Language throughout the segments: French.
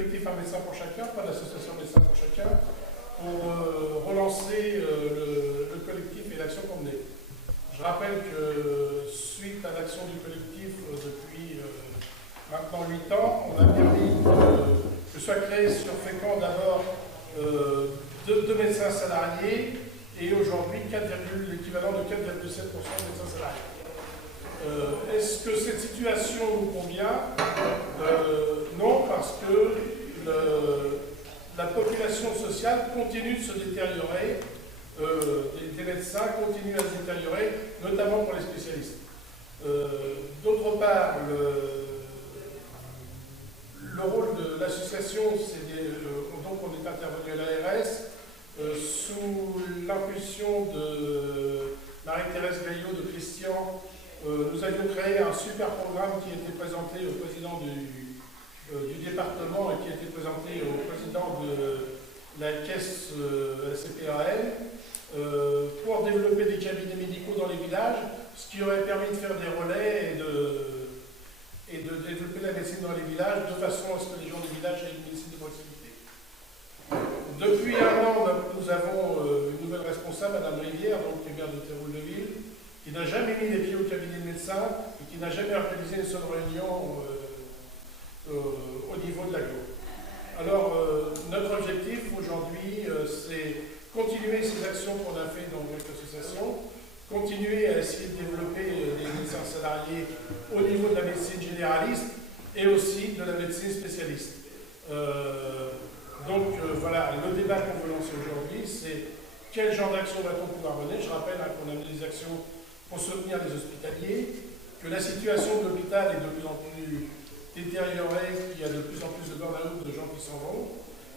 collectif Un médecin pour chacun, pas l'association Médecins pour chacun, pour relancer le collectif et l'action qu'on menait. Je rappelle que suite à l'action du collectif depuis maintenant 8 ans, on a permis que soit créé sur Fécamp d'abord deux médecins salariés et aujourd'hui l'équivalent de 4,7% de médecins salariés. Est-ce que cette situation nous convient? Non, parce que la population sociale continue de se détériorer, des médecins continuent à se détériorer, notamment pour les spécialistes. D'autre part, le rôle de l'association, donc on est intervenu à l'ARS sous l'impulsion de Marie-Thérèse Gaillot de Christian. Nous avions créé un super programme qui était présenté au président du département et qui a été présenté au président de la caisse CPAL pour développer des cabinets médicaux dans les villages, ce qui aurait permis de faire des relais et de développer la médecine dans les villages de façon à ce que les gens du village aient une médecine de proximité. Depuis 1 an, nous avons une nouvelle responsable, Madame Rivière, donc qui est maire de Théroule-de-Ville, qui n'a jamais mis les pieds au cabinet de médecin et qui n'a jamais organisé une seule réunion au niveau de l'agglo. Alors, notre objectif aujourd'hui, c'est continuer ces actions qu'on a faites dans notre association, continuer à essayer de développer les médecins salariés au niveau de la médecine généraliste et aussi de la médecine spécialiste. Voilà, le débat qu'on veut lancer aujourd'hui, c'est quel genre d'action va-t-on pouvoir mener. Je rappelle qu'on a mené des actions pour soutenir les hospitaliers, que la situation de l'hôpital est de plus en plus détériorée, qu'il y a de plus en plus de burn-out de gens qui s'en vont.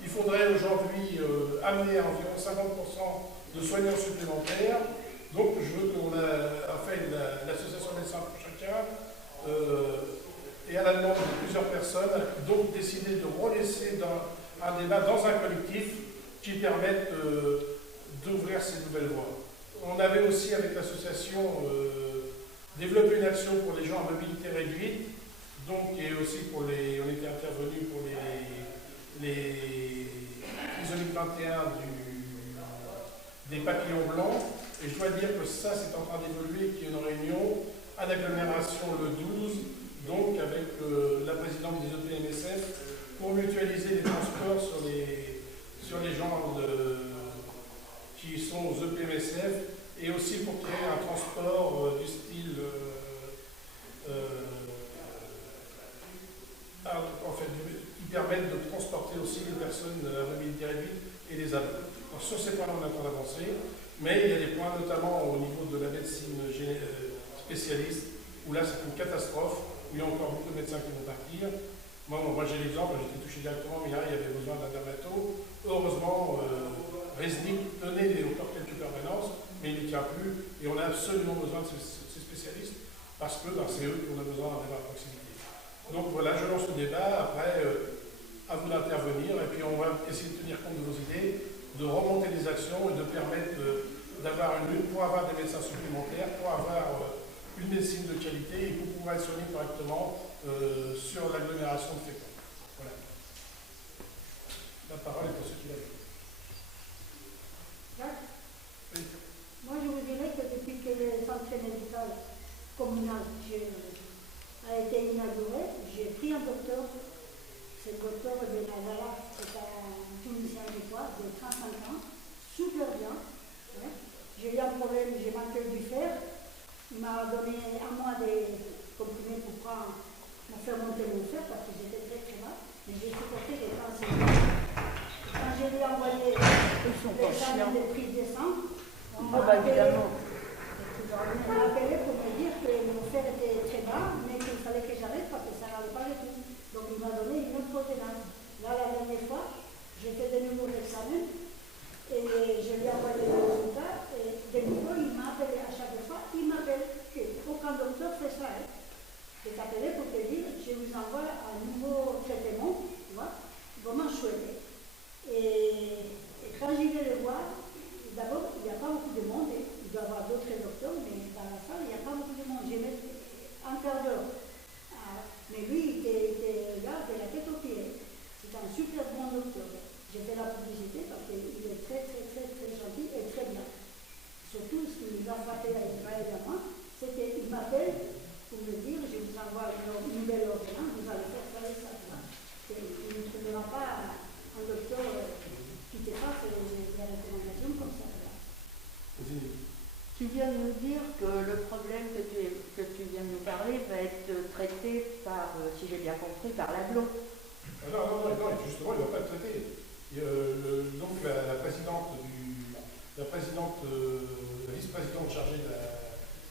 Il faudrait aujourd'hui amener à environ 50% de soignants supplémentaires. Donc je veux qu'on a fait l'association Médecins pour chacun et à la demande de plusieurs personnes, donc décidé de relaisser un débat dans un collectif qui permette d'ouvrir ces nouvelles voies. On avait aussi, avec l'association, développé une action pour les gens à mobilité réduite, donc, et aussi on était intervenu pour les isoliques 21 des papillons blancs, et je dois dire que ça, c'est en train d'évoluer, qu'il y a une réunion à l'agglomération le 12, donc avec la présidente des EPMSF, pour mutualiser les transports sur les gens qui sont aux EPMSF, et aussi pour créer un transport du style qui permettent de transporter aussi les personnes à mobilité réduite et les ados. Alors, sur ces points-là, on est en train d'avancer, mais il y a des points, notamment au niveau de la médecine spécialiste, où là c'est une catastrophe, où il y a encore beaucoup de médecins qui vont partir. Moi j'ai l'exemple, j'ai été touché directement, mais là il y avait besoin d'un dermato. Heureusement, Resnick tenait encore quelques permanences, mais il ne tient plus, et on a absolument besoin de ces spécialistes, parce que c'est eux qu'on a besoin d'avoir à proximité. Donc voilà, je lance le débat, après à vous d'intervenir, et puis on va essayer de tenir compte de vos idées, de remonter les actions et de permettre d'avoir une lutte pour avoir des médecins supplémentaires, pour avoir une médecine de qualité et pour pouvoir être soigné correctement sur l'agglomération de Fécamp. Voilà. La parole est pour ceux qui l'avaient. Oui. Moi, je vous dirais que depuis que le centre médical communal a été inauguré, j'ai pris un docteur, c'est le docteur de Nazara, c'est un Tunisien de 35 ans, super bien. Ouais. J'ai eu un problème, j'ai manqué du fer. Il m'a donné un mois de comprimés pour me faire monter mon fer parce que j'étais très mal. Mais j'ai supporté les 36 ans. Quand je lui ai envoyé l'examen de prise de sang, on m'a appelé pour me dire que mon fer était très bas, mais qu'il fallait que j'arrête parce que ça n'allait pas du tout. Donc il m'a donné une autre ordonnance. Là, la dernière fois, j'ai fait de nouveau l'examen et je lui ai envoyé le résultat. Et de nouveau, il m'a appelé à chaque fois. Il m'appelle. Aucun docteur fait ça. Je t'ai appelé pour te dire je vous envoie un nouveau traitement. Tu vois, vraiment chouette. Et quand j'y vais le voir, d'abord, il n'y a pas beaucoup de monde. Il doit y avoir d'autres docteurs, mais dans la salle, il n'y a pas beaucoup de monde. J'ai mis un quart d'heure. Mais lui, il était là, de la tête aux pieds.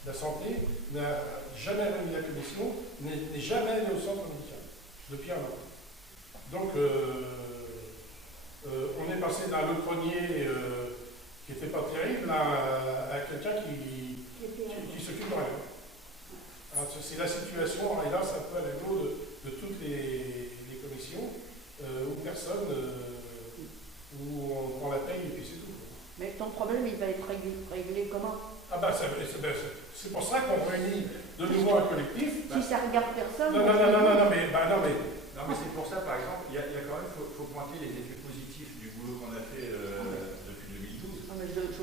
la santé n'a jamais réuni la commission, n'est jamais allé au centre médical, depuis un an. Donc, on est passé d'un le premier qui n'était pas terrible à quelqu'un qui s'occupe de rien. C'est la situation, et là, ça peut aller au dos de toutes les commissions, où personne, où on prend la paye et puis c'est tout. Mais ton problème, il va être réglé comment? Ah ben, c'est pour ça qu'on réunit de nouveau un collectif. Si ça regarde personne. Non, mais c'est pour ça, par exemple, il y a quand même, faut pointer les effets positifs du boulot qu'on a fait depuis 2012.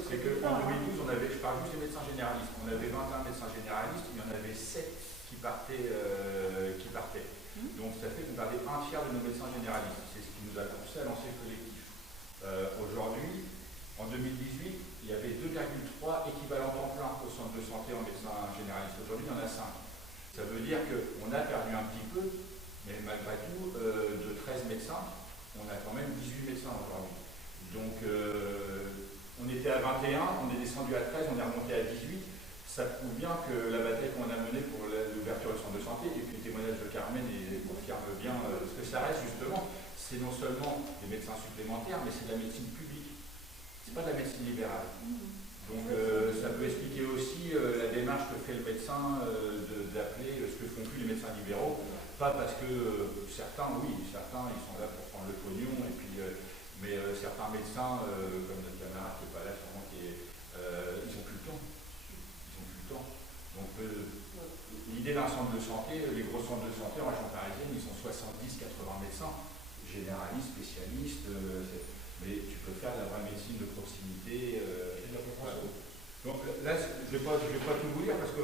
C'est qu'en 2012, on avait, je parle juste des médecins généralistes, on avait 21 médecins généralistes, il y en avait 7 qui partaient. Donc ça fait qu'on perdait un tiers de nos médecins généralistes. C'est ce qui nous a poussé à lancer le collectif. Aujourd'hui, en 2018, il y avait 2,3 équivalents temps plein au centre de santé en médecins généralistes. Aujourd'hui, il y en a 5. Ça veut dire qu'on a perdu un petit peu, mais malgré tout, de 13 médecins, on a quand même 18 médecins aujourd'hui. Donc, on était à 21, on est descendu à 13, on est remonté à 18. Ça prouve bien que la bataille qu'on a menée pour l'ouverture du centre de santé, et puis le témoignage de Carmen confirme bien ce que ça reste justement, c'est non seulement des médecins supplémentaires, mais c'est de la médecine publique. C'est pas de la médecine libérale. Donc ça peut expliquer aussi la démarche que fait le médecin d'appeler ce que font plus les médecins libéraux. Pas parce que certains, oui, certains ils sont là pour prendre le pognon, et puis, mais certains médecins, comme notre camarade qui n'est pas là, sûrement, ils n'ont plus le temps. Ils n'ont plus le temps. Donc l'idée d'un centre de santé, les gros centres de santé en région parisienne, ils sont 70-80 médecins, généralistes, spécialistes. Mais tu peux faire de la vraie médecine de proximité. Donc là, je ne vais pas tout vous lire parce que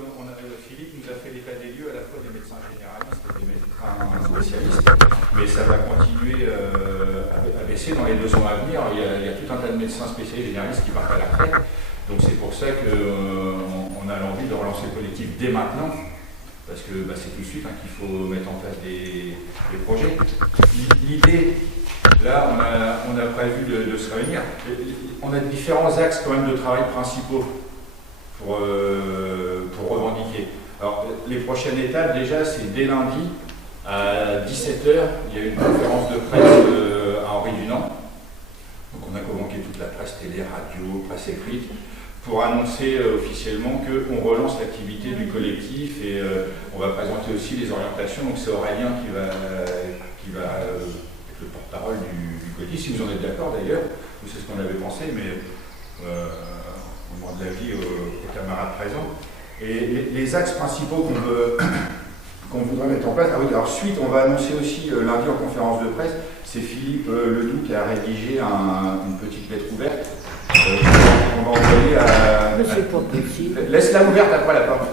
Philippe nous a fait l'état des lieux à la fois des médecins généralistes et des médecins spécialistes, mais ça va continuer à baisser dans les 2 ans à venir. Il y a tout un tas de médecins spécialistes généralistes qui partent à la retraite. Donc c'est pour ça qu'on a l'envie de relancer le collectif dès maintenant. Parce que c'est tout de suite qu'il faut mettre en place des projets. L'idée, là, on a prévu de se réunir. On a différents axes quand même de travail principaux pour revendiquer. Alors, les prochaines étapes, déjà, c'est dès lundi, à 17h, il y a une conférence de presse à Henri Dunant. Donc on a convoqué toute la presse télé, radio, presse écrite, pour annoncer officiellement qu'on relance l'activité du collectif et on va présenter aussi les orientations. Donc c'est Aurélien qui va être le porte-parole du collectif, si vous en êtes d'accord d'ailleurs, c'est ce qu'on avait pensé, mais on demande l'avis aux camarades présents. Et les axes principaux qu'on voudrait mettre en place, ah oui, alors suite, on va annoncer aussi lundi en conférence de presse, c'est Philippe Ledoux qui a rédigé une petite lettre ouverte. On va envoyer à... Mais c'est pas possible. Laisse-la ouverte après la porte.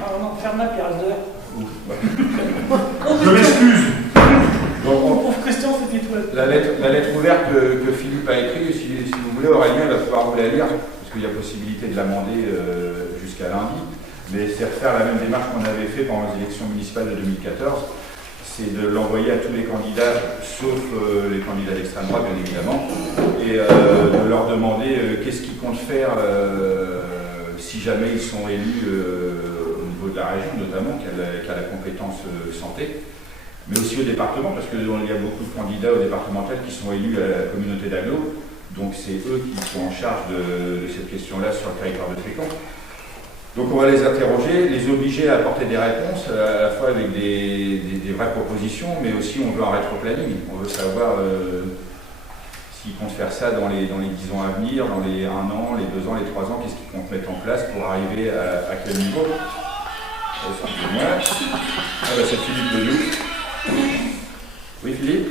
Ah non, ferme-la, Pierre d'heure. Je m'excuse. Mon pauvre Christian, c'était tout. La lettre ouverte que Philippe a écrite, si vous voulez, Aurélien va pouvoir vous la lire, parce qu'il y a possibilité de l'amender jusqu'à lundi. Mais c'est refaire la même démarche qu'on avait fait pendant les élections municipales de 2014. C'est de l'envoyer à tous les candidats, sauf les candidats d'extrême droite, bien évidemment, et de leur demander qu'est-ce qu'ils comptent faire si jamais ils sont élus au niveau de la région, notamment, qui a la compétence santé, mais aussi au département, parce qu'il y a beaucoup de candidats au départemental qui sont élus à la communauté d'Aglo, donc c'est eux qui sont en charge de cette question-là sur le territoire de Fécamp. Donc on va les interroger, les obliger à apporter des réponses, à la fois avec des vraies propositions, mais aussi on veut un rétro-planning. On veut savoir s'ils comptent faire ça dans les 10 ans à venir, dans les 1 an, les 2 ans, les 3 ans, qu'est-ce qu'ils comptent mettre en place pour arriver à quel niveau. C'est Philippe Ledoux. Oui, Philippe?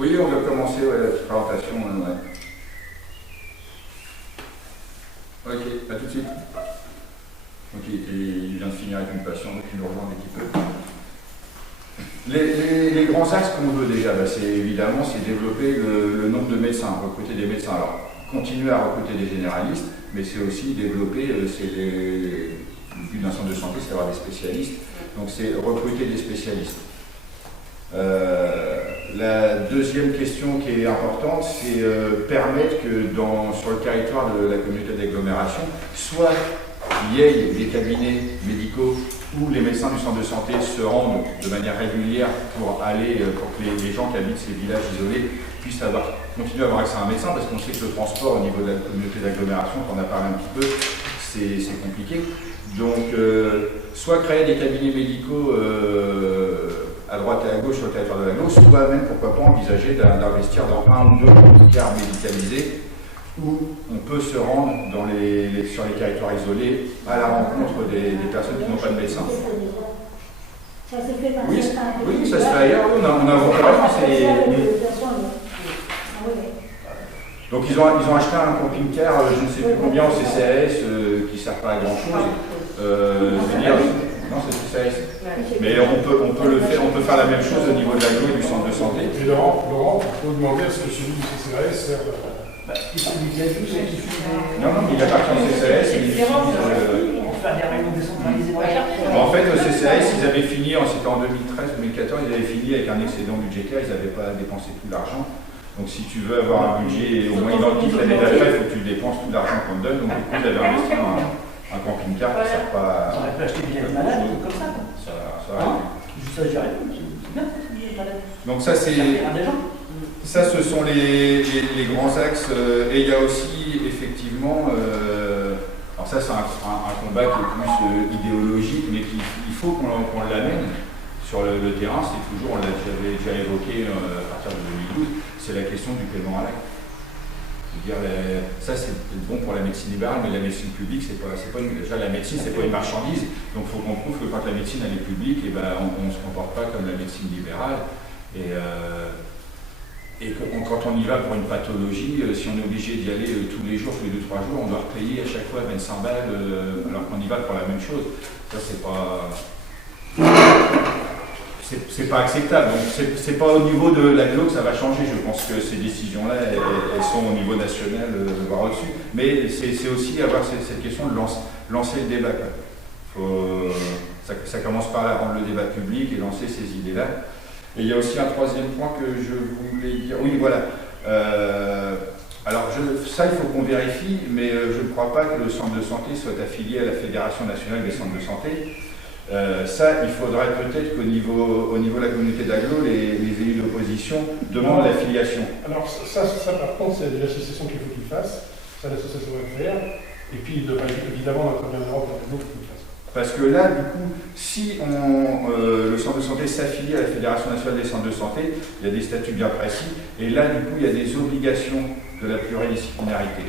Oui, on va commencer la petite présentation. Ok, à tout de suite. Ok, il vient de finir avec une patiente, donc il nous rejoint dès qu'il peut. Les grands axes qu'on veut déjà, c'est évidemment développer le nombre de médecins, recruter des médecins. Alors, continuer à recruter des généralistes, mais c'est aussi développer, le but d'un centre de santé, c'est d'avoir des spécialistes. Donc c'est recruter des spécialistes. La deuxième question qui est importante, c'est permettre que sur le territoire de la communauté d'agglomération, soit il y ait des cabinets médicaux où les médecins du centre de santé se rendent de manière régulière pour que les gens qui habitent ces villages isolés puissent continuer à avoir accès à un médecin, parce qu'on sait que le transport au niveau de la communauté d'agglomération, qu'on a parlé un petit peu, c'est compliqué. Donc, soit créer des cabinets médicaux à droite et à gauche sur le territoire de l'agglo, soit même, pourquoi pas, envisager d'investir dans un ou deux cars médicalisés où on peut se rendre sur les territoires isolés à la rencontre des personnes qui n'ont pas de médecin. Ça se fait dans oui, ça se fait ailleurs. On a Donc ils ont acheté un camping-car, je ne sais plus combien, au CCAS, qui ne sert pas à grand-chose. Non, c'est CCAS. Mais on peut faire la même chose au niveau de l'agglo et du centre de santé. Et Laurent, on peut demander à ce que celui du CCAS serve Non, il appartient au CCAS. En fait, au CCAS, ils avaient fini, c'était en 2013-2014, ils avaient fini avec un excédent budgétaire, ils n'avaient pas dépensé tout l'argent. Donc si tu veux avoir un budget au moins identique l'année d'après, il faut que tu dépenses tout l'argent qu'on te donne. Donc du coup, ils avaient investi un camping-car qui ne sert pas à... On aurait pu acheter des malades comme ça. Donc ça, ce sont les grands axes. Et il y a aussi, effectivement, alors ça c'est un combat qui est plus idéologique, mais il faut qu'on l'amène sur le terrain. C'est toujours, on l'avait déjà évoqué à partir de 2012, c'est la question du paiement à l'acte. Ça c'est bon pour la médecine libérale, mais la médecine publique, déjà la médecine c'est pas une marchandise, donc il faut qu'on prouve que quand la médecine elle est publique, et on ne se comporte pas comme la médecine libérale, et que quand on y va pour une pathologie, si on est obligé d'y aller tous les jours, tous les 2-3 jours, on doit repayer à chaque fois 25 balles alors qu'on y va pour la même chose. Ça c'est pas acceptable. Donc c'est pas au niveau de l'agglo que ça va changer. Je pense que ces décisions-là, elles sont au niveau national, voire au-dessus. Mais c'est aussi avoir cette question de lancer le débat. Ça commence par là, rendre le débat public et lancer ces idées-là. Et il y a aussi un troisième point que je voulais dire. Oui, voilà. Alors ça, il faut qu'on vérifie, mais je ne crois pas que le centre de santé soit affilié à la Fédération nationale des centres de santé. Ça, il faudrait peut-être qu'au niveau de la communauté d'agglo, les élus d'opposition demandent l'affiliation. Alors ça par contre, c'est l'association qu'il faut qu'il fasse, ça l'association va le faire, et puis il devrait évidemment intervenir en Europe pour qu'il le fasse. Parce que là, du coup, si le centre de santé s'affilie à la Fédération nationale des centres de santé, il y a des statuts bien précis, et là, du coup, il y a des obligations de la pluridisciplinarité.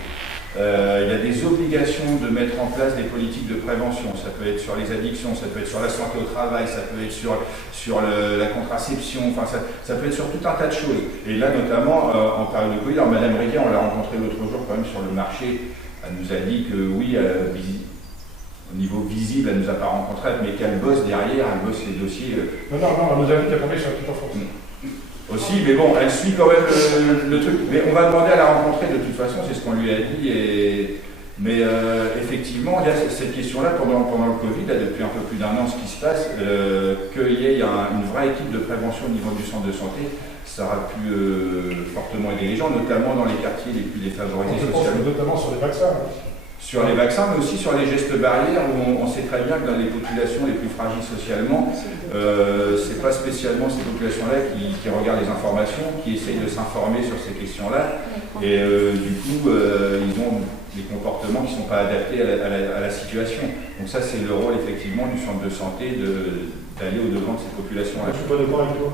Il y a des obligations de mettre en place des politiques de prévention. Ça peut être sur les addictions, ça peut être sur la santé au travail, ça peut être sur la contraception, enfin ça peut être sur tout un tas de choses. Et là notamment en période de Covid, alors Madame Riquet, on l'a rencontrée l'autre jour quand même sur le marché, elle nous a dit que oui, au niveau visible, elle ne nous a pas rencontrés, mais qu'elle bosse derrière, elle bosse les dossiers. Non, elle nous a dit qu'elle tombait sur toute en France. Aussi, mais bon, elle suit quand même le truc. Mais on va demander à la rencontrer de toute façon, c'est ce qu'on lui a dit. Mais effectivement, il y a cette question-là pendant le Covid, là, depuis un peu plus d'1 an, ce qui se passe, qu'il y ait une vraie équipe de prévention au niveau du centre de santé, ça aura pu fortement aider les gens, notamment dans les quartiers les plus défavorisés socialement. Notamment sur les vaccins. Sur les vaccins, mais aussi sur les gestes barrières, où on sait très bien que dans les populations les plus fragiles socialement, c'est pas spécialement ces populations-là qui regardent les informations, qui essayent de s'informer sur ces questions-là, et du coup, ils ont des comportements qui ne sont pas adaptés à la situation. Donc ça, c'est le rôle effectivement du centre de santé d'aller au-devant de ces populations-là. Je suis pas d'accord avec toi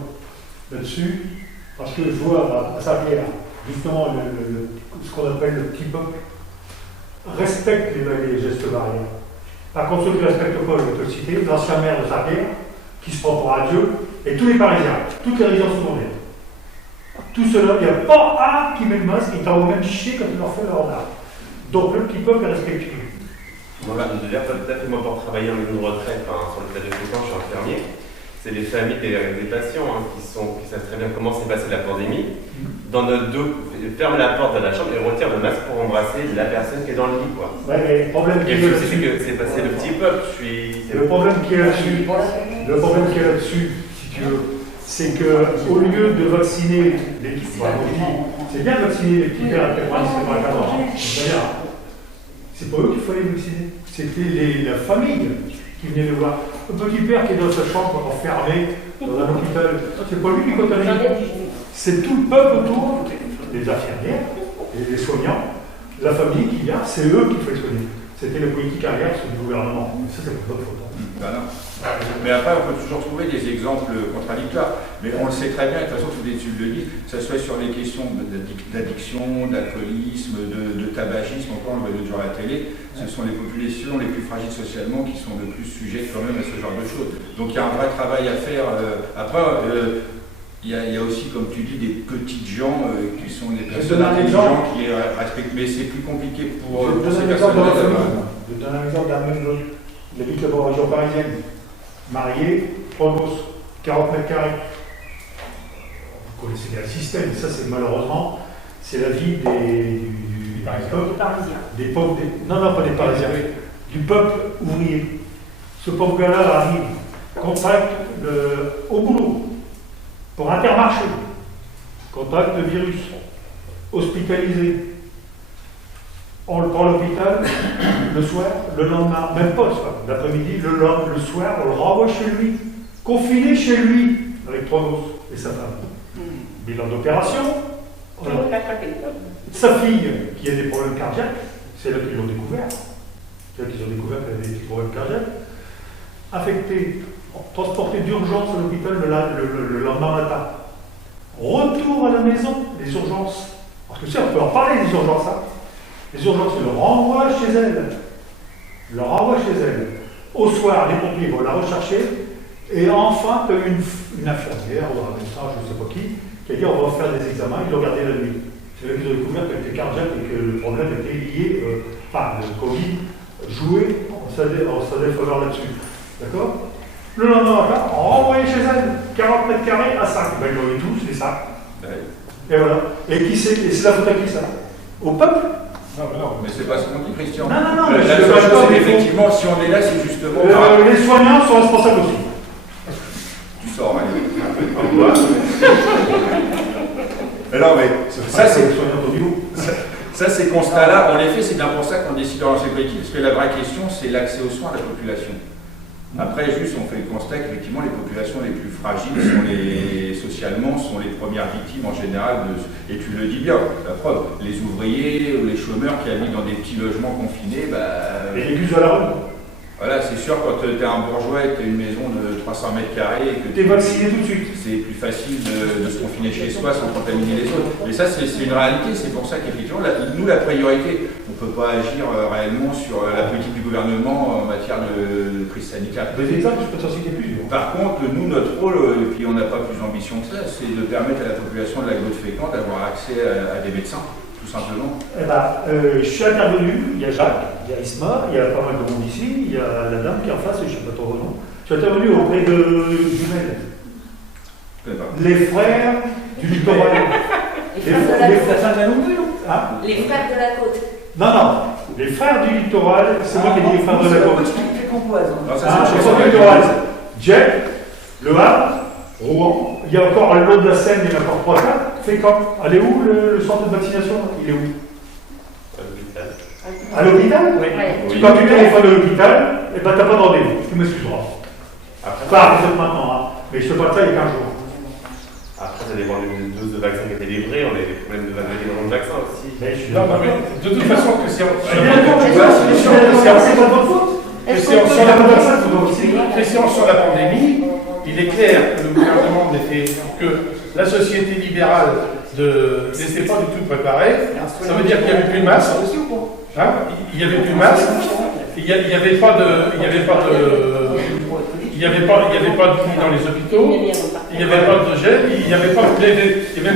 là-dessus, parce que je vois à Saint-Pierre, justement, ce qu'on appelle le petit peuple respecte les gestes barrières. Par contre, ceux qui ne respectent pas, je vais te le citer, l'ancien maire de Saint-Pierre, qui se prend pour un dieu, et tous les Parisiens, toutes les résidences secondaires. Tout cela, il n'y a pas un qui met le masque, et t'en vas même chier quand tu leur fais leur art. Donc le petit peuple est respectueux. Voilà, de dire, tout à fait, moi pour travailler en maison de retraite, sur le tas de temps, je suis infirmier. C'est les familles des patients qui savent très bien comment s'est passée la pandémie. Dans notre dos, ferme la porte de la chambre et retire le masque pour embrasser la personne qui est dans le lit. Ouais, mais le problème qui est là-dessus, c'est que c'est passé le petit peuple. Le problème qui est là-dessus, si tu veux, c'est qu'au lieu de vacciner les petits, c'est bien de vacciner les petits pères après 4 ans, c'est pas eux qu'il fallait vacciner, c'était la famille qui venait le voir. Le petit père qui est dans sa chambre enfermé dans un hôpital, c'est pas lui qui contamine, c'est tout le peuple autour, les infirmières, les soignants, la famille qui vient, c'est eux qu'il faut soigner. C'était la politique arrière du gouvernement. Ça, c'est pas votre faute. Ben non. Mais après, on peut toujours trouver des exemples contradictoires. Mais on le sait très bien, et de toute façon, tous les études le disent, que ce soit sur les questions d'addiction, d'alcoolisme, de tabagisme, encore on le voit l'autre jour à la télé, ce sont les populations les plus fragiles socialement qui sont le plus sujettes quand même à ce genre de choses. Donc il y a un vrai travail à faire. Après, il y a aussi, comme tu dis, des petites gens qui sont des personnes intelligentes qui respectent, mais c'est plus compliqué pour ces personnes-là. Je donne un exemple d'un même jeune. Il habite là-bas en région parisienne. Marié, 3 gosses, 40 mètres carrés. Vous connaissez bien le système, ça c'est malheureusement, c'est la vie des Parisiens. Des pauvres, non, pas des Parisiens, du peuple ouvrier. Ce pauvre gars-là arrive, contracte au boulot, pour Intermarché, contracte le virus, hospitalisé. On le prend à l'hôpital le soir, le lendemain, même pas le soir, l'après-midi, le soir, on le renvoie chez lui, confiné chez lui, avec 3 gosses et sa femme. Bilan d'opération. Sa fille, qui a des problèmes cardiaques, c'est là qu'ils l'ont découvert. C'est là qu'ils ont découvert qu'elle avait des problèmes cardiaques. Affectée, transportée d'urgence à l'hôpital le lendemain matin. Retour à la maison, les urgences. Parce que ça, on peut en parler des urgences, hein. Les urgences, ils le renvoient chez elle. Au soir, les pompiers vont la rechercher. Et enfin, comme une infirmière ou un médecin, je ne sais pas qui a dit on va faire des examens, ils l'ont regardé la nuit. C'est là qu'ils ont découvert qu'elle était cardiaque et que le problème était lié, le Covid jouait en sa défaveur là-dessus. D'accord? Le lendemain matin, on renvoyait chez elle, 40 mètres carrés à 5. Ben, ils l'ont eu tous, les 5. Et voilà. Et qui c'est? Et c'est la faute à qui ça? Au peuple? Non, mais c'est pas ce qu'on dit, Christian. Non, la seule chose, c'est effectivement, si on est là, c'est justement. Les soignants sont responsables aussi. Tu sors, allez. Non, mais ça, c'est. Ça, ces constats-là, en effet, c'est bien pour ça qu'on décide de lancer le politique, parce que la vraie question, c'est l'accès aux soins de la population. Après, juste, on fait le constat qu'effectivement, les populations les plus fragiles socialement sont les premières victimes en général, et tu le dis bien, la preuve, les ouvriers ou les chômeurs qui habitent dans des petits logements confinés, les légumes à la rue. Voilà, c'est sûr, quand tu es un bourgeois et que tu as une maison de 300 mètres carrés et que tu es vacciné tout de suite, c'est plus facile de se confiner chez soi sans contaminer les autres. Mais ça, c'est une réalité, c'est pour ça qu'effectivement, nous, la priorité, on ne peut pas agir réellement sur la politique du gouvernement en matière de crise sanitaire. Des exemples, je peux t'en citer plus. Par contre, nous, notre rôle, et puis on n'a pas plus d'ambition que ça, c'est de permettre à la population de la Lot-Fécamp d'avoir accès à des médecins. Tout simplement. Je suis intervenu, il y a Jacques, il y a Isma, il y a pas mal de monde ici, il y a la dame qui est en face, je ne sais pas trop nom. Je suis intervenu auprès de Jumel. Les frères du littoral. Les frères de la côte. Non, les frères du littoral, c'est moi qui ai dit les frères de la côte. C'est les frères du littoral. Jack, Le Havre, Rouen, il y a encore le long de la Seine, il y en a encore 3-4. Fécamp. Elle est où le centre de vaccination? Il est où? À l'hôpital? Oui. Quand tu téléphones à l'hôpital, tu n'as pas de rendez-vous. Tu m'excuseras. Pas maintenant, hein. Mais je te parle de ça il y a 15 jours. Après, ça dépend des doses de vaccin qui étaient livrées. On a des problèmes de livraison de vaccin aussi. Mais de toute façon, Christian, c'est pas votre faute. Christian, sur la pandémie, il est clair que le gouvernement que la société libérale n'était pas du tout préparée. Ça veut dire qu'il n'y avait plus de masques. Il n'y avait plus de masques. Il n'y avait pas de lit dans les hôpitaux. Il n'y avait pas de gel. Il n'y avait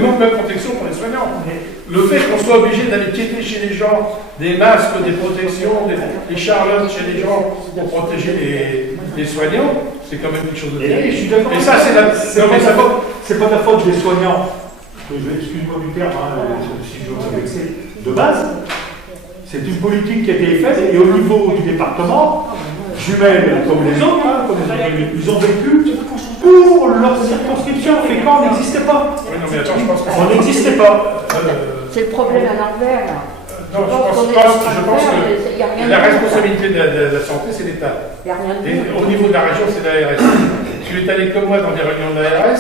même pas de protection pour les soignants. Le fait qu'on soit obligé d'aller quêter chez les gens des masques, des protections, des charlottes chez les gens pour protéger les soignants, c'est quand même quelque chose de terrible. Et ça, c'est pas la faute des soignants. Excuse-moi du terme, si je veux vexer, de base. C'est une politique qui a été faite et au niveau du département, Jumel, comme les autres, ils ont vécu pour leur circonscription. Fécamp n'existait pas. Oui, non, mais attends, je pense que On n'existait pas. C'est le problème à l'envers, là. non, je pense que la responsabilité de la santé, c'est l'État. Il n'y a rien de Et au niveau de la région, c'est l'ARS. Tu es allé comme moi dans des réunions de l'ARS.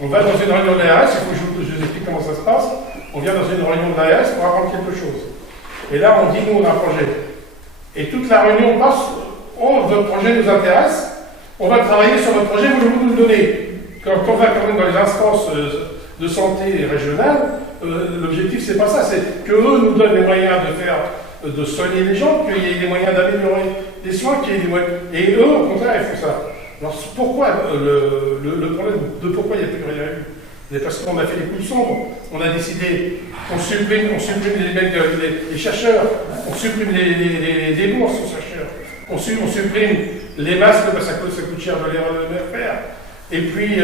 On va dans une réunion de l'ARS, il faut que je vous explique comment ça se passe. On vient dans une réunion de l'ARS pour apprendre quelque chose. Et là, on dit, nous, on a un projet. Et toute la réunion passe, oh, votre projet nous intéresse, on va travailler sur votre projet, voulez-vous nous le donner? Quand on va quand même dans les instances de santé régionales, l'objectif, c'est pas ça, c'est qu'eux nous donnent les moyens de soigner les gens, qu'il y ait des moyens d'améliorer les soins, qu'il y ait des moyens. Et eux, au contraire, ils font ça. Alors pourquoi le problème de pourquoi il n'y a plus rien eu? C'est parce qu'on a fait les coups sombres. On a décidé, on supprime les mecs, les chercheurs, on supprime les bourses aux chercheurs, on supprime les masques parce que ça coûte cher de les faire. Et puis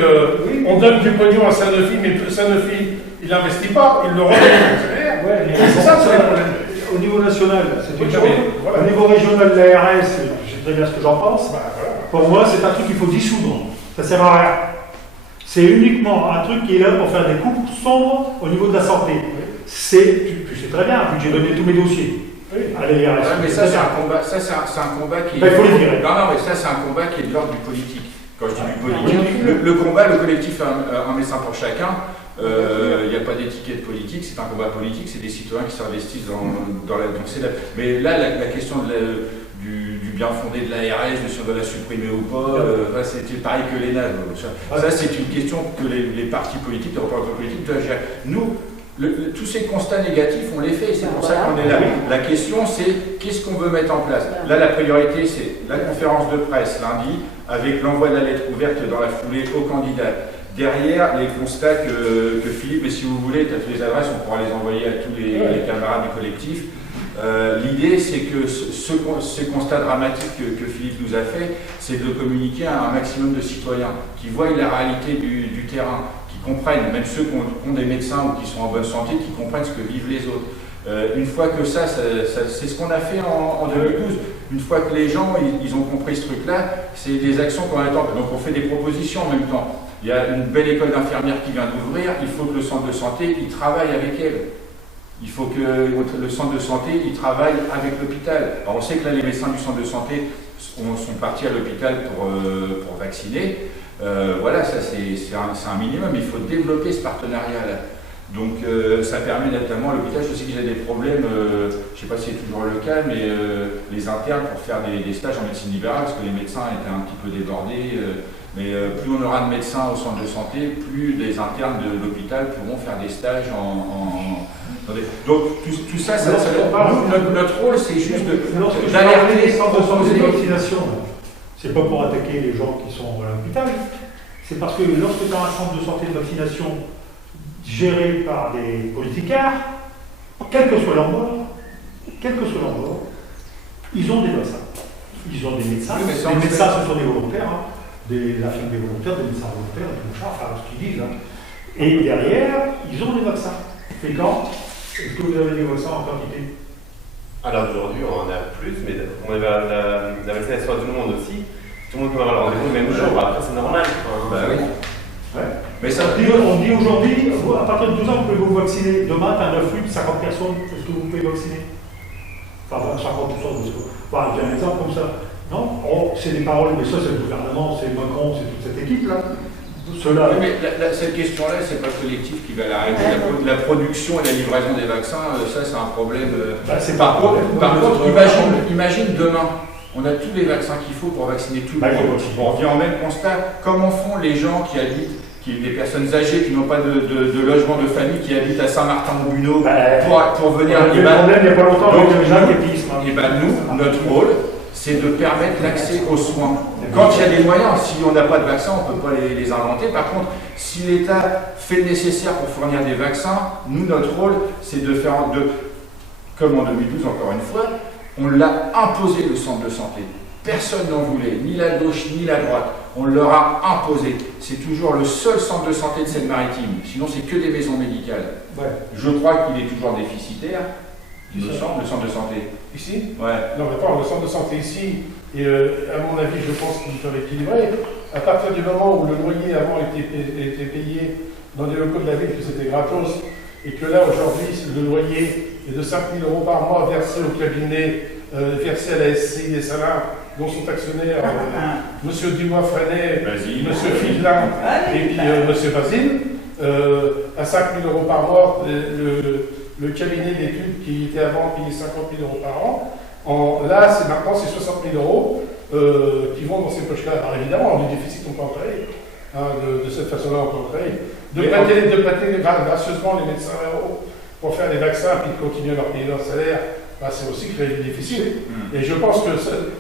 on donne du pognon à Sanofi, mais Sanofi, il n'investit pas, il le redonne aux Ouais, c'est ça, c'est le problème. Au niveau national, c'est une chose. Voilà. Au niveau régional de l'ARS, je sais très bien ce que j'en pense. Voilà. Pour moi, c'est un truc qu'il faut dissoudre. Ça sert à rien. C'est uniquement un truc qui est là pour faire des coupes sombres au niveau de la santé. Tu sais très bien, j'ai donné tous mes dossiers. Oui. À l'ARS. Ouais, mais ça, c'est un combat, qui il faut les virer. Non, mais ça, c'est un combat qui est de l'ordre du politique. Quand je dis du politique, le combat, le collectif un médecin pour chacun, il n'y a pas d'étiquette politique, c'est un combat politique, c'est des citoyens qui s'investissent dans la... Mais là, la question du bien fondé de l'ARS, de si on doit la supprimer ou pas, c'est pareil que l'ENA. Ça, c'est une question que les partis politiques, les représentants politiques doivent gérer. Nous, tous ces constats négatifs, on les fait, c'est pour ça qu'on est là. La question, c'est qu'est-ce qu'on veut mettre en place? Là, la priorité, c'est la conférence de presse lundi, avec l'envoi de la lettre ouverte dans la foulée aux candidats. Derrière, les constats que Philippe, et si vous voulez, tu as toutes les adresses, on pourra les envoyer à tous les camarades du collectif. L'idée, c'est que ces constats dramatiques que Philippe nous a fait, c'est de communiquer à un maximum de citoyens qui voient la réalité du terrain, qui comprennent, même ceux qui ont des médecins ou qui sont en bonne santé, qui comprennent ce que vivent les autres. Une fois que ça c'est ce qu'on a fait en 2012. Une fois que les gens ils ont compris ce truc-là, c'est des actions qu'on attend. Donc on fait des propositions en même temps. Il y a une belle école d'infirmières qui vient d'ouvrir, il faut que le centre de santé il travaille avec elle. Il faut que le centre de santé il travaille avec l'hôpital. Alors on sait que là les médecins du centre de santé sont partis à l'hôpital pour vacciner. Voilà, ça c'est un minimum, il faut développer ce partenariat-là. Donc ça permet notamment à l'hôpital, je sais qu'ils ont des problèmes, je ne sais pas si c'est toujours le cas, mais les internes pour faire des stages en médecine libérale, parce que les médecins étaient un petit peu débordés, mais plus on aura de médecins au centre de santé, plus les internes de l'hôpital pourront faire des stages Donc tout ça, notre rôle c'est juste d'alerter les centres de santé de vaccination. C'est pas pour attaquer les gens qui sont à l'hôpital, c'est parce que lorsque tu as un centre de santé de vaccination gérés par des politicards, quel que soit leur bord, ils ont des vaccins. Ils ont des médecins. Oui, les médecins, ce sont des volontaires, des infirmiers volontaires, des médecins volontaires, des mouchards, enfin ce qu'ils disent. Et derrière, ils ont des vaccins. Fécamp, est-ce que vous avez des vaccins en quantité? Alors aujourd'hui, on en a plus, mais on avait la vaccination à tout le monde aussi. Tout le monde peut avoir rendez-vous le même jour. Après, c'est normal. Bah oui. Ouais. Mais ça, on dit aujourd'hui, à partir de 12 ans, vous pouvez vous vacciner. Demain, tu as un flux de 50 personnes, est-ce que vous pouvez vacciner? Enfin, 50%, j'ai un exemple comme ça. Non, c'est des paroles, mais ça, c'est le gouvernement, c'est Macron, c'est toute cette équipe-là. Oui, mais cette question-là, c'est pas le collectif qui va l'arrêter. La production et la livraison des vaccins, ça, c'est un problème. Par contre, imagine demain. On a tous les vaccins qu'il faut pour vacciner tout le monde. On revient au même constat. Comment font les gens qui habitent, des personnes âgées qui n'ont pas de logement de famille, qui habitent à Saint-Martin-au-Buneau pour venir il y a pas longtemps avec le jaquettisme. Et nous, notre rôle, c'est de permettre l'accès aux soins. Quand il y a des moyens, si on n'a pas de vaccins, on ne peut pas les inventer. Par contre, si l'État fait le nécessaire pour fournir des vaccins, nous, notre rôle, c'est de faire, comme en 2012, encore une fois, on l'a imposé le centre de santé. Personne n'en voulait, ni la gauche ni la droite. On leur a imposé. C'est toujours le seul centre de santé de Seine-Maritime. Sinon, c'est que des maisons médicales. Ouais. Je crois qu'il est toujours déficitaire. Il me semble, le centre de santé. Ici? Ouais. Non, mais pas le centre de santé ici. Et à mon avis, je pense qu'ils peuvent équilibrer. à partir du moment où le loyer avant était payé dans des locaux de la ville, que c'était gratos, et que là aujourd'hui le loyer est de 5 000 € par mois versé au cabinet, versé à la SCI et Salins, dont sont actionnaires M. Dubois-Freinet, M. Fidelin et puis M. Basile, à 5 000 € par mois, le cabinet d'études qui était avant payé 50 000 € par an, là maintenant c'est 60 000 € qui vont dans ces poches-là. Alors évidemment, du déficit on peut en créer, de cette façon-là on peut en créer. De prêter gracieusement les médecins pour faire des vaccins et de continuer à leur payer leur salaire, c'est aussi créer du déficit. Et je pense que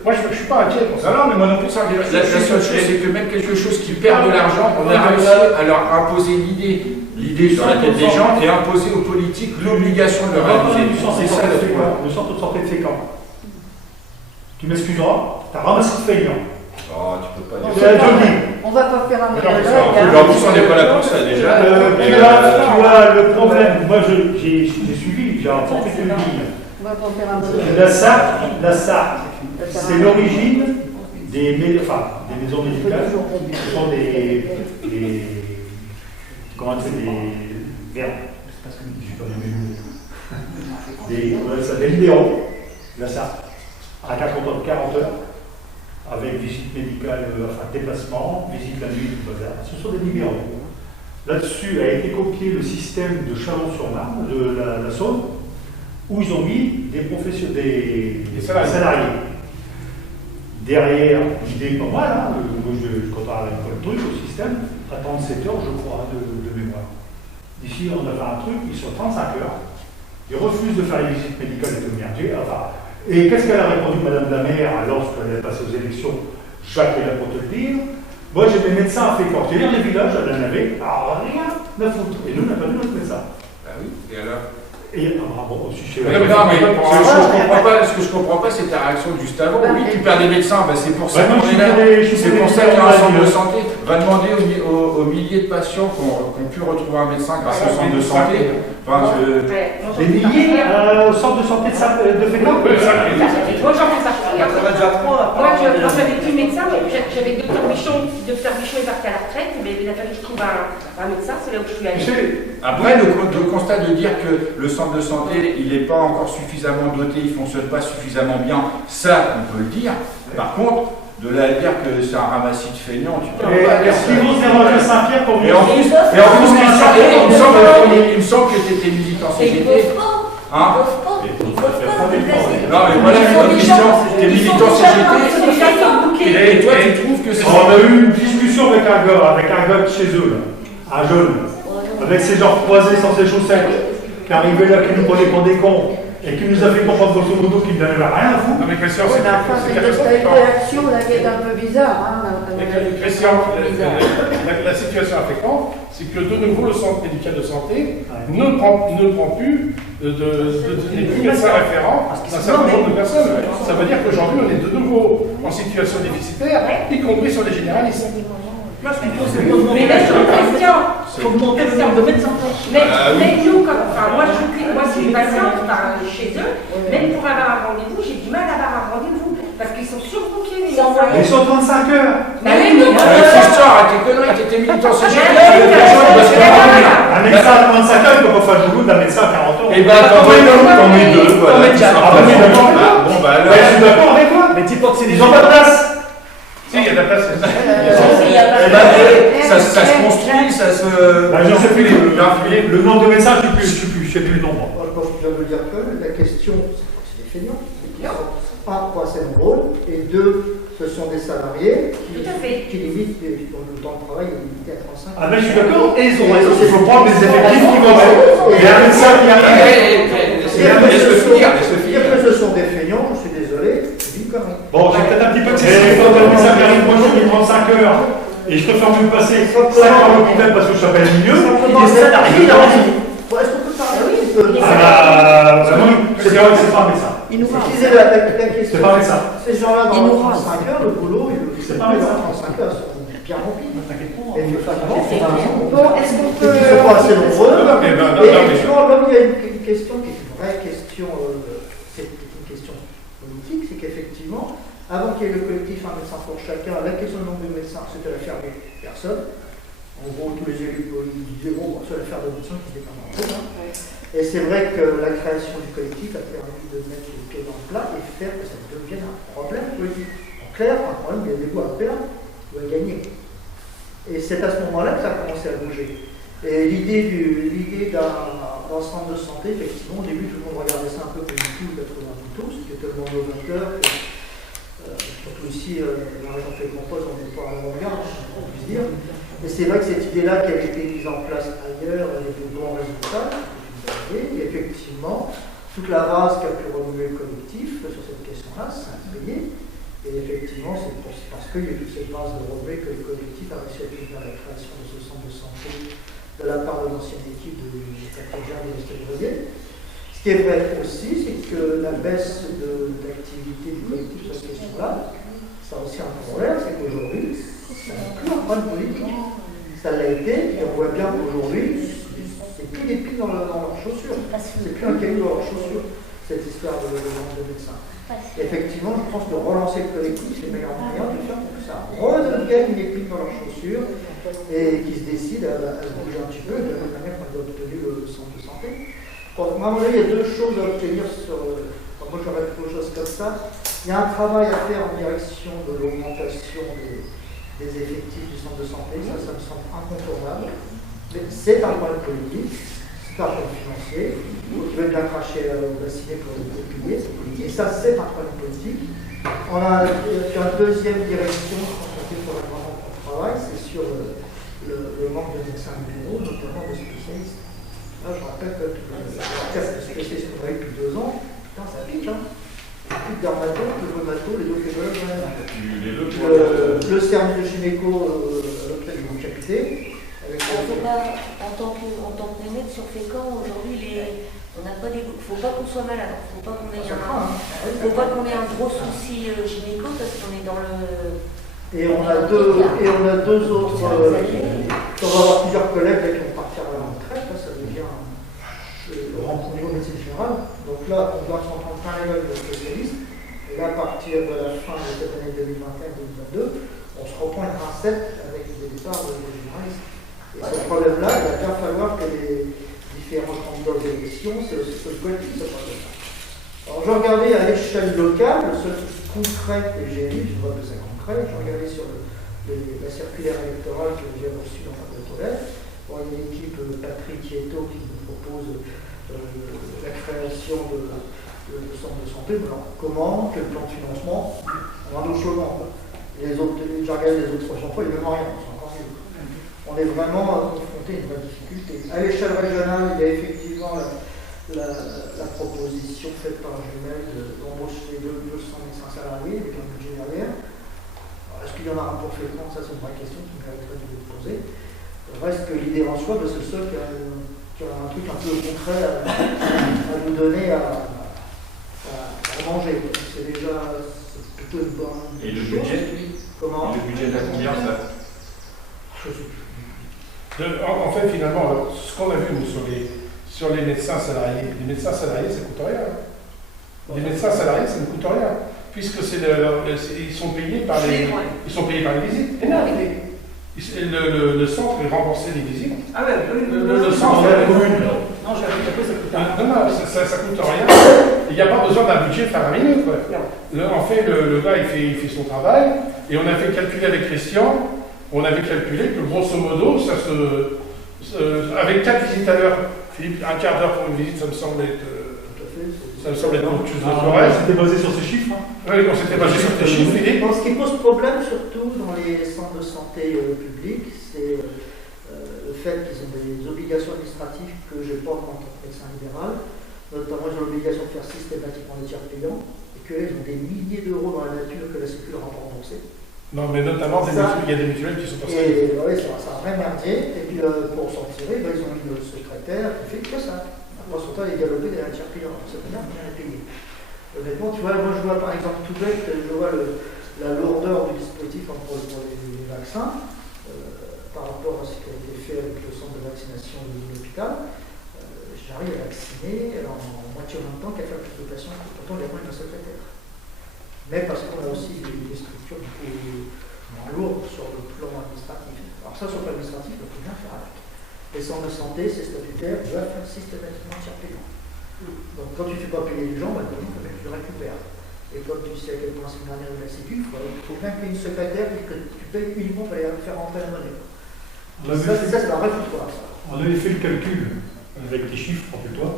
moi je ne suis pas inquiet pour ça. Non, mais moi non plus, ça. La seule chose, c'est que même quelque chose qui perd de l'argent, on a réussi à leur imposer l'idée sur la tête des gens et imposer aux politiques l'obligation de le réaliser. C'est ça le centre de santé de Fécamp. Tu m'excuseras, t'as ramassé de feignant. Oh, tu peux pas dire ça. On va pas faire un monologue. En plus, on n'est pas là pour ça déjà. Tu as le problème. Moi, j'ai suivi, j'ai apporté une ligne. On va pas faire un monologue. La SART, c'est l'origine des maisons médicales. Ce sont comment on dit, des libéraux, la SART, à 40 heures. Avec visite médicale, déplacement, visite la nuit, tout bazar. Ce sont des libéraux. Là-dessus a été copié le système de Chalon-sur-Marne, de la Saône, où ils ont mis des salariés. Derrière, l'idée pas mal, quand on a le truc au système, à 37 heures, je crois, de mémoire. D'ici, on a fait un truc, ils sont 35 heures, ils refusent de faire les visites médicales et de merger. Et qu'est-ce qu'elle a répondu, Madame la maire, lorsqu'elle est passée aux élections? Jacques est là pour te le dire. Moi, j'ai des médecins à Fécamp. Les villages, elle en avait rien à foutre. Et nous, on n'a pas vu notre médecin. Bah oui, et alors? Bon, si c'est... Ce que je comprends pas, c'est ta réaction juste avant. Oui, tu perds des médecins, c'est pour ça qu'on est là. C'est pour ça qu'il y a un centre de santé. Va demander aux milliers de patients qui ont pu retrouver un médecin grâce au centre de santé. Des milliers au centre de santé de Fécamp? Moi, j'en fais partie. Moi, j'avais plus de médecin, j'avais Dr Bichon est parti à la retraite, mais il a fallu que je trouve un médecin, c'est là où je suis allée. Après, le constat de dire que le centre de santé, il n'est pas encore suffisamment doté, il ne fonctionne pas suffisamment bien, ça, on peut le dire. Par contre, de là à dire que c'est un ramassis de feignants, tu peux pas dire ça. Est-ce qu'ils vont déranger Saint-Pierre pour Et en plus, il me semble que tu étais militant CGT. Hein? Non, mais voilà une bonne question. Tu es militant CGT. Et toi, tu trouves que c'est. On a eu une discussion avec un gars de chez eux, là, un jeune, avec ses jambes croisées sans ses chaussettes, qui arrivait là, qui nous prenait pour des cons, et qui nous a fait comprendre grosso modo qu'il n'avait rien à foutre. Non, mais Christian, C'est une réaction là qui est un peu bizarre. Christian, la situation à Fécamp, c'est que de nouveau le centre médical de santé ne prend plus n'est plus médecin référent d'un certain nombre de personnes. Ça veut dire qu'aujourd'hui on est de nouveau en situation déficitaire, y compris sur les généralistes. Mais là, je suis Christian. Faut augmenter le nombre de médecins. Mais nous, moi, si les patients chez eux, même pour avoir un rendez-vous, j'ai du mal à avoir un rendez-vous. Parce qu'ils sont surbookés, les médecins. Ils sont 35 heures. Mais oui, Christian, arrête tes conneries, t'étais militant CGT. Un médecin à 35 heures, il ne peut pas faire le boulot d'un médecin à 40 ans. Et ben, t'en mets deux. Bon, je suis d'accord avec toi. Mais dis pas que c'est Ils n'ont pas de place. Si, il y a de la place. Ça se construit, ça se. Je sais plus le nombre de médecins, je ne sais plus le nombre. Je veux dire que la question, c'est des feignants. Un, quoi, c'est le rôle, et deux, ce sont des salariés qui limitent le temps de travail est limité à 35 ans. Ah ben je suis d'accord, et ils ont raison, il faut prendre des effectifs qui vont être. Il y a un médecin qui arrive. Dire que ce sont des feignants, je suis désolé, c'est une connerie. Bon, j'ai peut-être un petit peu de c'est quand un médecin qui arrive, moi je prends 5 heures, et je préfère me passer 5 heures à l'hôpital parce que je s'appelle milieu, il est salarié, il a raison. Est-ce qu'on peut parler c'est pas un médecin. Il nous rend. Utiliser la question. C'est pas un médecin. Ces gens-là, dans 35 heures, le boulot, c'est pas un médecin. Dans 35 heures, c'est bien rempli. Et il faut Bon, est-ce qu'on peut. ils sont pas assez nombreux. Mais Et effectivement, là, il y a une question qui est une vraie question, c'est une question politique, c'est qu'effectivement, avant qu'il y ait le collectif Un médecin pour chacun. La question du nombre de médecins, c'était l'affaire de personne. En gros, tous les élus disaient bon, c'est l'affaire de médecins qui se déclarent en cause. Et c'est vrai que la création du collectif a permis de mettre les pieds dans le plat et faire que ça devienne un problème politique. En clair, un problème, il y a des voix à perdre ou à gagner. Et c'est à ce moment-là que ça a commencé à bouger. Et l'idée d'un centre de santé, effectivement, au début, tout le monde regardait ça un peu comme tout 92, qui est tellement novateur, surtout ici, dans la région de Compose, on n'est pas à l'avant-garde, on peut dire. Mais c'est vrai que cette idée-là qui a été mise en place ailleurs, avec de bons résultats, et effectivement, toute la race qui a pu renouveler le collectif sur cette question-là, ça a payé. Et effectivement, c'est parce qu'il y a eu toute cette base de relevé que le collectif a réussi à obtenir la création de ce centre de santé de la part de l'ancienne équipe de Catégien et de Stélevrier. Ce qui est vrai aussi, c'est que la baisse d'activité du collectif sur cette question-là, ça a aussi un problème, c'est qu'aujourd'hui, ça n'a plus un problème politique. Ça l'a été, et on voit bien qu'aujourd'hui, c'est plus des pieds dans leurs chaussures. C'est plus un caillou dans leurs chaussures, cette histoire de manque de médecins. Effectivement, je pense que relancer le collectif, c'est le meilleur moyen de faire pour que ça redevienne une épine dans leurs chaussures et qu'ils se décident à se bouger un petit peu de la même manière qu'on a obtenu le centre de santé. Bon, à mon avis, il y a deux choses à obtenir sur. Moi, j'aurais quelque chose comme ça. Il y a un travail à faire en direction de l'augmentation des effectifs du centre de santé. Ça me semble incontournable. Mais c'est un problème politique, c'est un problème financier. Qui veut bien cracher au bassinet pour le payer. Et ça, c'est un problème politique. On a une deuxième direction, je pense qu'il faudrait vraiment qu'on travaille, c'est sur le manque de médecins libéraux, notamment de spécialistes. Là, je rappelle que la carte de spécialistes qu'on a eu depuis 2 ans, putain, ça pique, hein. Plus de dermato, plus de rhumato, les deux le service de gynéco à l'hôpital du Grand Capité. En tant que médecin sur Fécamp, aujourd'hui, on n'a pas des. Il ne faut pas qu'on soit malade, il ne faut pas qu'on ait un gros souci gynéco parce qu'on est dans le. Et on a deux autres. On va avoir plusieurs collègues qui vont partir à la retraite, là, ça devient au niveau de médecine générale. Donc là, on doit s'entendre plein les de spécialistes. Et là, à partir de la fin de cette année 2021-2022, on se reprend une rincette avec des départs de généralistes. Et ce problème-là, il va bien falloir que les différents candidats aux élections se collectent ce problème-là. Alors, je regardais à l'échelle locale, le seul truc concret que j'ai lu, je vois que c'est concret, je regardais sur la circulaire électorale que j'ai reçue dans ma boîte aux lettres. Bon, il y a une équipe, Patrick Hieto, qui nous propose la création de centres de santé. Mais alors, comment, quel plan de financement? On a d'autres choses. Les autres, j'ai regardé les autres prochaines fois, il n'y a même rien. On est vraiment confronté à une vraie difficulté. À l'échelle régionale, il y a effectivement la proposition faite par Jumel d'embaucher 200 médecins salariés avec un budget derrière. Est-ce qu'il y en a un pour Fécamp? Ça, c'est une vraie question qui mériterait de vous poser. Reste que l'idée en soi, c'est le seul qui a un truc un peu concret à nous donner à manger. C'est déjà plutôt une bonne chose. Et le budget? Comment? Le budget de combien ça? Je sais plus. En fait, finalement, alors, ce qu'on a vu nous, sur les médecins salariés, les médecins salariés, ça ne coûte rien. Les médecins salariés, ça ne coûte rien, puisque ils sont payés par les visites. Et non, le centre est remboursé les visites. Ah ouais, le centre de la commune. Non, j'avais tapé, ça coûte rien. Non, ça coûte rien. Il n'y a pas besoin d'un budget faramineux, quoi. En fait, le gars, il fait son travail, et on a fait calculer avec Christian. On avait calculé que grosso modo, avec 4 visites à l'heure, Philippe, un quart d'heure pour une visite, ça me semble être beaucoup de choses de correct. C'était basé sur ces chiffres. Oui, on s'était basé sur ces chiffres, Philippe. Ce qui pose problème, surtout dans les centres de santé publics, c'est le fait qu'ils ont des obligations administratives que je porte en tant que médecin libéral. Notamment, ils ont l'obligation de faire systématiquement les tiers payants, et qu'ils ont des milliers d'euros dans la nature que la Sécu leur a pas remboursé. Non, mais notamment, il y a des mutuelles qui sont passées. Oui, c'est un vrai merdier. Et puis, pour s'en tirer, ils ont mis le secrétaire qui fait que ça. Après, son temps, il est galopé derrière un tiers payant. Ça veut dire rien à payer. Honnêtement, tu vois, moi, je vois par exemple tout bête, je vois la lourdeur du dispositif pour les vaccins par rapport à ce qui a été fait avec le centre de vaccination de l'hôpital. J'arrive à vacciner en moitié en même temps qu'à faire plus de patients. Pourtant, il y a moins d'un secrétaire. mais parce qu'on a aussi des structures moins lourdes sur le plan administratif. Alors ça, sur le plan administratif, on peut bien faire avec. Les centres de santé, c'est statutaire, doivent faire systématiquement tiers payant. Donc quand tu ne fais pas payer les gens, bah, il faut bien que tu le récupères. Et comme tu sais à quel point c'est une dernière de la Sécu, il faut bien qu'il y ait une secrétaire que tu payes uniquement pour aller faire rentrer la monnaie. Ça, c'est la vraie foutoir. On avait fait le calcul avec les chiffres, rappelle-toi.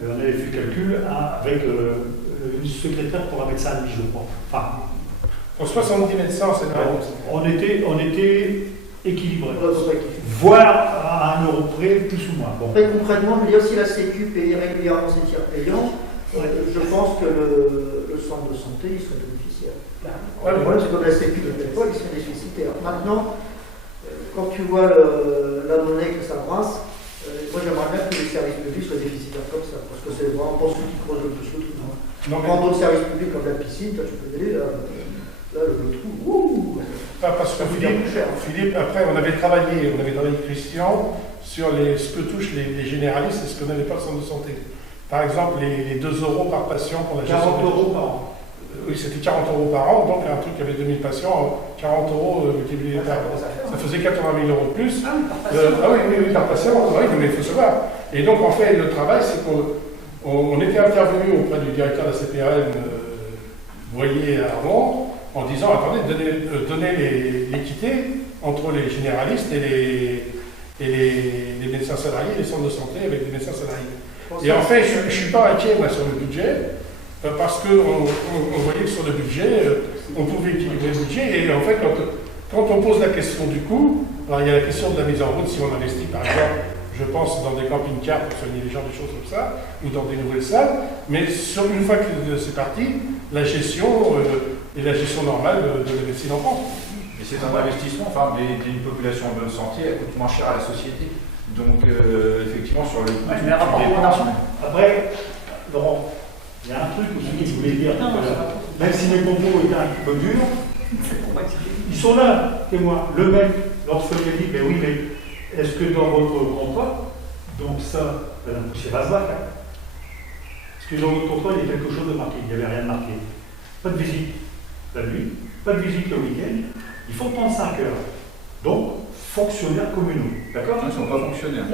On avait fait le calcul avec une secrétaire pour un médecin à je crois. Enfin, pour 70 médecins, c'est vrai. On était équilibré. Voire à 1 euro près, plus ou moins. Bon. Très concrètement, il y a aussi la Sécu payée régulièrement ses tiers payants. Je pense que le centre de santé, il serait bénéficiaire. Le problème, c'est que la Sécu de telle fois, il serait déficitaire. Maintenant, quand tu vois la monnaie que ça brasse, moi j'aimerais bien que les services publics soient déficitaires comme ça, parce que c'est vraiment pour ceux qui creusent le plus le trou. Quand d'autres services publics comme la piscine, toi, tu peux y aller, là le trou, parce que Philippe, après on avait travaillé avec Christian sur ce que touchent les généralistes et ce que n'avait pas le centre de santé. Par exemple, les 2 euros par patient pour la gestion. 40 euros par an. Oui, c'était 40 euros par an, donc un truc qui avait 2000 patients, 40 euros multiplié par. Ça faisait 80 000 euros de plus. Oui, par patient, oui, mais il faut savoir. Et donc, en fait, le travail, c'est qu'on était intervenu auprès du directeur de la CPRM, Voyer à Rouen, en disant attendez, donnez l'équité entre les généralistes et les médecins salariés, les centres de santé avec les médecins salariés. Et en fait, je ne suis pas inquiet moi, sur le budget, parce qu'on voyait que sur le budget, on pouvait équilibrer le budget, et en fait, quand on pose la question du coût, alors il y a la question de la mise en route, si on investit par exemple, je pense, dans des camping-cars pour soigner les gens, des choses comme ça, ou dans des nouvelles salles, mais une fois que c'est parti, la gestion est la gestion normale de la médecine en France. Et c'est un investissement, enfin, d'une population en bonne santé, elle coûte moins cher à la société. Donc, effectivement, sur le coût, Après, Laurent, il y a un truc aussi que je voulais dire tout à l'heure. Même si mes propos étaient un petit peu durs, ils sont là, témoins. Le mec, lorsque il a dit, mais oui, mais est-ce que dans votre contrat, donc ça, c'est Razak, est-ce que dans votre contrat, il y a quelque chose de marqué? Il n'y avait rien de marqué. Pas de visite la nuit, pas de visite le week-end, il faut 35 heures. Donc, fonctionnaires communaux. D'accord? Ils ne sont pas fonctionnaires.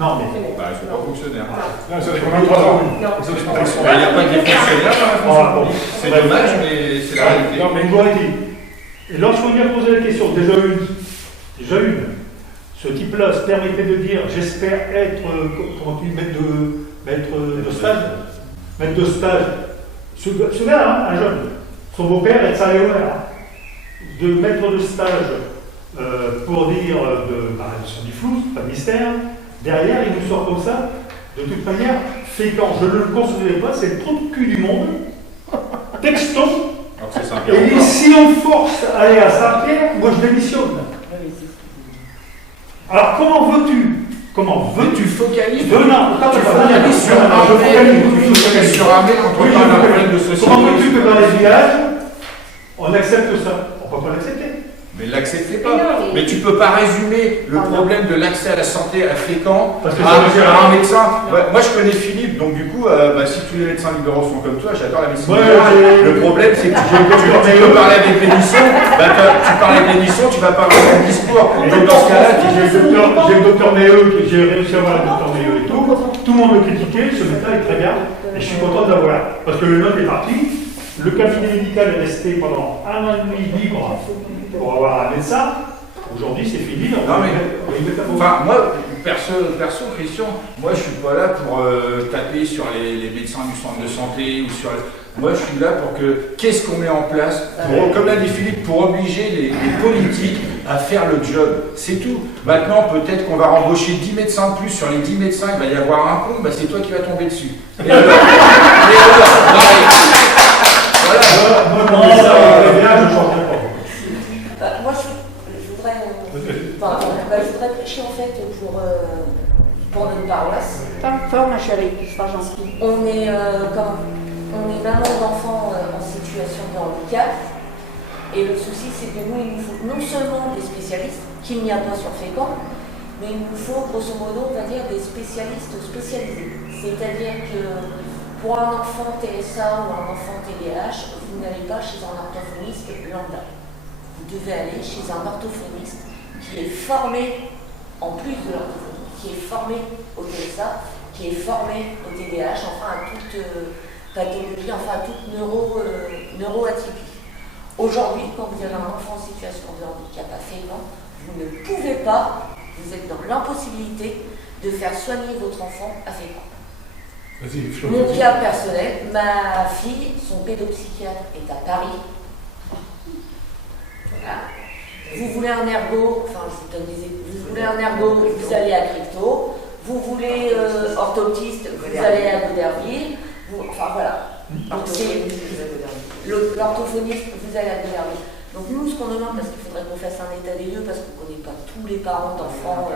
Non, mais. Ils ne sont pas fonctionnaires. Non, ça dépend de 3 ans. Il n'y a pas que des fonctionnaires dans la fonction publique. C'est dommage, mais c'est la réalité. Non, mais une fois dit. Et lorsqu'on lui a posé la question, déjà une, ce type-là se permettait de dire j'espère être, comment tu dis, maître de stage. Ce gars, un jeune, son beau-père est salaire de maître de stage pour dire sur du flou, pas de mystère. Derrière, il nous sort comme ça. De toute manière, Fécamp, je ne le considérais pas, c'est le trou de cul du monde. Texto. Et si on force à aller à Saint-Pierre, moi je démissionne. Alors comment veux-tu focaliser sur Armée quand on parle d'un problème de société? Comment veux-tu que dans les villages, on accepte ça? On ne peut pas l'accepter. Mais l'acceptez pas. Mais tu peux pas résumer le problème de l'accès à la santé à Fécamp à un médecin. Moi je connais Philippe, donc du coup, si tous les médecins libéraux sont comme toi, j'adore la médecine libérale. Le problème c'est que tu peux parler avec l'émission, tu parles avec l'émission, tu vas parler avec un discours. Donc dans ce cas-là, j'ai le docteur Méheux, j'ai réussi à avoir le docteur Méheux et tout le monde me critiquait, ce médecin est très bien, et je suis content de l'avoir. Parce que le note est parti, le cabinet médical est resté pendant 1 an et demi libre pour avoir un médecin. Aujourd'hui, c'est fini. Enfin, moi, perso, Christian, moi, je suis pas là pour taper sur les médecins du centre de santé ou sur. Moi, je suis là pour que. Qu'est-ce qu'on met en place comme l'a dit Philippe, pour obliger les politiques à faire le job. C'est tout. Maintenant, peut-être qu'on va embaucher 10 médecins de plus. Sur les 10 médecins, il va y avoir un con, c'est toi qui vas tomber dessus. Voilà. Moi, je voudrais prêcher en fait pour notre paroisse. Fort, ma chérie, c'est pas gentil. On est maman d'enfants en situation de handicap. Et le souci, c'est que nous, il nous faut non seulement des spécialistes, qu'il n'y a pas sur Fécamp, mais il nous faut, grosso modo, on va dire, des spécialistes spécialisés. C'est-à-dire que Pour un enfant TSA ou un enfant TDAH, vous n'allez pas chez un orthophoniste lambda. Vous devez aller chez un orthophoniste qui est formé, en plus de l'orthophonie, qui est formé au TSA, qui est formé au TDAH, enfin à toute pathologie, enfin à toute neuroatypie. Aujourd'hui, quand vous avez un enfant en situation de handicap à Fécamp, vous ne pouvez pas, vous êtes dans l'impossibilité de faire soigner votre enfant à Fécamp. Mon cas personnel, ma fille, son pédopsychiatre est à Paris. Voilà. Vous voulez un ergo, enfin je vous donne vous voulez un ergo, vous allez à Crypto. Vous voulez orthoptiste, vous allez à Goderville. Enfin voilà. L'orthophoniste, vous allez à Goderville. Donc nous, ce qu'on demande, parce qu'il faudrait qu'on fasse un état des lieux, parce qu'on ne connaît pas tous les parents d'enfants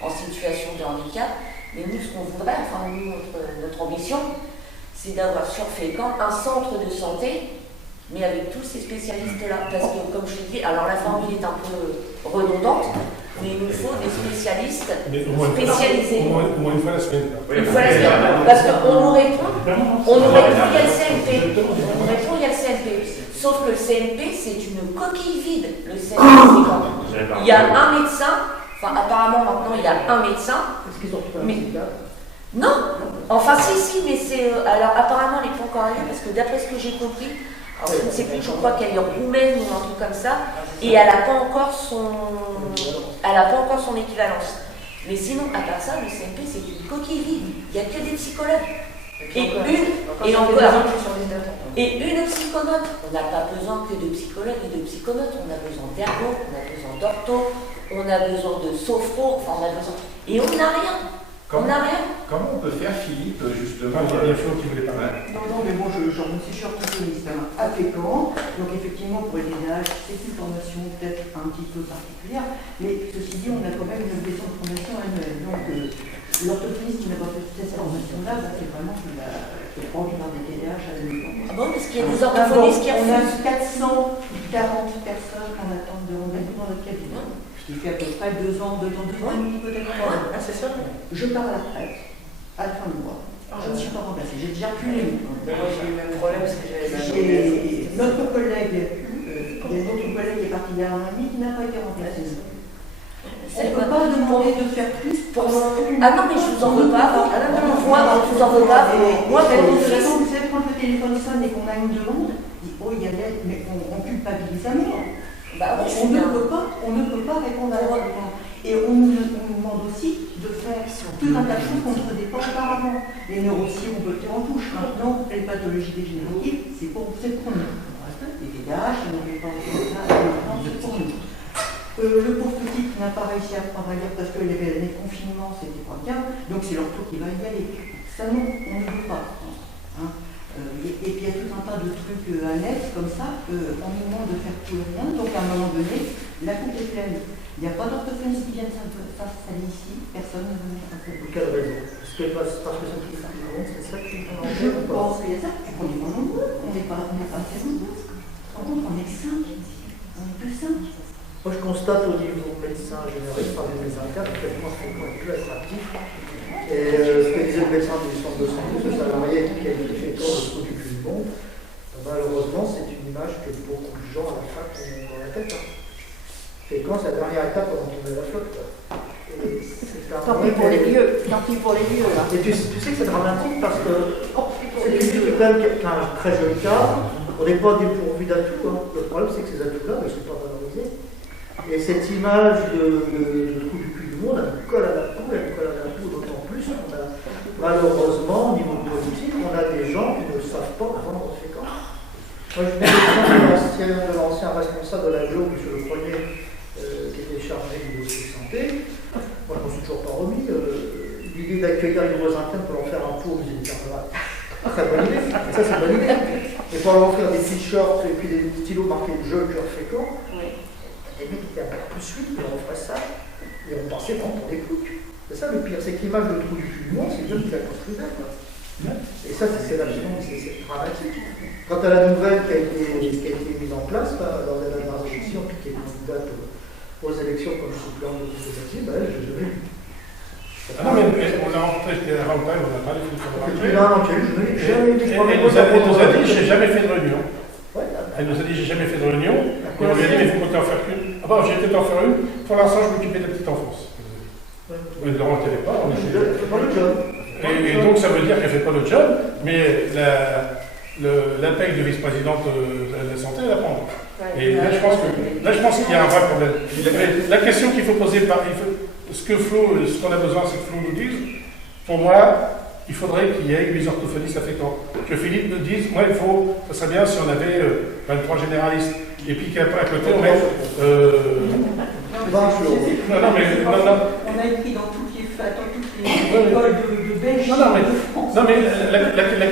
en situation de handicap, mais nous, ce qu'on voudrait, enfin nous, notre ambition, c'est d'avoir sur Fécamp un centre de santé, mais avec tous ces spécialistes-là. Parce que, comme je l'ai dit, alors la formule est un peu redondante, mais il nous faut des spécialistes spécialisés. Au moins une fois la semaine. Une fois la semaine. Parce qu'on nous répond, il y a le CNP. On nous répond, il y a le CNP. Sauf que le CNP, c'est une coquille vide, le CNP. Il y a un médecin, enfin apparemment maintenant il y a un médecin. Est-ce qu'ils ont tout un mais... syndicat? Non, enfin si, mais c'est... alors apparemment elle n'est pas encore arrivée, parce que d'après ce que j'ai compris, alors je ne sais plus, je crois qu'elle est roumaine ou un truc comme ça, et elle n'a pas encore son équivalence. Mais sinon, à part ça, le CNP c'est une coquille vide, il n'y a que des psychologues. Et une psychomote. On n'a pas besoin que de psychologues et de psychomotes, on a besoin d'ergo, on a besoin d'ortho, on a besoin de sophro, enfin on a besoin... Et on n'a rien. Comment on peut faire, Philippe, justement Il y a bien sûr qui voulait parler. Non, mais bon, je suis orthophoniste à Fécamp, donc effectivement pour les TDAH, c'est une formation peut-être un petit peu particulière, mais ceci dit, on a quand même une question de formation annuelle. Donc l'orthophoniste qui n'a pas fait cette formation-là, c'est vraiment que la ordinaire des TDAH à la maison. Ah bon, parce qu'il y a des orthophonistes qui on a refusent. 440 personnes en attente de rendez-vous dans notre cabinet. Il fait à peu près 2 ans et demi peut-être. Ah, c'est ça. Je pars à la retraite à la fin du mois. Je ne suis pas remplacée, j'ai déjà plus les mots. Moi j'ai eu le même problème parce que j'avais notre collègue, il y a notre collègue qui est parti il y a 1 an et demi qui n'a pas été remplacé. On ne peut pas demander de faire plus pour Ah non, mais je vous en veux pas. Moi, je vous en veux pas. Moi, vous savez, quand le téléphone sonne et qu'on a une demande, on dit oh, il y a l'aide, mais on culpabilise sa mère. Bah, oui, on ne peut pas répondre à la demande. Et on nous demande aussi de faire tout un tas de choses qu'on ne faisait pas auparavant. Les neurosciences, on peut le faire en touche. Maintenant, les pathologies dégénératives, c'est pour nous. Les TDAH, les pas c'est pour nous. Le pauvre petit qui n'a pas réussi à travailler parce qu'il y avait l'année de confinement, c'était pas bien, donc c'est leur tour qui va y aller. Ça non, on ne veut pas. Hein. Et puis il y a tout un tas de trucs annexes comme ça, on nous demande de faire tout et rien, donc à un moment donné, la coupe est pleine. Il n'y a pas d'orthophoniste qui vienne s'installer ici, personne ne veut s'installer. Pour quelle raison? Parce que c'est plus long, c'est ça qui est Je pense qu'il y a ça, et qu'on n'est pas nombreux, on n'est pas assez nombreux. Par contre, on est 5 ici, on est que 5. Moi, je constate au niveau médecin généraliste, par les médecins internes, actuellement, c'est plus attractif. Et ce que disait le médecin du centre de santé, ce salarié qui a été fait tort de ce du cul du monde, malheureusement, c'est une image que beaucoup de gens à la fac ont dans la tête. Et quand c'est la dernière étape avant de tomber la flotte. Tant pis pour les lieux, tant pis pour les lieux. Là. Et tu sais que c'est dramatique parce que c'est des lieux qui ont un très joli cadre, on n'est pas dépourvu d'atouts. Hein. Le problème, c'est que ces atouts-là ne sont pas valorisés. Et cette image de trou du cul du monde, elle nous colle à la peau, d'autant plus qu'on a, malheureusement, au niveau de politique, on a des gens qui ne savent pas vendre ses camps. Moi, je suis de l'ancien responsable de la GEO, M. Le Premier, qui était chargé du dossier de santé. Moi, je ne m'en suis toujours pas remis. L'idée d'accueillir les nouveaux internes pour leur faire un tour, j'ai dit, très bonne idée. Ça, c'est une bonne idée. Et pour leur offrir des t-shirts et puis des stylos marqués jeu, cœur, fécond. Les mecs étaient un peu plus suite, ils leur offraient ça, et on pensait prendre pour des cloucs. C'est ça le pire, c'est que l'image de trou du cul du monde, c'est bien qui l'a construit là. Et ça, c'est dramatique. Quant à la nouvelle qui a été mise en place là, lors de la dernière élection, qui est candidate aux élections comme suppléante de l'office de ben, elle, je l'ai vu. Ah non, mais on l'a rencontré, c'était à Raoul, on a parlé de Depuis là, non, elle nous a dit, j'ai jamais fait de réunion. Elle nous a dit, j'ai jamais fait de réunion. Et on lui a dit, mais il faut qu'on t'en faire qu'une. Ah bon, j'ai été t'en faire une. Pour l'instant, je m'occupais de la petite enfance. Mais ne rentrez pas. Pas le job. Et donc, ça veut dire qu'elle ne fait pas le job, mais la paye de vice-présidente de la santé, elle la prend. Et là, je pense qu'il y a un vrai problème. La question qu'il faut poser, ce qu'on a besoin, c'est que Flo nous dise. Pour moi, il faudrait qu'il y ait 8 orthophonistes affectants. Que Philippe nous dise, moi, ça serait bien si on avait 23 généralistes. Et puis qu'après, à côté, on met. On a écrit dans toutes les écoles de Belgique. Non, mais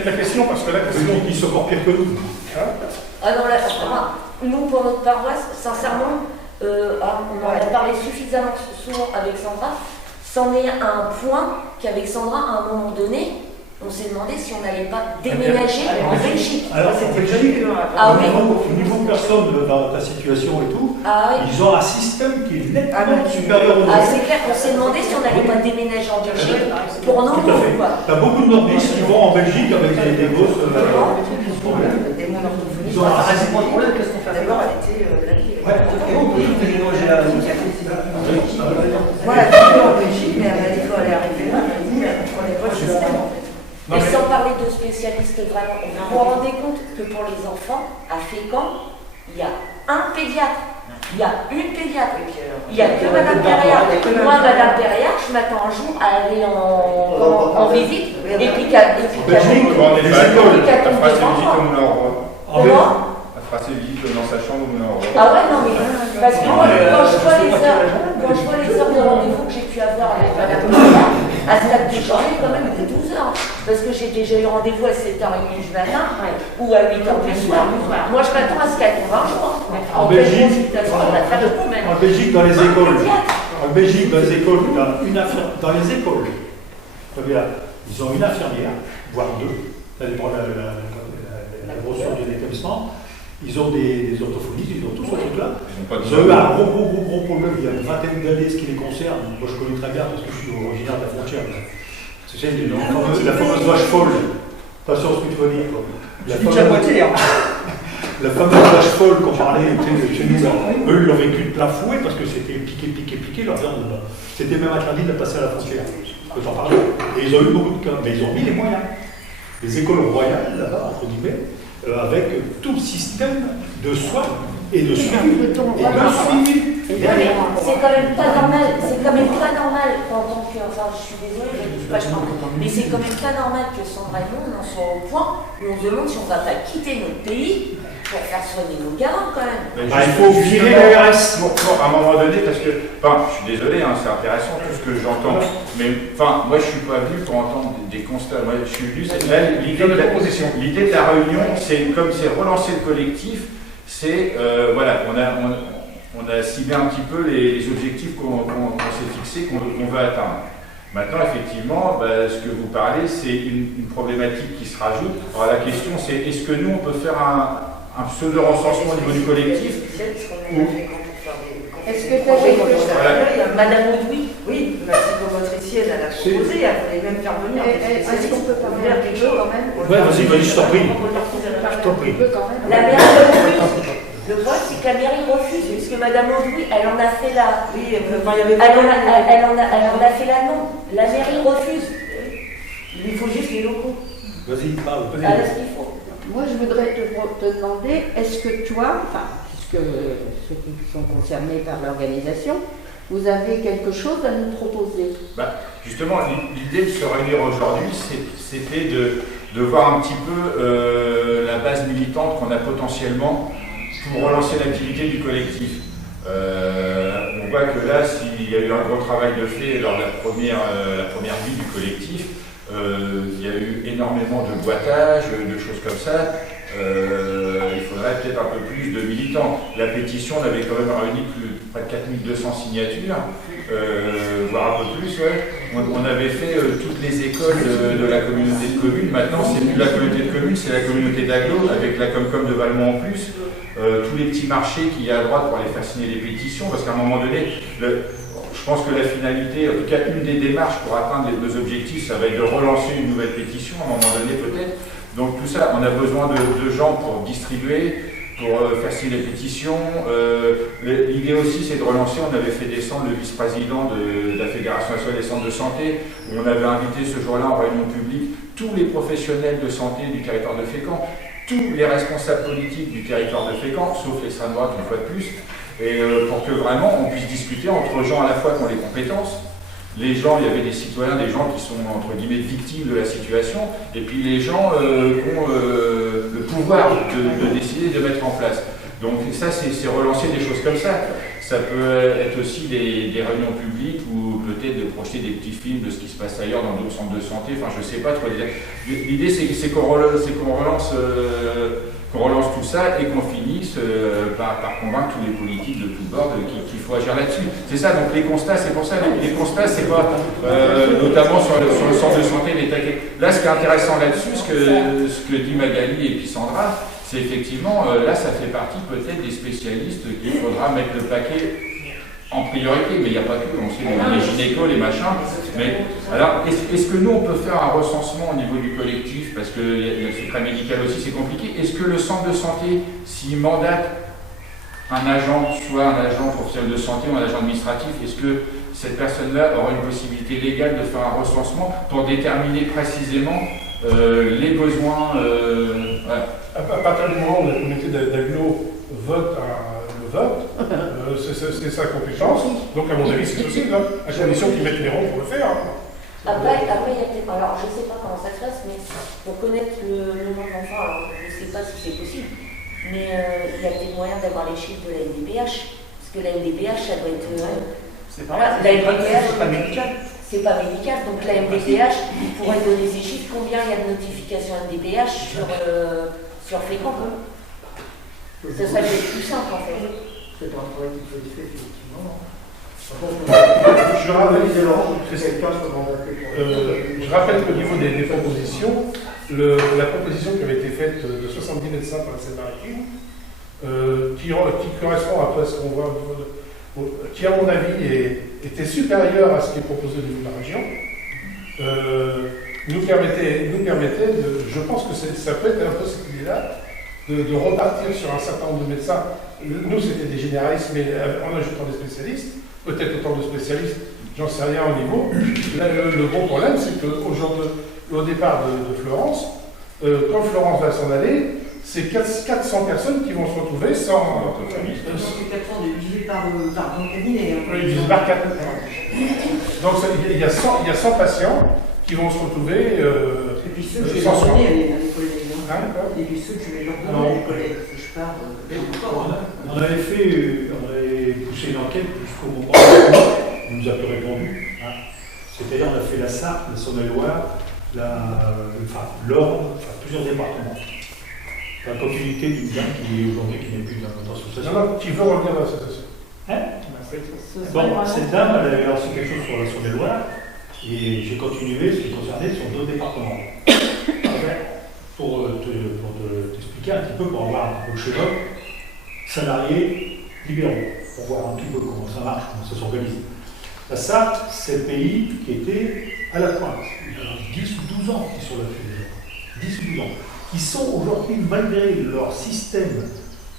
la question, parce que la question. Ils sont encore pires que nous. Ah non, là, nous, pour notre paroisse, sincèrement, on en a parlé suffisamment souvent avec Sandra. C'en est un point qu'avec Sandra, à un moment donné, on s'est demandé si on n'allait pas déménager en Belgique. Alors, c'est Belgique. Au niveau personne dans ta situation et tout, ils ont un système qui est nettement supérieur au nôtre. C'est clair, on s'est demandé si on n'allait pas déménager en Belgique pour nos Tout à fait. Tu as beaucoup de nordistes qui vont en Belgique avec des grosses. Ils ont un problème, qu'est-ce qu'on fait d'abord, elle était voilà, tu es en Belgique, mais elle a dit qu'elle est arrivée là, elle dit qu'elle ne comprenait pas le système. Et sans parler de spécialistes vraiment, vous vous rendez compte que pour les enfants, à Fécamp, il y a un pédiatre, il y a une pédiatre, il n'y a que Madame Perriard. Moi, Madame Perriard, je m'attends un jour à aller en visite, et puis qu'à fera ses visites dans sa chambre ou dans Ah ouais, non, mais parce que moi, quand je vois les heures de rendez-vous que j'ai pu avoir avec Madame Perriard, à ce stade de journée, quand même, de 12 heures. Parce que j'ai déjà eu rendez-vous à 7h30 du matin ou à 8h du soir. Moi, je m'attends à ce qu'elle tombe un jour. En Belgique, dans les écoles, ils ont une infirmière, voire deux, ça dépend de la grosseur de l'établissement. Ils ont des orthophonistes, ils ont tout ce truc-là. Ils ont eu un gros problème il y a une vingtaine d'années, ce qui les concerne. Moi, je connais très bien parce que je suis originaire de la frontière. Tu sais, la fameuse vache folle. Attention à ce que tu vas dire. La fameuse vache folle qu'on parlait chez nous, eux, ils l'ont vécu de plein fouet parce que c'était piqué, leur viande. C'était même interdit de la passer à la frontière. J'en parlais. Et ils ont eu beaucoup de cas. Mais ils ont mis les moyens. Les écoles royales, là-bas, entre guillemets, avec tout le système de soins et de suivi. C'est quand même pas normal, en tant que, enfin je suis désolée, je dis pas je parle, mais c'est quand même pas normal que Sandra et nous, on en soit au point où on se demande si on va pas quitter notre pays pour faire soigner nos gamins quand même. Il faut virer l'ARS. À un moment donné, parce que, je suis désolé, c'est intéressant tout ce que j'entends, mais moi je suis pas venu pour entendre des constats. Moi je suis venu, l'idée de la réunion, c'est comme c'est relancer le collectif, c'est on a ciblé un petit peu les objectifs qu'on s'est fixés, qu'on veut atteindre. Maintenant, effectivement, ce que vous parlez, c'est une problématique qui se rajoute. Alors la question, c'est est-ce que nous, on peut faire un pseudo-recensement au niveau du collectif Est-ce que tu as quelque chose Madame Audouy? Oui, la psychomotricienne, elle a proposé, elle voulait même faire venir. Est-ce qu'on peut parler un quelque chose quand même? Ouais, vas-y, je t'en prie. La mairie refuse. Le problème, c'est que la mairie refuse, puisque Madame Audouy, elle en a fait la. Oui, elle en a fait la non. La mairie refuse. Il lui faut juste les locaux. Vas-y, parle. Voilà ce qu'il faut. Moi, je voudrais te demander, est-ce que toi, puisque ceux qui sont concernés par l'organisation, vous avez quelque chose à nous proposer? Justement, l'idée de se réunir aujourd'hui, c'était de voir un petit peu la base militante qu'on a potentiellement pour relancer l'activité du collectif. On voit que là, s'il y a eu un gros travail de fait lors de la première vie du collectif, il y a eu énormément de boitage, de choses comme ça. Il faudrait peut-être un peu plus de militants. La pétition, on avait quand même réuni près de 4200 signatures, voire un peu plus. Ouais. On avait fait toutes les écoles de la communauté de communes. Maintenant, c'est plus la communauté de communes, c'est la communauté d'Aglo, avec la Comcom de Valmont en plus. Tous les petits marchés qu'il y a à droite pour aller faire signer des pétitions, parce qu'à un moment donné, je je pense que la finalité, en tout cas une des démarches pour atteindre les 2 objectifs, ça va être de relancer une nouvelle pétition à un moment donné peut-être. Donc tout ça, on a besoin de gens pour distribuer, pour faire signer les pétitions. L'idée aussi, c'est de relancer, on avait fait descendre le vice-président de la Fédération nationale des centres de santé, où on avait invité ce jour-là en réunion publique tous les professionnels de santé du territoire de Fécamp, tous les responsables politiques du territoire de Fécamp, sauf l'extrême droite une fois de plus, et pour que vraiment on puisse discuter entre gens à la fois qui ont les compétences, les gens, il y avait des citoyens, des gens qui sont entre guillemets victimes de la situation, et puis les gens qui ont le pouvoir de décider de mettre en place. Donc ça, c'est relancer des choses comme ça. Ça peut être aussi des réunions publiques ou peut-être de projeter des petits films de ce qui se passe ailleurs dans d'autres centres de santé. Enfin, je sais pas trop. L'idée, c'est qu'on relance tout ça et qu'on finisse par convaincre tous les politiques de tous bords qu'il faut agir là-dessus. C'est ça, donc les constats, c'est pour ça, les constats, c'est pas, notamment sur le centre de santé, les taquets. Là, ce qui est intéressant là-dessus, ce que dit Magali et puis Sandra, c'est effectivement, là, ça fait partie peut-être des spécialistes qu'il faudra mettre le paquet en priorité, mais il n'y a pas que, on sait, les gynécos, les machins. Mais alors, est-ce que nous, on peut faire un recensement au niveau du collectif, parce que le secret médical aussi, c'est compliqué. Est-ce que le centre de santé, s'il mandate un agent, soit un agent professionnel de santé ou un agent administratif, est-ce que cette personne-là aura une possibilité légale de faire un recensement pour déterminer précisément les besoins voilà. À partir du moment où le comité d'agglo vote le vote, c'est sa compétence. Donc, à mon avis, c'est possible, hein, à condition qu'ils mettent les ronds pour le faire. Hein. Après, il y a peut-être. Alors, je ne sais pas comment ça se passe, mais pour connaître le nombre d'enfants, alors je ne sais pas si c'est possible, mais il y a peut-être moyen d'avoir les chiffres de la MDPH, parce que la MDPH, ça doit être. C'est pas médical. C'est pas médical, donc la MDPH pourrait donner ces chiffres. Combien il y a de notifications MDPH sur Fécamp? Ça serait peut-être plus simple en fait. C'est un travail qui peut être fait, effectivement. Je rappelle qu'au niveau des propositions, la proposition qui avait été faite de 70 médecins par la Seine-Maritime, qui correspond un peu à ce qu'on voit au niveau qui, à mon avis, était supérieur à ce qui est proposé au niveau de la région, nous permettait de, je pense que ça peut être un peu cette idée-là, de repartir sur un certain nombre de médecins. Nous, c'était des généralistes, mais en ajoutant des spécialistes, peut-être autant de spécialistes, j'en sais rien au niveau. Là, le gros problème, c'est qu'au départ de Florence, quand Florence va s'en aller, c'est 400 personnes qui vont se retrouver sans... C'est 400 divisé par mon cabinet. Divisé par 4. Donc il y a 100 patients qui vont se retrouver et puis ceux que je vais leur donner à mes collègues. Et puis ceux que je vais leur donner à mes collègues. Je pars. On avait poussé une enquête jusqu'au moment où on nous a peu répondu. Hein. C'est-à-dire on a fait la Sarthe, la Saône-et-Loire, l'Orne, plusieurs départements. La continuité d'une dame qui aujourd'hui n'est plus dans l'association. Non, qui veut revenir dans l'association. Hein? Bon, cette dame, elle avait lancé quelque chose sur la Saône-et-Loire, et j'ai continué, ce qui concernait son 2 départements. Pour t'expliquer un petit peu, pour avoir un peu le schéma, salariés libéraux, pour voir un petit peu comment ça marche, comment ça s'organise. La Sarthe, c'est le pays qui était à la pointe. Il y a 10 ou 12 ans qui sont là-dessus. 10 ou 12 ans. Qui sont aujourd'hui, malgré leur système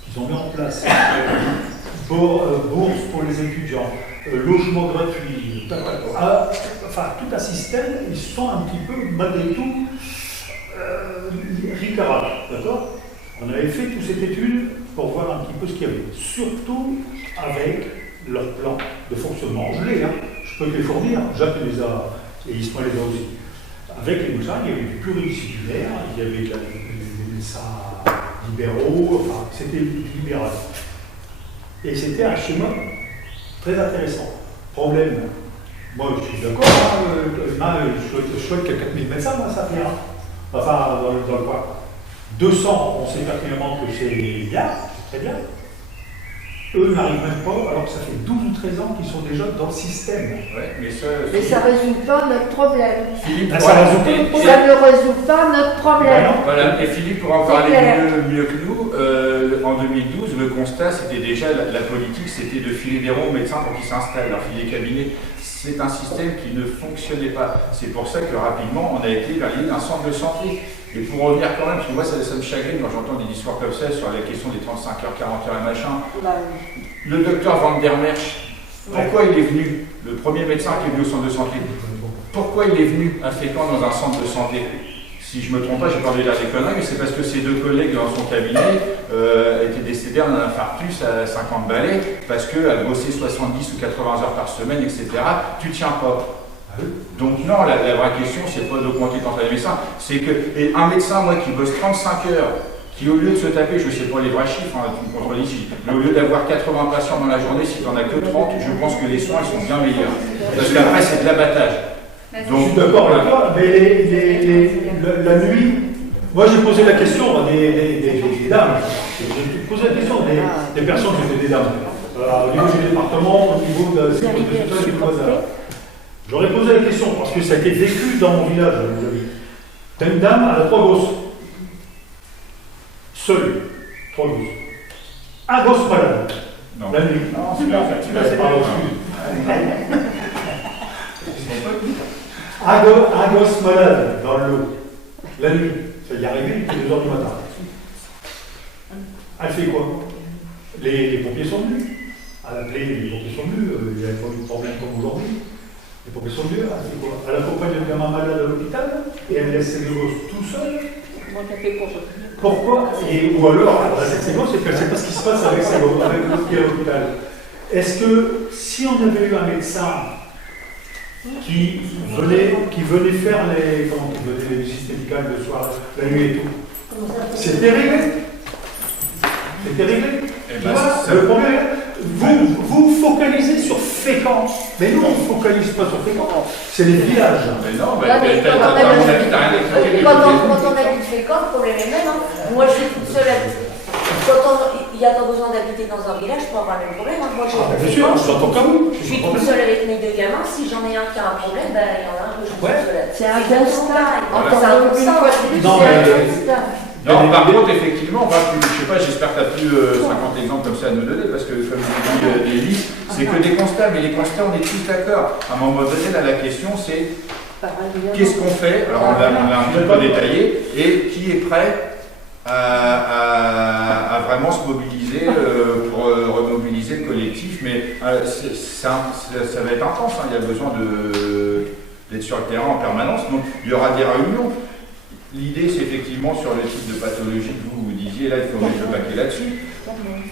qu'ils ont mis en place, bourse pour les étudiants, logement gratuit, enfin tout un système, ils sont un petit peu, malgré tout, ricarat, d'accord? On avait fait toute cette étude pour voir un petit peu ce qu'il y avait, surtout avec leur plan de fonctionnement. Je l'ai, hein. Je peux te les fournir, Jacques les a, et Ismaël les a aussi. Avec les médecins, il y avait du pluridisciplinaire, il y avait des médecins libéraux, enfin, c'était libéral. Et c'était un chemin très intéressant. Problème, moi je suis d'accord, je souhaite qu'il y ait 4000 médecins, moi ça fait enfin dans le coin. 200, on sait pertinemment que c'est bien, c'est très bien. eux n'arrivent même pas, alors que ça fait 12 ou 13 ans qu'ils sont déjà dans le système. Ouais, mais ça ne résout pas notre problème. Philippe, ça ne résout pas notre problème. Voilà, et Philippe pourra en parler mieux que nous. En 2012, le constat, c'était déjà la politique, c'était de filer des ronds aux médecins pour qu'ils s'installent, leur filer des cabinets. C'est un système qui ne fonctionnait pas. C'est pour ça que rapidement, on a été vers l'idée d'un centre de santé. Et pour revenir quand même, parce que moi ça me chagrine quand j'entends des histoires comme ça sur la question des 35 heures, 40 heures et machin. Le docteur Van der Merch, pourquoi il est venu, le premier médecin qui est venu au centre de santé, pourquoi il est venu à Fécamp dans un centre de santé? Si je ne me trompe pas, j'ai pas envie de dire des conneries, mais c'est parce que ses deux collègues dans son cabinet étaient décédés d'un infarctus à 50 balais, parce qu'à bosser 70 ou 80 heures par semaine, etc., tu ne tiens pas. Donc non, la vraie question, c'est pas d'augmenter le temps des médecins, c'est que un médecin, moi, qui bosse 35 heures, qui au lieu de se taper, je ne sais pas les vrais chiffres, hein, tu me contredis ici, mais au lieu d'avoir 80 patients dans la journée, si tu n'en as que 30, je pense que les soins ils sont bien meilleurs. Parce qu'après, c'est de l'abattage. Donc, je suis d'accord avec toi, mais la nuit, moi j'ai posé la question à des dames, j'ai posé la question des personnes qui étaient des dames, au niveau du département, au niveau de la sécurité sociale. J'aurais posé la question parce que ça a été vécu dans mon village. T'as une dame, elle a 3 gosses. Seule. 3 gosses. Un gosse malade. Non. La nuit. Non, c'est pas un gosse malade dans l'eau. La nuit. Ça y est arrivé, il était 2 h du matin. Elle fait quoi? Les pompiers sont venus. Elle a appelé, les pompiers sont venus. Il n'y avait pas eu de problème comme aujourd'hui. Les pompiers sont venus, elle fait quoi? Elle accompagne le gamin malade à l'hôpital et elle laisse ses gosses tout seul. Pourquoi? Ou alors, c'est quoi? C'est qu'elle ne sait pas ce qui se passe avec ses gosses, avec l'autre qui est à l'hôpital. Est-ce que si on avait eu un médecin qui venait faire les visites médicales le soir, la nuit et tout, c'était réglé? C'était réglé? Le problème, vous focalisez sur Fécamp, mais nous on ne focalise pas sur Fécamp, c'est les villages. Mais non, quand on habite Fécamp, le problème est le même. Moi je suis toute seule. Il n'y a pas besoin d'habiter dans un village pour avoir le même problème. Moi bien sûr, je suis toute seule avec mes 2 gamins. Si j'en ai un qui a un problème, il y en a un que je suis seule. C'est un constat. Non, par contre, effectivement, je sais pas, j'espère que tu as plus 50 exemples comme ça à nous donner, parce que comme je dis, Lily, c'est que des constats, mais les constats, on est tous d'accord. À un moment donné, là, la question, c'est qu'est-ce qu'on fait? Alors, on l'a un petit peu détaillé, et qui est prêt à vraiment se mobiliser pour remobiliser le collectif, mais ça va être intense, hein, il y a besoin d'être sur le terrain en permanence, donc il y aura des réunions. L'idée, c'est effectivement sur le type de pathologie que vous disiez, là, il faut mettre le paquet là-dessus.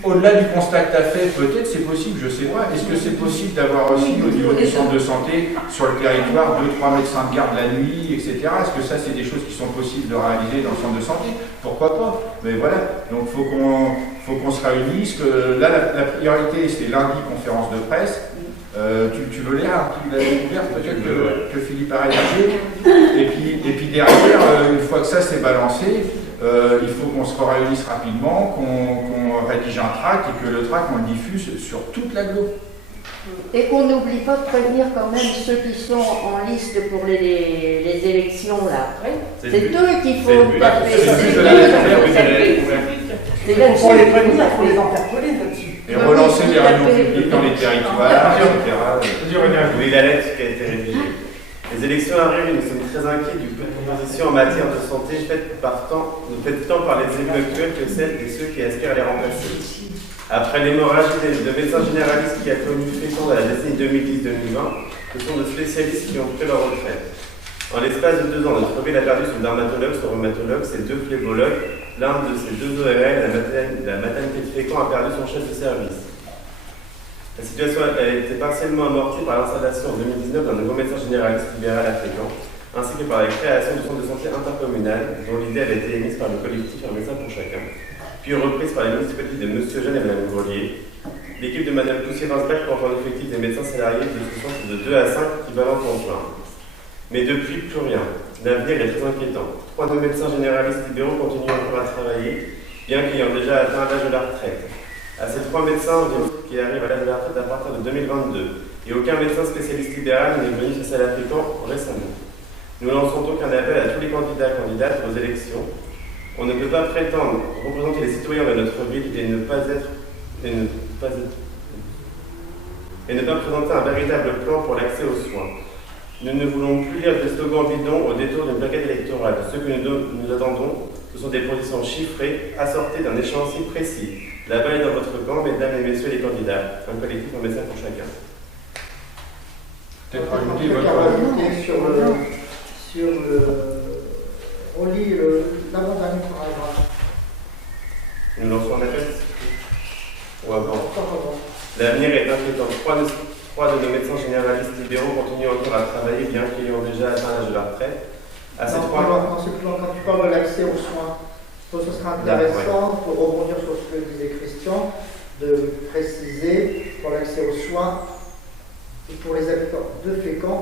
Au-delà du constat que tu as fait, peut-être c'est possible, je ne sais pas. Est-ce que c'est possible d'avoir aussi, au niveau du centre de santé, sur le territoire, 2-3 médecins de garde la nuit, etc. Est-ce que ça, c'est des choses qui sont possibles de réaliser dans le centre de santé? Pourquoi pas? Mais voilà, donc il faut qu'on se réunisse. Que là, la priorité, c'est lundi, conférence de presse. Tu veux lire la découverte peut-être que Philippe a réalisé, et puis derrière, une fois que ça s'est balancé, il faut qu'on se réunisse rapidement, qu'on rédige un tract et que le tract on le diffuse sur toute l'agglo. Et qu'on n'oublie pas de prévenir quand même ceux qui sont en liste pour les élections là. C'est eux qu'il faut taper. C'est là pour les prévenir, il faut les interpeller là-dessus. Et relancer les réunions publiques dans les territoires, etc. Oui, la lettre qui a été rédigée. Les élections arrivent et nous sommes très inquiets du peu de propositions en matière de santé faites tant par les élus actuels que celles de ceux qui aspirent à les remplacer. Après l'hémorragie de médecins généralistes qui a connu Fécamp dans la décennie 2010-2020, ce sont de spécialistes qui ont pris leur retraite. En l'espace de 2 ans, notre ville a perdu son dermatologue, son rhumatologue, ses 2 phlébologues. L'un de ses 2 ORL, la maternité de Fécamp, a perdu son chef de service. La situation a été partiellement amortie par l'installation en 2019 d'un nouveau médecin généraliste libéral à Fécamp, ainsi que par la création du centre de santé intercommunal, dont l'idée avait été émise par le collectif Un médecin pour chacun, puis reprise par les municipalités de M. Jeanne et Mme Grelier. L'équipe de Mme Poussier-Vinsberg porte en effectif des médecins salariés de ce centre de 2 à 5 équivalents temps plein. Mais depuis, plus rien. L'avenir est très inquiétant. 3 de médecins généralistes libéraux continuent encore à travailler, bien qu'ayant déjà atteint l'âge de la retraite. à ces 3 médecins qui arrivent à l'âge de la retraite à partir de 2022. Et aucun médecin spécialiste libéral n'est venu sur salaire fréquent récemment. Nous lançons donc un appel à tous les candidats et candidates aux élections. On ne peut pas prétendre représenter les citoyens de notre ville et ne pas présenter un véritable plan pour l'accès aux soins. Nous ne voulons plus lire des slogans bidons au détour d'une plaquette électorale. Ce que nous attendons, ce sont des positions chiffrées, assorties d'un échéancier précis. La balle est dans votre camp, mesdames et messieurs les candidats. Un collectif, un médecin pour chacun. Peut-être rajouter votre... On lit l'avant-dernier paragraphe. Nous lançons un appel. Ou avant. L'avenir est inquiétant. 3 de nos médecins généralistes libéraux continuent encore à travailler, bien qu'ayant déjà atteint l'âge de la retraite. À ces 3 quand tu parles de l'accès aux soins, ce serait intéressant, pour rebondir sur ce que disait Christian, de préciser pour l'accès aux soins pour les habitants de Fécamp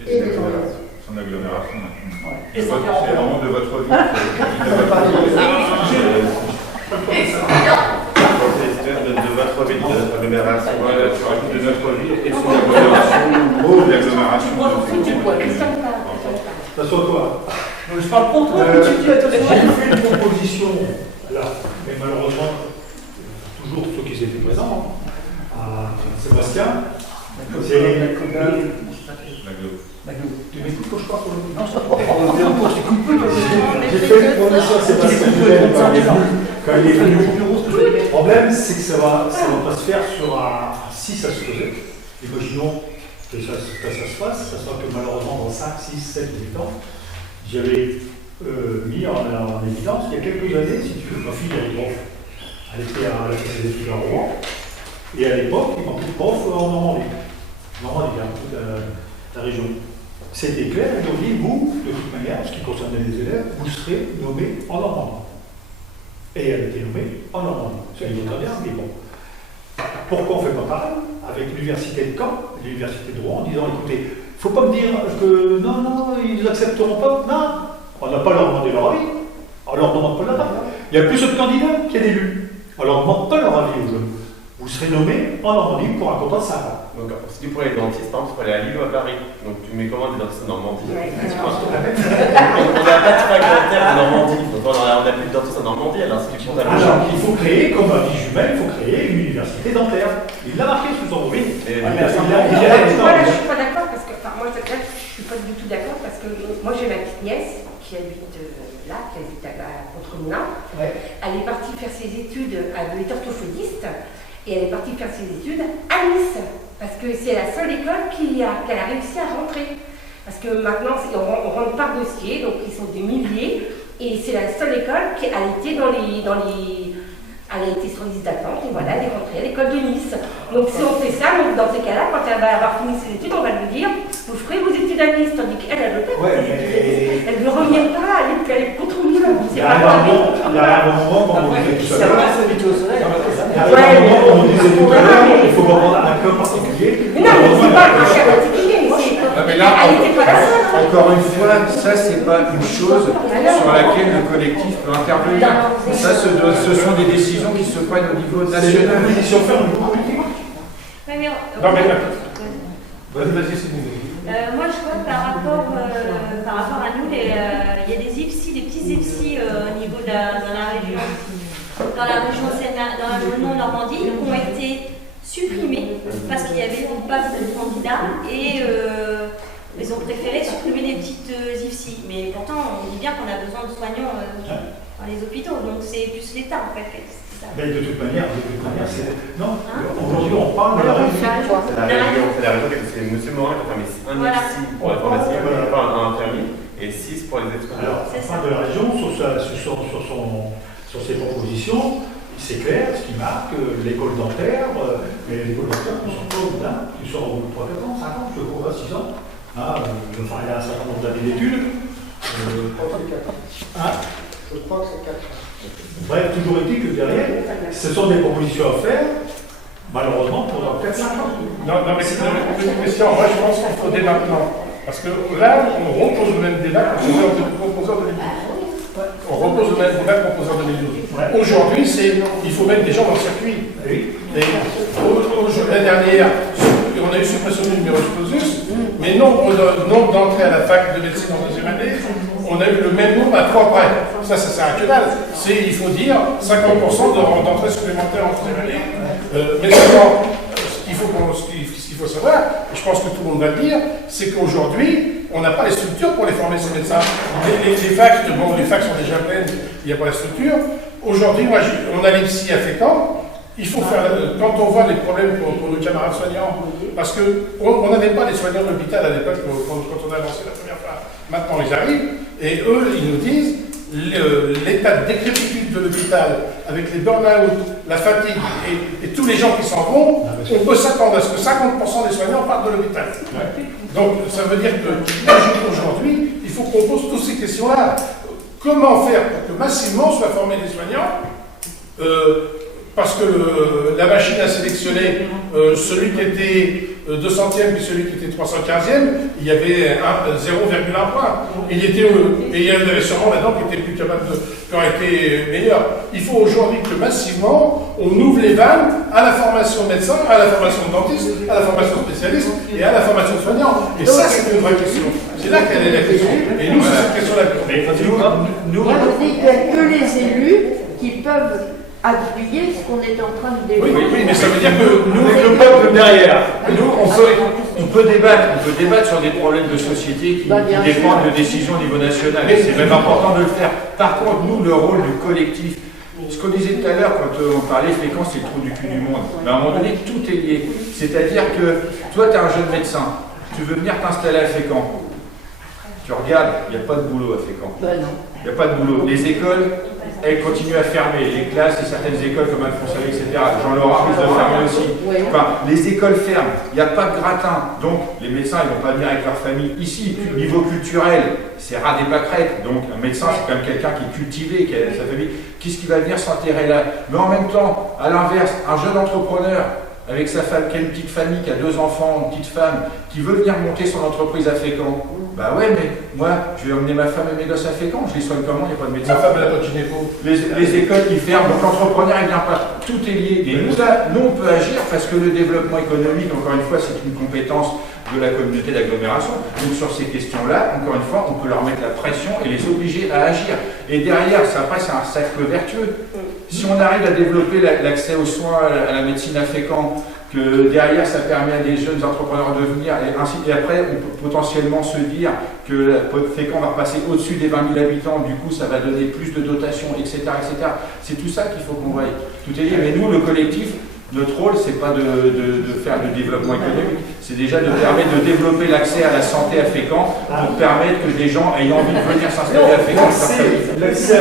et des environs. Son agglomération. Et c'est vraiment de votre vie. De votre ville, de notre agglomération. De notre ville et son agglomération ou l'agglomération. Assois-toi. Je parle pour toi, tu dis à toi. J'ai fait une proposition, là, mais malheureusement, toujours ceux qui étaient présents, à Sébastien, c'est tu m'écoutes quand je parle pour le... Non, je t'écoute plus. J'ai fait une proposition à Sébastien quand il est venu. Le problème, c'est que ça va pas se faire sur si ça se faisait. Imaginons que ça se fasse, ça sera que malheureusement dans 5, 6, 7, 8 ans, j'avais mis en évidence il y a quelques années, si tu veux, ma fille elle est prof. Elle était à la faculté d'études à Rouen, et à l'époque, il manquait de profs en Normandie. Normandie, toute la région. C'était clair, ils ont dit, vous, de toute manière, en ce qui concernait les élèves, vous serez nommés en Normandie. Et elle a été nommée en Normandie. Ça y est très bien, mais bon. Pourquoi on ne fait pas pareil avec l'université de Caen, l'université de Rouen, en disant, écoutez, il ne faut pas me dire que non, ils n'accepteront pas. Non, on n'a pas leur demandé leur avis. On leur demande pas leur avis. Il y a plus de candidats qu'il y a d'élus. On leur demande pas leur avis aux jeunes. Vous serez nommé en Normandie pour un contrat de 5 ans. Donc, si tu pour les dentistes, par exemple, il faut aller à Lille ou à Paris. Donc, tu mets comment des dentistes en Normandie? On n'a pas de fragmentaire en Normandie. Donc, on n'a plus de dentistes en Normandie. Alors, si tu comptes à alors, il faut créer, comme un dit Jumel, il faut créer une université dentaire. Il l'a marqué sous son bruit. Moi, là, je suis pas d'accord parce que, moi, je suis pas du tout d'accord parce que moi, j'ai ma petite nièce qui habite là, qui habite à Contre-Moulin. Elle est partie faire ses études, elle est orthophoniste. Et elle est partie faire ses études à Nice, parce que c'est la seule école qu'elle a réussi à rentrer. Parce que maintenant, on rentre par dossier, donc ils sont des milliers, et c'est la seule école qui a été elle a été sur liste d'attente, et voilà, elle est rentrée à l'école de Nice. Donc si on fait ça, donc dans ces cas-là, quand elle va avoir fini ses études, on va lui dire, vous ferez vos études à Nice, tandis qu'elle, elle veut pas. Elle ne revient pas, elle est contre nous. Il y a un moment, comme on disait tout à l'heure, il faut prendre un cas particulier. Mais non, mais c'est pas un cas particulier, mais elle n'était pas la seule. Encore une fois, ça, c'est pas une chose sur laquelle le collectif peut intervenir. Ça, ce sont des décisions qui se prennent au niveau national. Vas-y, c'est bon. Moi, je vois par rapport à nous, il y a des IFSI, des petits IFSI au niveau dans la région. Dans la région Normandie, qui ont été supprimés parce qu'il y avait pas de candidats et ils ont préféré supprimer les petites IFSI. Mais pourtant, on dit bien qu'on a besoin de soignants dans les hôpitaux, donc c'est plus l'État en fait. Mais de toute manière, c'est... Non, aujourd'hui on parle de la région. C'est la région, c'est M. Morin qui a fermé un IFSI pour la pharmacie, pas un infirmier, et 6 pour les aides-soignants. Alors, on parle de la région sur ses propositions. C'est clair, ce qui marque l'école dentaire, mais l'école dentaire qui sont pas au bout d'un, qui sort au bout de 3, 4 ans, 5 ans, je crois, 6 ans. Enfin, il y a un certain nombre d'années d'études. Je crois que c'est 4 ans. Bref, toujours est-il que derrière, ce sont des propositions à faire, malheureusement, pour dans 4-5 ans. Non, mais c'est une question. Moi, je pense qu'il faut dès maintenant. Parce que là, on repose le même débat qu'on faisait en proposant de l'équipe. On propose le même proposé en 2012. Aujourd'hui, il faut mettre des gens dans le circuit. L'année dernière, on a eu suppression du numerus clausus, mais nombre d'entrées à la fac de médecine en deuxième année, on a eu le même nombre à 3 près. Ça sert à que dalle. Il faut dire 50% d'entrées supplémentaires en deuxième année. Mais seulement, ce qu'il faut savoir, et je pense que tout le monde va le dire, c'est qu'aujourd'hui, on n'a pas les structures pour les former ces médecins. Les facs sont déjà pleines, il n'y a pas la structure. Aujourd'hui, on a l'IPSI à Fécamp. Il faut faire, quand on voit les problèmes pour nos camarades soignants, parce qu'on n'avait pas les soignants de l'hôpital à l'époque quand on a lancé la première fois. Maintenant, ils arrivent, et eux, ils nous disent l'état de décrépitude de l'hôpital, avec les burn-out, la fatigue et tous les gens qui s'en vont, on peut s'attendre à ce que 50% des soignants partent de l'hôpital. Donc, ça veut dire qu'aujourd'hui, il faut qu'on pose toutes ces questions-là. Comment faire pour que massivement soient formés des soignants parce que la machine a sélectionné celui qui était 200e puis celui qui était 315e, il y avait 0,1 point. Et il y en avait sûrement là-dedans qui étaient plus capables qui auraient été meilleurs. Il faut aujourd'hui que massivement, on ouvre les vannes à la formation de médecin, à la formation de dentiste, à la formation de spécialiste et à la formation de soignant. Et ça, c'est une vraie question. C'est là qu'elle est la question. Et nous, c'est cette question-là. Nous, on dit qu'il n'y a que les élus qui peuvent appuyer ce qu'on est en train de développer. Oui, mais ça veut dire que nous, le peuple derrière, nous, on peut débattre sur des problèmes de société qui dépendent de décisions au niveau national. Et c'est même important de le faire. Par contre, nous, le rôle du collectif, ce qu'on disait tout à l'heure quand on parlait Fécamp, c'est le trou du cul du monde. Mais à un moment donné, tout est lié. C'est-à-dire que toi, tu es un jeune médecin, tu veux venir t'installer à Fécamp. Tu regardes, il n'y a pas de boulot à Fécamp. Il n'y a pas de boulot. Les écoles, elles continuent à fermer. Les classes et certaines écoles comme Alphonse-Allais, etc. Jean-Laurent risque de fermer aussi. Enfin, les écoles ferment. Il n'y a pas de gratin. Donc, les médecins, ils ne vont pas venir avec leur famille. Ici, niveau culturel, c'est ras des pâquerettes. Donc, un médecin, c'est quand même quelqu'un qui est cultivé, qui a sa famille. Qu'est-ce qui va venir s'enterrer là? Mais en même temps, à l'inverse, un jeune entrepreneur avec sa femme, qui a une petite famille, qui a 2 enfants, une petite femme, qui veut venir monter son entreprise à Fécamp. Bah ouais, mais moi, je vais emmener ma femme et mes gosses à Fécamp, je les soigne comment? Il n'y a pas de médecin. Ma femme, elle a pas de gynéco. Les écoles qui ferment, donc l'entrepreneur, il vient pas. Tout est lié. Et nous, là, on peut agir parce que le développement économique, encore une fois, c'est une compétence de la communauté d'agglomération. Donc sur ces questions-là, encore une fois, on peut leur mettre la pression et les obliger à agir. Et derrière, après, c'est un cercle vertueux. Si on arrive à développer l'accès aux soins, à la médecine à Fécamp, que derrière, ça permet à des jeunes entrepreneurs de venir, et après, on peut potentiellement se dire que Fécamp va passer au-dessus des 20 000 habitants, du coup, ça va donner plus de dotations, etc. etc. C'est tout ça qu'il faut qu'on voie. Tout est lié. Mais nous, le collectif, notre rôle, c'est pas de faire du développement économique, c'est déjà de permettre de développer l'accès à la santé à Fécamp pour permettre que des gens aient envie de venir s'installer à Fécamp. L'accès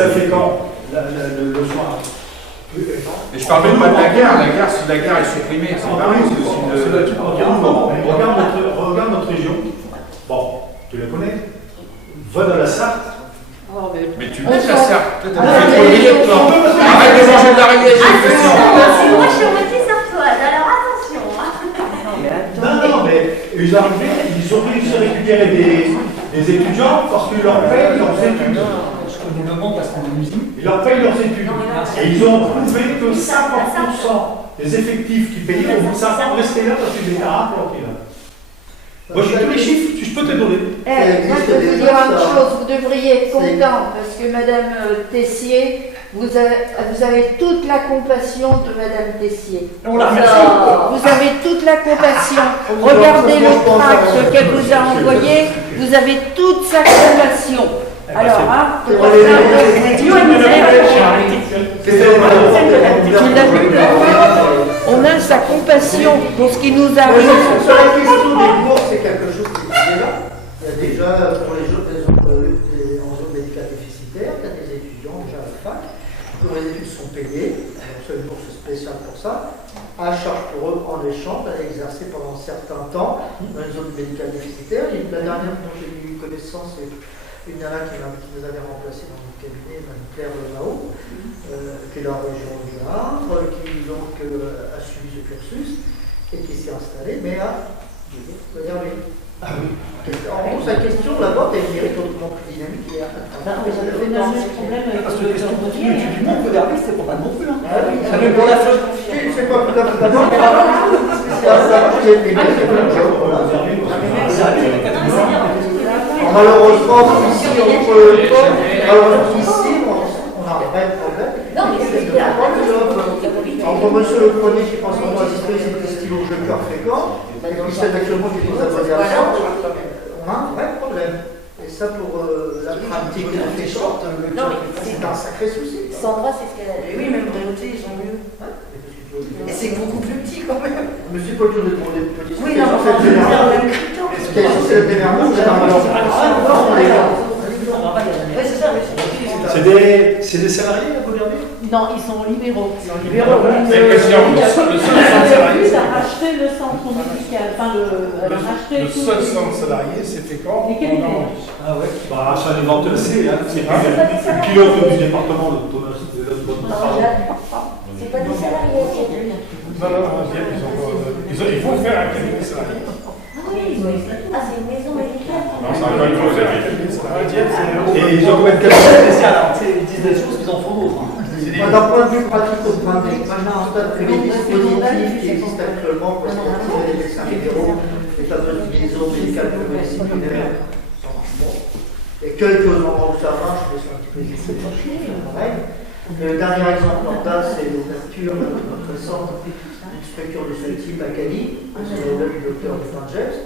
à Fécamp, le soin. Et je parle même pas de la gare, si la gare est supprimée, c'est pareil, c'est aussi le... Regarde notre région. Bon, tu la connais. Va dans la Sarthe. Mais tu mets la Sarthe. Arrête de manger de l'araignée. Moi je suis moitié sartoise, alors attention. Non, mais ils arrivaient, ils ont réussi à récupérer des étudiants parce qu'ils leur payent leurs études. Ils leur payent leurs études. Et ils ont prouvé que 50% des effectifs qui payaient au bout de 5 ans restaient là parce qu'ils étaient implantés là. Moi j'ai tous les chiffres, je peux te donner. Moi je peux vous dire une chose, vous devriez être content parce que Madame Tessier, vous avez toute la compassion de Madame Tessier. Vous avez toute la compassion. Regardez le tract qu'elle vous a envoyé, vous avez toute sa compassion. Alors, on a sa compassion pour ce qui nous arrive. Sur la question des bourses, c'est quelque chose qui est là. Il y a déjà, pour les jeunes en zone médicale déficitaire, il y a des étudiants déjà à la fac, dont les études sont payées, c'est une bourse spéciale pour ça, à charge pour eux en échange d'aller exercer pendant un certain temps dans une zone médicale déficitaire. Et la dernière dont j'ai eu connaissance, c'est une nana qui nous avait remplacé dans notre cabinet, Mme Claire Lemao, qui est dans la région du Havre, qui donc a suivi ce cursus et qui s'est installée, mais à Derby. Ah oui. En plus, la question là-bas, elle mérite autrement plus dynamique. Parce que la question continue, tu dis non, regardez, c'est pas mal non plus. Ça fait pour la flotte. C'est pas tout à fait d'accord. Malheureusement, ici, on n'arrive pas à être problème. Non, mais c'est bien. Entre monsieur le premier qui pense qu'on doit assister, c'est des stylos jeu cœur fréquent, et puis celle actuellement qui nous a posé à ça, on a un vrai problème. Et ça, pour la pratique de la short, c'est un sacré souci. Sandra, c'est ce qu'elle a dit. Oui, même Réauté, ils ont mieux. Et c'est beaucoup plus petit quand même. Monsieur Paul, je vous ai demandé de petits. Oui, non, mais c'est le démerdement, c'est un C'est des salariés à Beauderby? Non, ils sont libéraux. Ils sont libéraux. A racheté le centre médical. Le seul centre salarié, c'est Fécamp. Ah ouais, bah, c'est un éventuel C, hein. C'est le pilote du département de Thomas. C'est pas des salariés. Non, il faut faire un cabinet salarié. Ah, c'est une maison médicale. Non, c'est encore une fois, et ils ont combien de cabinets spéciales? Ils disent des choses qu'ils en font d'autres. D'un point de vue pratique-pratique, maintenant, tous les dispositifs qui existent actuellement pour activer les médecins libéraux, les fameuses maisons médicales pluridisciplinaires, ça marche bon. Et quelques endroits où ça marche, mais c'est un petit peu difficile. Le dernier exemple en date, c'est l'ouverture de notre centre, une structure de ce type à Cali, c'est le web du docteur Dupin James.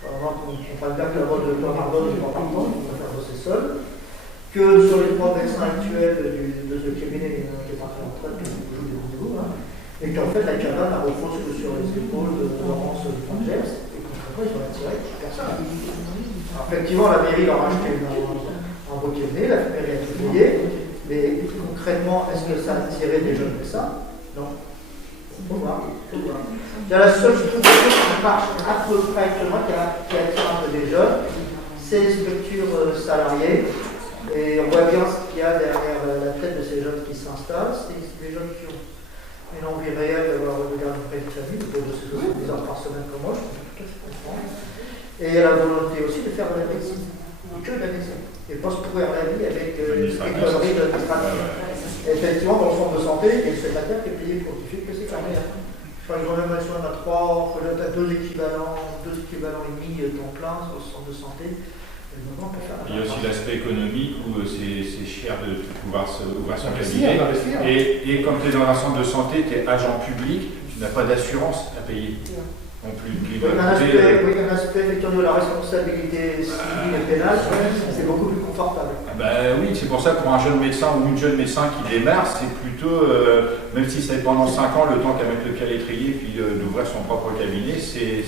On comprend bien que la voix de Dr Mardon n'est pas partante, on va faire bosser seul. Que sur les 3 médecins actuels de ce cabinet, il y en a un qui est parti en retraite, qui joue des rendez-vous, et qu'en fait la cabane a repose que sur les épaules de Laurence Dupin James, et concrètement ils ont attiré personne. Alors, effectivement, la mairie leur a acheté un beau cabinet, la mairie a tout payé, mais concrètement, est-ce que ça a attiré des jeunes médecins? Non. Faut voir. Il y a la seule structure qui marche à peu près actuellement, qui attire un peu des jeunes, c'est les structures salariées. Et on voit bien ce qu'il y a derrière la tête de ces jeunes qui s'installent, c'est des jeunes qui ont une envie réelle d'avoir regardé près de famille, de se 70 heures par semaine comme moi, je peux tout à fait comprendre. Et il y a la volonté aussi de faire de la médecine, que de la médecine, et pas se pourrir la vie avec des conneries administratives. Effectivement, dans le centre de santé, il y a le secrétaire qui est payé pour qu'il fait que c'est quand même. Je crois qu'ils ont même on a 2 équivalents et demi temps plein sur le centre de santé. Il y a aussi l'aspect économique où c'est cher de pouvoir ouvrir son cabinet. Et quand tu es dans un centre de santé, tu es agent public, tu n'as pas d'assurance à payer non plus. Il y a un aspect effectivement de la responsabilité civile et pénale, c'est beaucoup plus confortable. Oui, c'est pour ça que pour un jeune médecin ou une jeune médecin qui démarre, c'est plutôt, même si ça est pendant 5 ans, le temps qu'à mettre le pied à l'étrier puis d'ouvrir son propre cabinet, c'est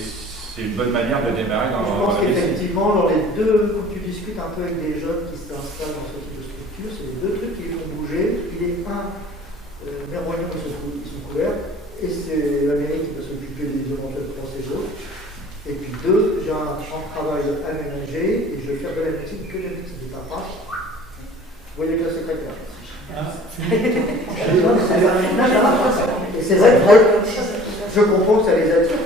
une bonne manière de démarrer dans Je pense qu'effectivement, dans les deux, quand tu discutes un peu avec des jeunes qui s'installent dans ce type de structure, c'est les 2 trucs qui les font bouger. Il est Mervoyant, ils sont couverts, et c'est la mairie qui va s'occuper des éventuels procédures. Et puis 2, j'ai un travail aménagé, et je vais faire de la médecine que de la médecine de papa. Vous voyez que la secrétaire. Et c'est vrai que je comprends que ça les attire.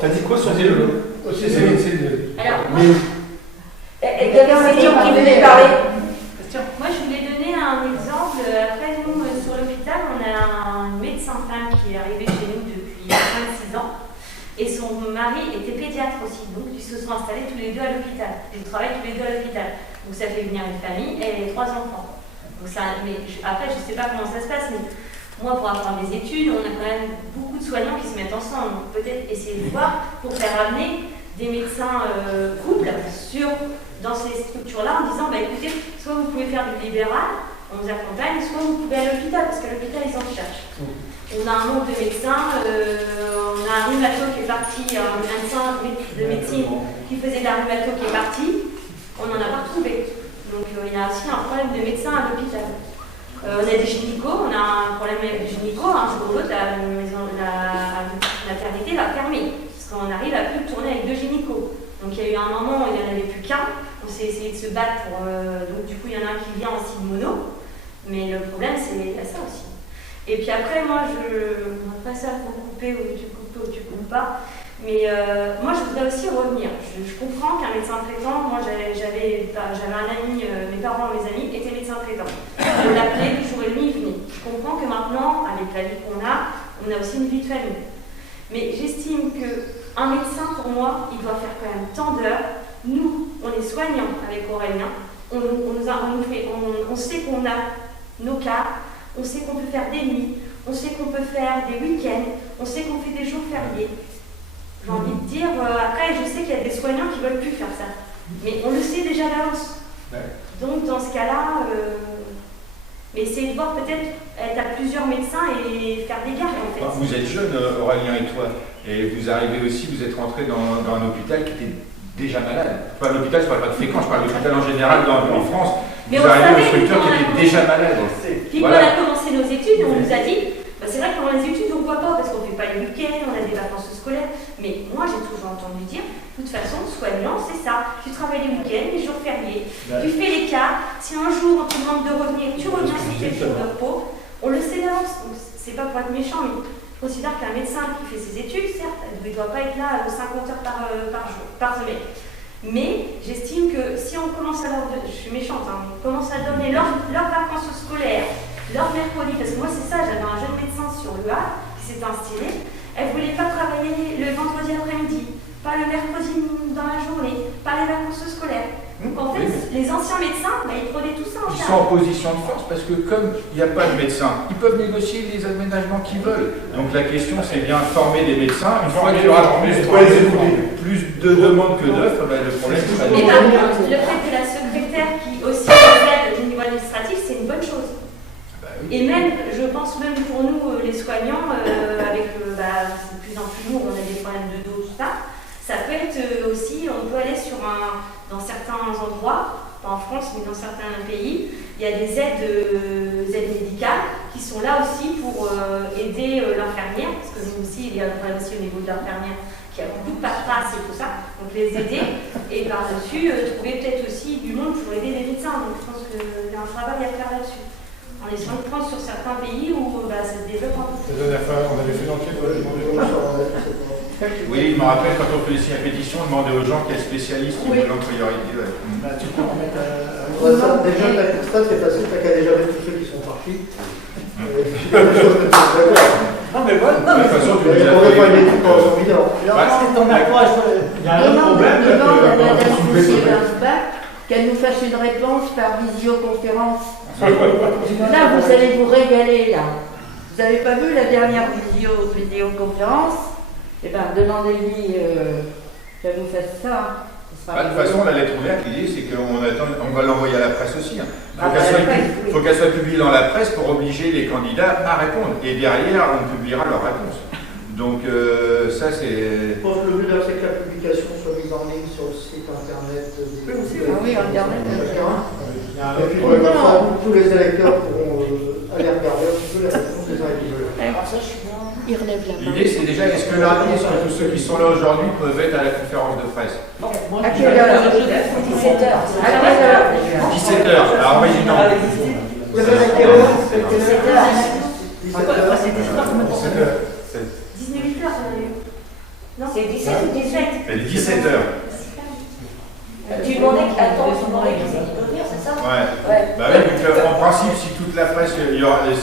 T'as dit quoi sur Moi, je voulais donner un exemple. Après, nous, sur l'hôpital, on a un médecin femme qui est arrivé chez nous depuis 26 ans. Et son mari était pédiatre aussi. Donc, ils se sont installés tous les 2 à l'hôpital. Ils travaillent tous les 2 à l'hôpital. Donc, ça fait venir une famille et 3 enfants. Donc, après, je ne sais pas comment ça se passe, mais moi, pour avoir des études, on a quand même beaucoup de soignants qui se mettent ensemble. Donc, peut-être essayer de voir pour faire amener des médecins couples dans ces structures-là en disant, écoutez, soit vous pouvez faire du libéral, on vous accompagne, soit vous pouvez à l'hôpital, parce qu'à l'hôpital, ils en cherchent. On a un nombre de médecins, on a un rhumato qui est parti, un médecin de médecine qui faisait de la rhumato qui est parti, on n'en a pas retrouvé. Donc il y a aussi un problème de médecins à l'hôpital. On a des gynécos, on a un problème avec les gynécos, un jour ou l'autre, la maternité va fermer, parce qu'on arrive à plus tourner avec 2 gynécos. Donc il y a eu un moment où il n'y en avait plus qu'un, on s'est essayé de se battre pour... donc du coup il y en a un qui vient aussi de mono, mais le problème c'est ça aussi. Et puis après moi, pas ça pour couper ou tu coupes pas, Mais moi, je voudrais aussi revenir. Je comprends qu'un médecin traitant, moi j'avais un ami, mes parents, mes amis étaient médecins traitants. Je l'appelais du jour et demi, il venait. Je comprends que maintenant, avec la vie qu'on a aussi une vie de famille. Mais j'estime qu'un médecin, pour moi, il doit faire quand même tant d'heures. Nous, on est soignants avec Aurélien. On sait qu'on a nos cas, on sait qu'on peut faire des nuits, on sait qu'on peut faire des week-ends, on sait qu'on fait des jours fériés. J'ai envie de dire, après, je sais qu'il y a des soignants qui ne veulent plus faire ça. Mais on le sait déjà d'avance. Donc, dans ce cas-là, mais essayer de voir peut-être être à plusieurs médecins et faire des gardes, en fait. Vous êtes jeune, Aurélien et toi, et vous arrivez aussi, vous êtes rentré dans un hôpital qui était déjà malade. Enfin, l'hôpital, je ne parle pas de Fécamp, je parle de l'hôpital en général en France. Mais vous arrivez dans une structure qui était déjà malade. Puis quand on a commencé nos études, on nous a dit, c'est vrai que pendant les études, on ne voit pas parce qu'on ne fait pas les week-ends, on a des vacances scolaires. Mais moi, j'ai toujours entendu dire, de toute façon, soignant, c'est ça. Tu travailles les week-ends, les jours fériés. Tu fais les cas. Si un jour on te demande de revenir, tu reviens sur tes jours de repos. On le sait d'avance. C'est pas pour être méchant, mais je considère qu'un médecin qui fait ses études, certes, il ne doit pas être là 50 heures par semaine. Mais j'estime que si on commence à leur donner, je suis méchante, on commence à donner leurs vacances scolaires, leur mercredi, parce que moi c'est ça, j'avais un jeune médecin sur le Havre qui s'est installé, elle ne voulait pas travailler le vendredi après-midi, pas le mercredi dans la journée, pas les vacances scolaires. Donc en fait, les anciens médecins, ils prenaient tout ça en charge. Ils sont en position de force parce que comme il n'y a pas de médecins, ils peuvent négocier les aménagements qu'ils veulent. Donc la question c'est bien former des médecins. Une fois qu'il y aura plus de demandes que d'offres, le problème c'est pas de... Et par contre, le fait que la secrétaire qui aussi aide au niveau administratif, c'est une bonne chose. Et même, je pense même pour nous, les soignants, avec c'est de plus en plus lourd, on a des problèmes de dos, tout ça, ça peut être aussi, on peut aller dans certains endroits, pas en France, mais dans certains pays, il y a des aides médicales qui sont là aussi pour aider l'infirmière, parce que nous aussi, il y a un problème aussi au niveau de l'infirmière qui a beaucoup de paperasse et tout ça, donc les aider, et par-dessus, trouver peut-être aussi du monde pour aider les médecins, donc je pense qu'il y a un travail à faire là-dessus. En essayant de prendre sur certains pays où ça se développe un peu. La dernière fois, on avait fait l'enquête de Oui, je me rappelle quand on faisait la pétition, on demandait aux gens quels spécialistes ils veulent en priorité. Tu peux en mettre Déjà, la constat, c'est facile, t'as qu'à déjà mettre tous ceux qui sont partis. Non, mais voilà. De toute façon, tu les as fait. C'est ton approche. Il y a un problème. Demande à Madame Tessier-Winsbach qu'elle nous fasse une réponse par visioconférence. Là, vous allez vous régaler, là. Vous n'avez pas vu la dernière vidéoconférence? Eh bien, demandez-lui qu'elle vous fasse ça. De toute façon, la lettre ouverte, l'idée, c'est qu'on va l'envoyer à la presse aussi. Il faut qu'elle soit publiée dans la presse pour obliger les candidats à répondre. Et derrière, on publiera leurs réponses. Donc, ça, c'est... Je pense que le but, c'est que la publication soit mise en ligne sur le site internet. Oui, internet, et puis, tous les électeurs pourront aller regarder un petit peu la réponse des électeurs. Il relève la main. L'idée, c'est déjà, est-ce que tous ceux qui sont là aujourd'hui peuvent être à la conférence de presse? À quelle heure? 17h. À 17h, alors original. 18h, non, c'est 17 ou 17? C'est 17h. Tu demandais qu'ils peuvent venir, c'est ça? Ouais. Bah oui, donc en principe, si toute la presse,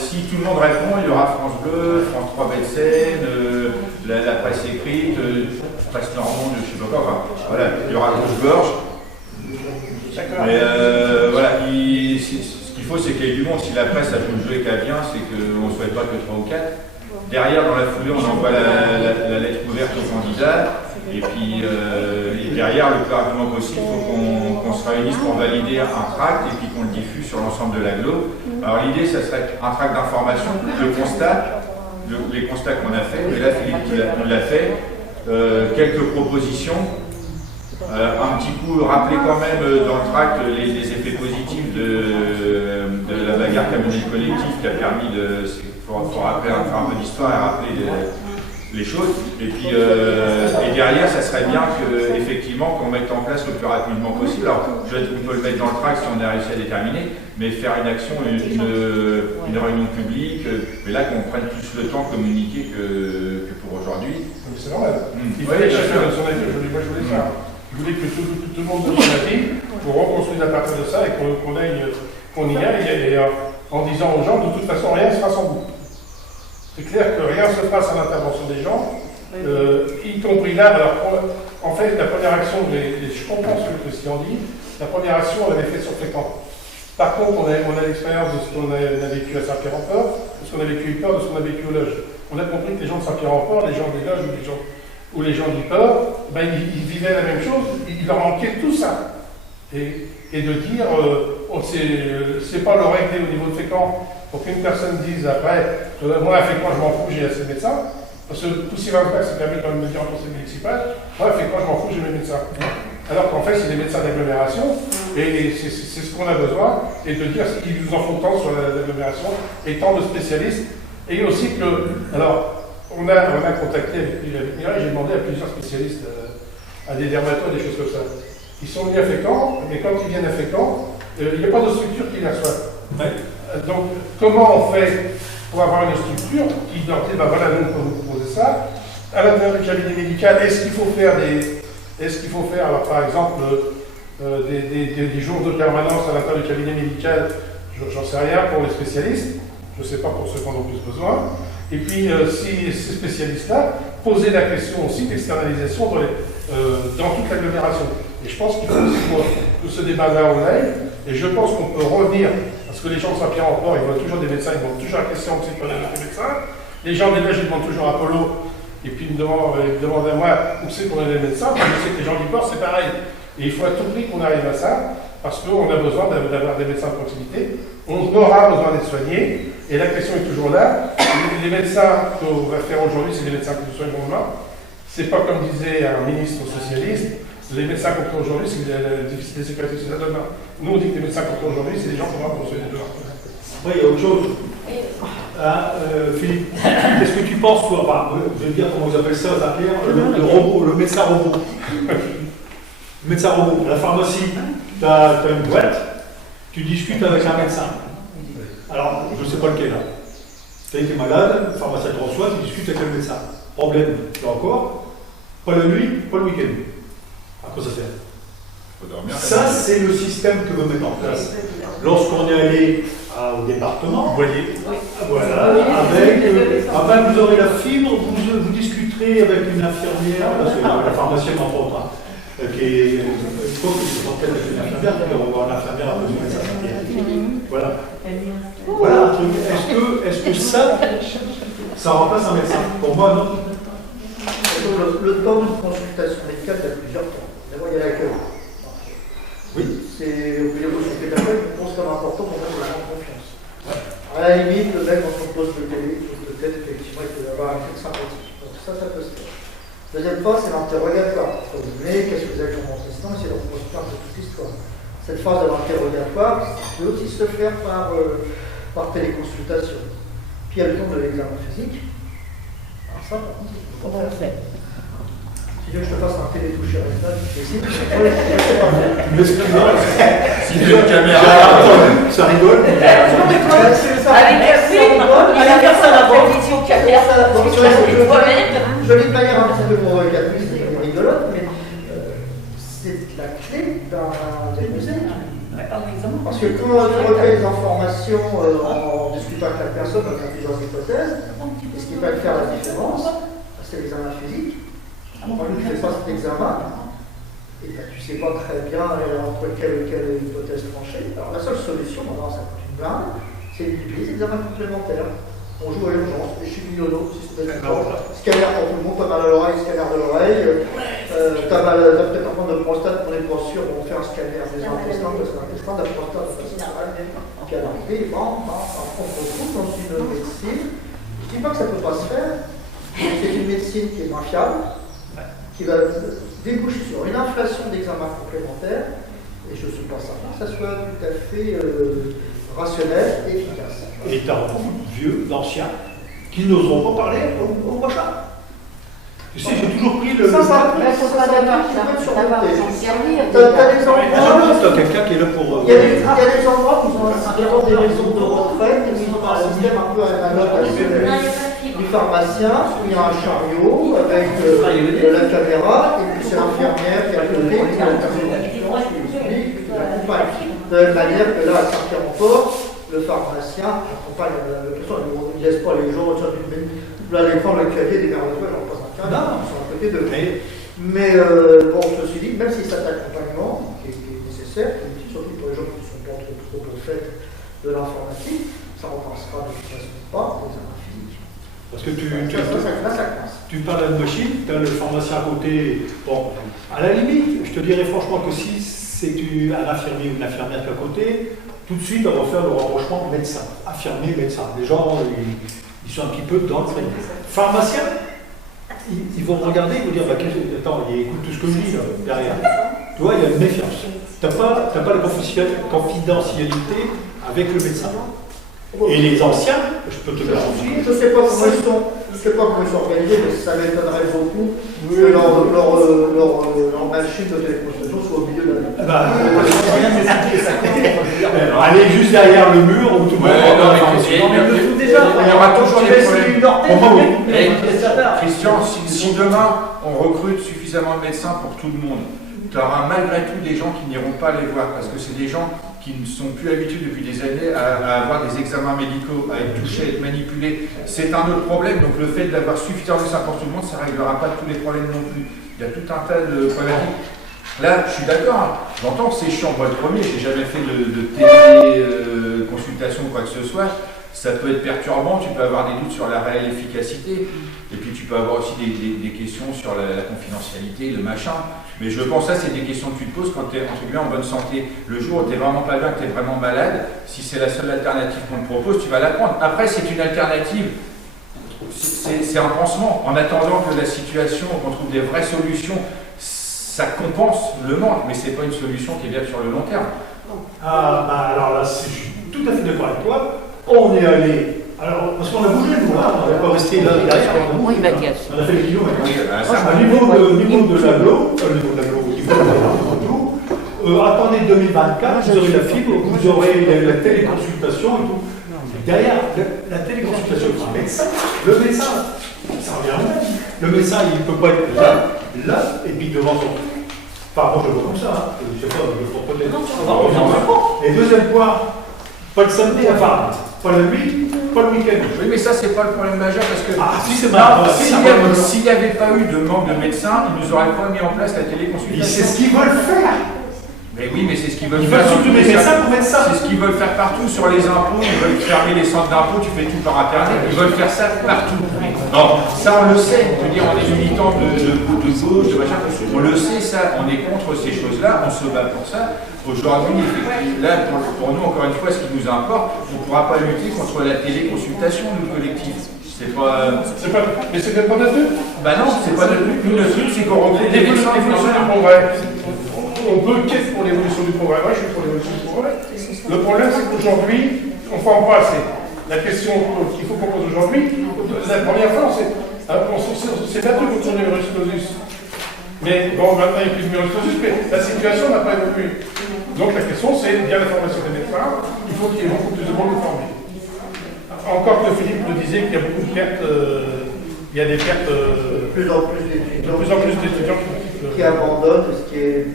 si tout le monde répond, il y aura France Bleu, France 3 Seine, la presse écrite, presse normande, je sais pas quoi, enfin, voilà, il y aura Gauche-Gorge. Mais voilà, ce qu'il faut, c'est qu'il y ait du monde. Si la presse a tout le jeu et qu'elle vient, c'est qu'on ne souhaite pas que 3 ou 4. Derrière, dans la foulée, on envoie la lettre ouverte aux candidats. Et puis derrière, le plus rapidement possible, il faut qu'on se réunisse pour valider un tract et puis qu'on le diffuse sur l'ensemble de l'agglo. Alors l'idée, ça serait un tract d'information, le constat, les constats qu'on a fait, mais là Philippe l'a fait, quelques propositions, un petit coup, rappeler quand même dans le tract les effets positifs de la bagarre camionnette collective qui a permis de... Il faut rappeler, faire un peu d'histoire et rappeler les choses. Et puis et derrière, ça serait bien qu'effectivement qu'on mette en place le plus rapidement possible. Alors, on peut le mettre dans le track si on a réussi à déterminer, mais faire une action, une réunion publique, mais là qu'on prenne plus le temps de communiquer que pour aujourd'hui. C'est normal. Il fallait que chacun donne son avis. Moi, je voulais ça. Je voulais que tout le monde donne son avis pour reconstruire à partir de ça et qu'on y aille en disant aux gens, de toute façon, rien ne sera sans vous. C'est clair que rien ne se passe à l'intervention des gens, y compris là. Alors, en fait, la première action, je comprends ce que Christian dit, la première action, on l'avait faite sur Fécamp. Par contre, on a l'expérience de ce qu'on a vécu à Saint-Pierre-en-Port, de ce qu'on a vécu à Port, de ce qu'on a vécu au Loge. On a compris que les gens de Saint-Pierre-en-Port, les gens des Loges ou les gens du Port, ben, ils vivaient la même chose, il leur manquait tout ça. Et de dire, c'est pas le régler au niveau de Fécamp, pour qu'une personne dise après, moi à Fécamp je m'en fous, j'ai assez de médecins, parce que tout ce qui va me faire, c'est permis quand même de me dire en conseil municipal, moi à Fécamp je m'en fous, j'ai mes médecins. Alors qu'en fait c'est des médecins d'agglomération, et c'est ce qu'on a besoin, et de dire qu'ils nous en font tant sur l'agglomération, et tant de spécialistes, et aussi que, alors, on a contacté avec Mireille, j'ai demandé à plusieurs spécialistes, à des dermatologues, des choses comme ça. Ils sont venus à Fécamp, mais quand ils viennent à Fécamp, il n'y a pas de structure qui les reçoit. Donc, comment on fait pour avoir une structure qui leur dit, ben voilà, nous, on peut vous proposer ça. À l'intérieur du cabinet médical, est-ce qu'il faut faire, alors par exemple, des jours de permanence à l'intérieur du cabinet médical? J'en sais rien pour les spécialistes, je ne sais pas pour ceux qui en ont plus besoin. Et puis, si ces spécialistes-là, poser la question aussi d'externalisation dans toute l'agglomération. Et je pense qu'il faut aussi que ce débat-là on aille, et je pense qu'on peut revenir, parce que les gens de Saint-Pierre-en-Port, ils voient toujours des médecins, ils demandent toujours la question de des médecins. Les gens des Loges, ils demandent toujours Apollo, et puis ils me demandent à moi où c'est qu'on a des médecins, parce que je sais que les gens du Port, c'est pareil. Et il faut à tout prix qu'on arrive à ça, parce qu'on a besoin d'avoir des médecins de proximité. On aura besoin d'être soignés, et la question est toujours là. Les médecins qu'on va faire aujourd'hui, c'est des médecins que nous soignons demain. C'est pas comme disait un ministre socialiste, les médecins qu'on fait aujourd'hui, c'est le déficit de sécurité sociale demain. Nous, on dit que les médecins qu'on fait aujourd'hui, c'est les gens qu'on va soigner demain. Après, il y a autre chose. Philippe, qu'est-ce que tu penses, toi, je veux dire, comment vous appelez ça, le robot, le médecin robot. Le médecin robot, la pharmacie, tu as une boîte, tu discutes avec un médecin. Alors, je ne sais pas lequel, là. Tu as été malade, le pharmacien te reçoit, tu discutes avec le médecin. Problème, là encore, pas la nuit, pas le week-end. À quoi ça sert? Ça, c'est le système que veut mettre en place. Lorsqu'on est allé au département, vous voyez, voilà, avec, vous aurez la fibre, vous discuterez avec une infirmière, parce que la pharmacienne entre autres, qui est, je crois que c'est peut-être avec une infirmière, qui va revoir l'infirmière à besoin de sa santé. Voilà. Voilà un truc. Est-ce que ça remplace un médecin? Pour moi, non. Le temps de consultation médicale, il y a plusieurs temps. D'abord, il y a l'accueil. Oui. C'est au milieu de consulter l'accueil, je pense que c'est important pour mettre les gens en confiance. À la limite, le mec, dans son poste de télé, peut-être effectivement, il peut y avoir un truc sympathique. Donc ça peut se faire. Deuxième phase, c'est l'interrogatoire. Vous venez, qu'est-ce que vous avez comme antécédent, c'est de reconstruire un peu toute l'histoire. Cette phase de l'interrogatoire peut aussi se faire par téléconsultation. Puis il y a le temps de l'examen physique. Alors ça, par contre, comment on fait? Si tu veux que je te fasse un télétouché rénal, c'est possible. Si tu veux une caméra, ça rigole. La personne a pas vision caméra. Je vais de manière un petit peu provocatrice et rigolote, mais c'est la clé d'un diagnostic. Parce que quand tu recueilles les informations en discutant avec la personne, on a plusieurs hypothèses, et ce qui va faire la différence, c'est l'examen physique. Quand tu ne fais pas cet examen, et ben, tu ne sais pas très bien entre quelle hypothèse trancher. Alors la seule solution, maintenant ça coûte une blinde, c'est d'utiliser des examens complémentaires. On joue à l'urgence, les chimiolos, systématiquement, scanner pour tout le monde, t'as mal à l'oreille, scanner de l'oreille, t'as peut-être un point de prostate, on n'est pas sûr, on fait un scanner des intestins, parce que l'intestin de la prostate, puis à l'arrivée, on se retrouve dans une médecine. Je ne dis pas que ça ne peut pas se faire, c'est une médecine qui est moins fiable, qui va déboucher sur une inflation d'examens complémentaires, et je ne suis pas certain que ça soit tout à fait rationnel et efficace. Et t'as beaucoup de vieux, d'anciens, qui n'oseront pas parler au prochain. Tu sais, j'ai toujours pris le. Il faut pas d'avoir s'en servir. T'as des endroits. T'as quelqu'un qui est là pour. Il y a des endroits qui sont vraiment des maisons de retraite, qui ont un système un peu analogue du pharmacien, où il y a un chariot avec la caméra, et puis c'est l'infirmière qui est à côté, qui a la caméra qui l'explique, qui l'accompagne. De la même manière que là, à Saint-Pierre-en-Port, le pharmacien accompagne la personne, il ne laisse pas les gens, là, l'écran, le clavier, des merveilleux, j'en passe un quart d'heure, ils sont à côté de lui. Mais bon, ceci dit, même si cet accompagnement qui est nécessaire, surtout pour les gens qui ne sont pas trop au fait de l'informatique, ça ne remplacera de toute façon pas les examens physiques. Parce que tu parles de machine, tu as le pharmacien à côté. Bon, à la limite, je te dirais franchement que si c'est un infirmier ou une infirmière qui est à côté, tout de suite, on va faire le rapprochement médecin, infirmier, médecin. Les gens, ils sont un petit peu dans le truc. Pharmacien, ils vont regarder, ils vont dire, bah, attends, écoute tout ce que je dis là, derrière. Tu vois, il y a une méfiance. Tu n'as pas la confidentialité avec le médecin. Et les anciens, je peux te garantir. Je ne sais pas comment ils sont organisés, mais ça m'étonnerait beaucoup que leur machine de téléconsultation soit au milieu de la allez juste derrière le mur où tout le monde il y aura toujours des problèmes. Christian, si demain on recrute suffisamment de médecins pour tout le monde, tu auras malgré tout des gens qui n'iront pas les voir parce que c'est des gens qui ne sont plus habitués depuis des années à avoir des examens médicaux, à être touchés, à être manipulés. C'est un autre problème, donc le fait d'avoir suffisamment de médecins pour tout le monde, ça ne réglera pas tous les problèmes non plus. Il y a tout un tas de problématiques. Là, je suis d'accord, j'entends que c'est chiant. Moi, le premier, j'ai jamais fait de télé-consultation ou quoi que ce soit. Ça peut être perturbant, tu peux avoir des doutes sur la réelle efficacité, et puis tu peux avoir aussi des questions sur la confidentialité, le machin. Mais je pense que ça, c'est des questions que tu te poses quand tu es entre guillemets en bonne santé. Le jour où tu n'es vraiment pas bien, que tu es vraiment malade, si c'est la seule alternative qu'on te propose, tu vas la prendre. Après, c'est une alternative, c'est un pansement. En attendant que la situation, qu'on trouve des vraies solutions, ça compense le manque, mais ce n'est pas une solution qui est viable sur le long terme. Ah, bah alors là, je suis tout à fait d'accord avec toi. On est allé. Alors, parce qu'on a bougé, nous, hein, on n'est pas resté là derrière. Oui, Mathias. On a fait les kilomètres. Oui, au niveau de l'agglo, attendez 2024, vous aurez la fibre, vous aurez la téléconsultation et tout. Derrière, la téléconsultation du médecin, le médecin, ça revient même. Le médecin, il ne peut pas être là, et puis devant son. Enfin, moi je le vois comme ça, hein. Je ne sais pas, je le vois peut-être. Et deuxième point, pas le samedi, enfin, pas la nuit, pas le week-end. Oui, mais ça, c'est pas le problème majeur parce que s'il n'y avait pas eu de manque de médecins, ils nous auraient pas mis en place la téléconsultation. C'est ce qu'ils veulent faire. Mais oui, mais c'est ce qu'ils veulent faire. Ils veulent supprimer médecin pour médecin. C'est ce qu'ils veulent faire partout sur les impôts. Ils veulent fermer les centres d'impôts, tu fais tout par internet. Ils veulent faire ça partout. Non, ça on le sait. Je veux dire, on est militants de gauche, de machin. On le sait, ça. On est contre ces choses-là. On se bat pour ça. Aujourd'hui, là, pour nous, encore une fois, ce qui nous importe, on ne pourra pas lutter contre la téléconsultation, nous, collectif. C'est pas. Mais c'est pas notre but. Bah non, c'est pas notre but. Nous, notre but, c'est qu'on recrute des médecins du progrès. On peut qu'être pour l'évolution du progrès. Moi, je suis pour l'évolution du progrès. Le problème, c'est qu'aujourd'hui, on ne forme pas assez. La question qu'il faut qu'on pose aujourd'hui, la première fois, c'est battu contre le numerus clausus. Mais bon, maintenant, il n'y a plus de numerus clausus, mais la situation n'a pas évolué. Donc la question, c'est bien la formation des médecins, il faut qu'il y ait beaucoup plus de monde formé. Encore que Philippe me disait qu'il y a beaucoup de pertes, il y a des pertes de plus en plus d'étudiants qui abandonnent, ce qui est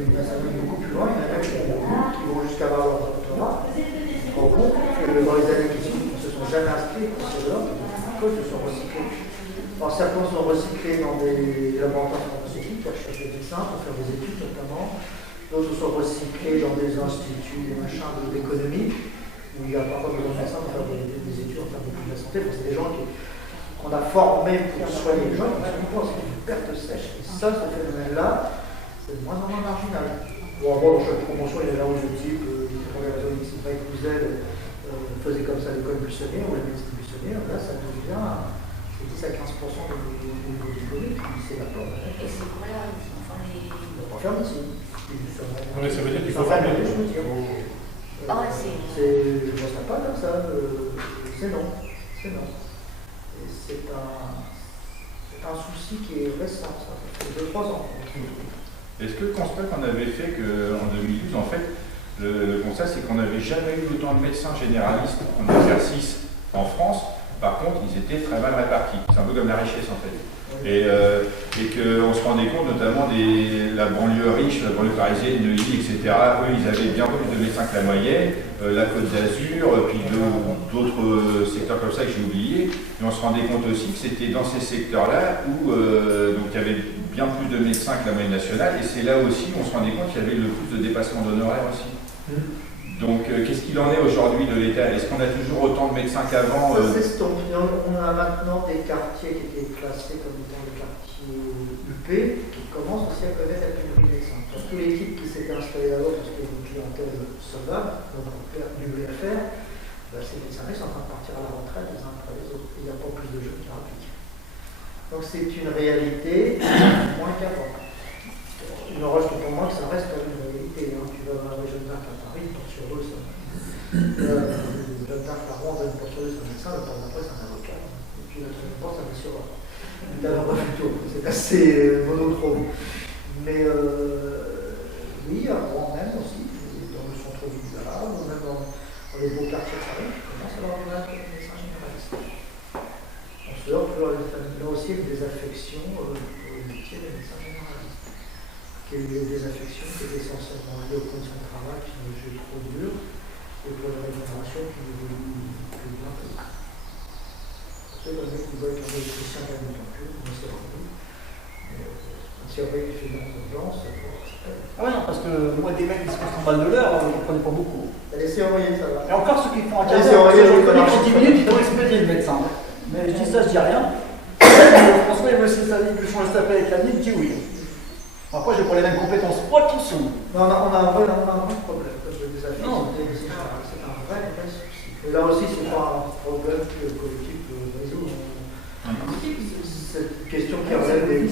beaucoup plus loin. Il y en a qui vont jusqu'à avoir leur doctorat. Au compte que dans les années qui suivent, ils ne se sont jamais inscrits pour cela, ils se sont recyclés. Alors, certains sont recyclés dans des laboratoires pharmaceutiques, à chercher des médecins pour faire des études notamment. D'autres sont recyclés dans des instituts, des machins d'économie, où il n'y a pas besoin de médecins pour faire des études en termes de la santé. C'est des gens qu'on a formés pour soigner les gens, c'est une perte sèche. Et ça, ce phénomène-là, c'est de moins en moins marginal. Bon, avant, dans chaque promotion, il y avait un autre type, pour les raisons X, Y ou Z, faisait comme ça l'école buissonnière ou la médecine buissonnière. Là, ça devient 10 à 15% du niveau diplômé qui s'évapore. Et c'est quoi là? On va faire ici. Oui, ça veut dire qu'il faut faire des choses. Je ne pense pas comme ça. C'est non. C'est non. Et c'est un un souci qui est récent, ça fait 2-3 ans. Est-ce que le constat qu'on avait fait qu'en 2012, en fait, le constat c'est qu'on n'avait jamais eu autant de médecins généralistes en exercice en France. Par contre, ils étaient très mal répartis. C'est un peu comme la richesse en fait. Et qu'on se rendait compte notamment de la banlieue riche, la banlieue parisienne, Neuilly, etc. Eux, ils avaient bien plus de médecins que la moyenne, la Côte d'Azur, puis d'autres secteurs comme ça que j'ai oubliés. Et on se rendait compte aussi que c'était dans ces secteurs-là où donc, il y avait bien plus de médecins que la moyenne nationale. Et c'est là aussi où on se rendait compte qu'il y avait le plus de dépassement d'honoraires aussi. Donc, qu'est-ce qu'il en est aujourd'hui de l'État? Est-ce qu'on a toujours autant de médecins qu'avant? Ça s'estompe. On a maintenant des quartiers qui étaient classés comme étant des quartiers UP qui commencent aussi à connaître la pénurie de médecins. Parce que tous les types qui s'étaient installés là-bas parce qu'il y avait une clientèle solvable, donc du VFR, ces médecins-là sont en train de partir à la retraite les uns après les autres. Il n'y a pas plus de jeunes qui appliquent. Donc, c'est une réalité moins qu'avant. Il en reste pour moi que ça reste quand même une réalité. Hein. Tu vas dans la région d'Arc à Paris, pour sur eux, ça. Jeanne d'Arc à Rouen, pour sur eux, c'est un médecin, le temps d'après, c'est un avocat. Et puis la troisième fois, ça va sur c'est assez monochrome. Mais oui, à Rouen même aussi, dans le centre-ville là, ou même dans les beaux quartiers de Paris, on commence à avoir des médecins généralistes. On se heurte toujours à des familles. Là aussi, il y a des affections pour le métier des médecins généralistes. Il y a eu des désaffections qui étaient essentiellement liées aux conditions de travail qui sont jugées trop dures et pour la rémunération qui évolue plus bien que ça. C'est le mec qui voit qu'un électricien gagne autant que moi c'est revenu. Un surveillant qui fait de l'urgence, ça paye. Ah ouais, non, parce que moi des mecs qui se passent en balle de l'heure, je ne connais pas beaucoup. T'as laissé envoyer, ça va. Et encore ceux qui font un quart d'heure, je connais pour 10 minutes, ils doivent expédier le médecin. Mais je dis ça, je dis rien. François, il veut changer sa paix avec la vie, il dit oui. Après, j'ai pas les mêmes compétences. Pas tous. Non, on a un vrai problème. C'est un vrai souci. Et là aussi, c'est pas un problème que le collectif peut résoudre. Cette question qui relève de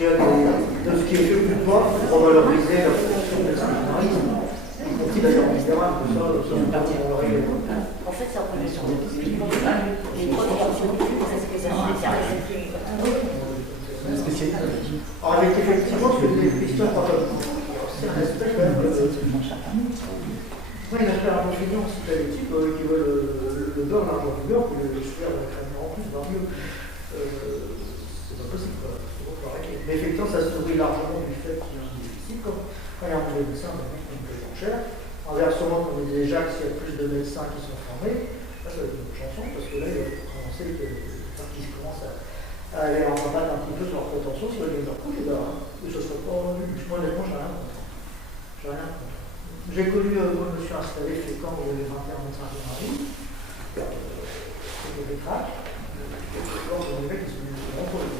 ce qui est fait plus fort pour valoriser la fonction des généralistes. Y compris d'ailleurs en libéral, que ça, on le règle. En fait, c'est un problème sur les professions avec effectivement ce que les questions c'est un aspect quand même. Oui, il y a un peu fini aussi des types qui veulent le beurre, l'argent du beurre, puis le sueur de la crème en plus, dans mieux. C'est pas possible, quoi. Mais effectivement, ça se nourrit largement du fait qu'il y a un déficit. Quand il y a un peu de médecins, on paye moins cher. Inversement, comme disait Jacques, s'il y a plus de médecins qui sont formés, là, ça va être une chanson, parce que là, il va commencer qu'ils commencent à aller en rabattre un petit peu sur leur prétention, s'ils veulent leur couche, et ce serait pas. Moi, honnêtement, j'ai rien contre. J'ai connu, moi, je me suis installé chez Caen, où il y avait 21 médecins généralistes. C'était des cracks. Les mecs, ils se rentrent.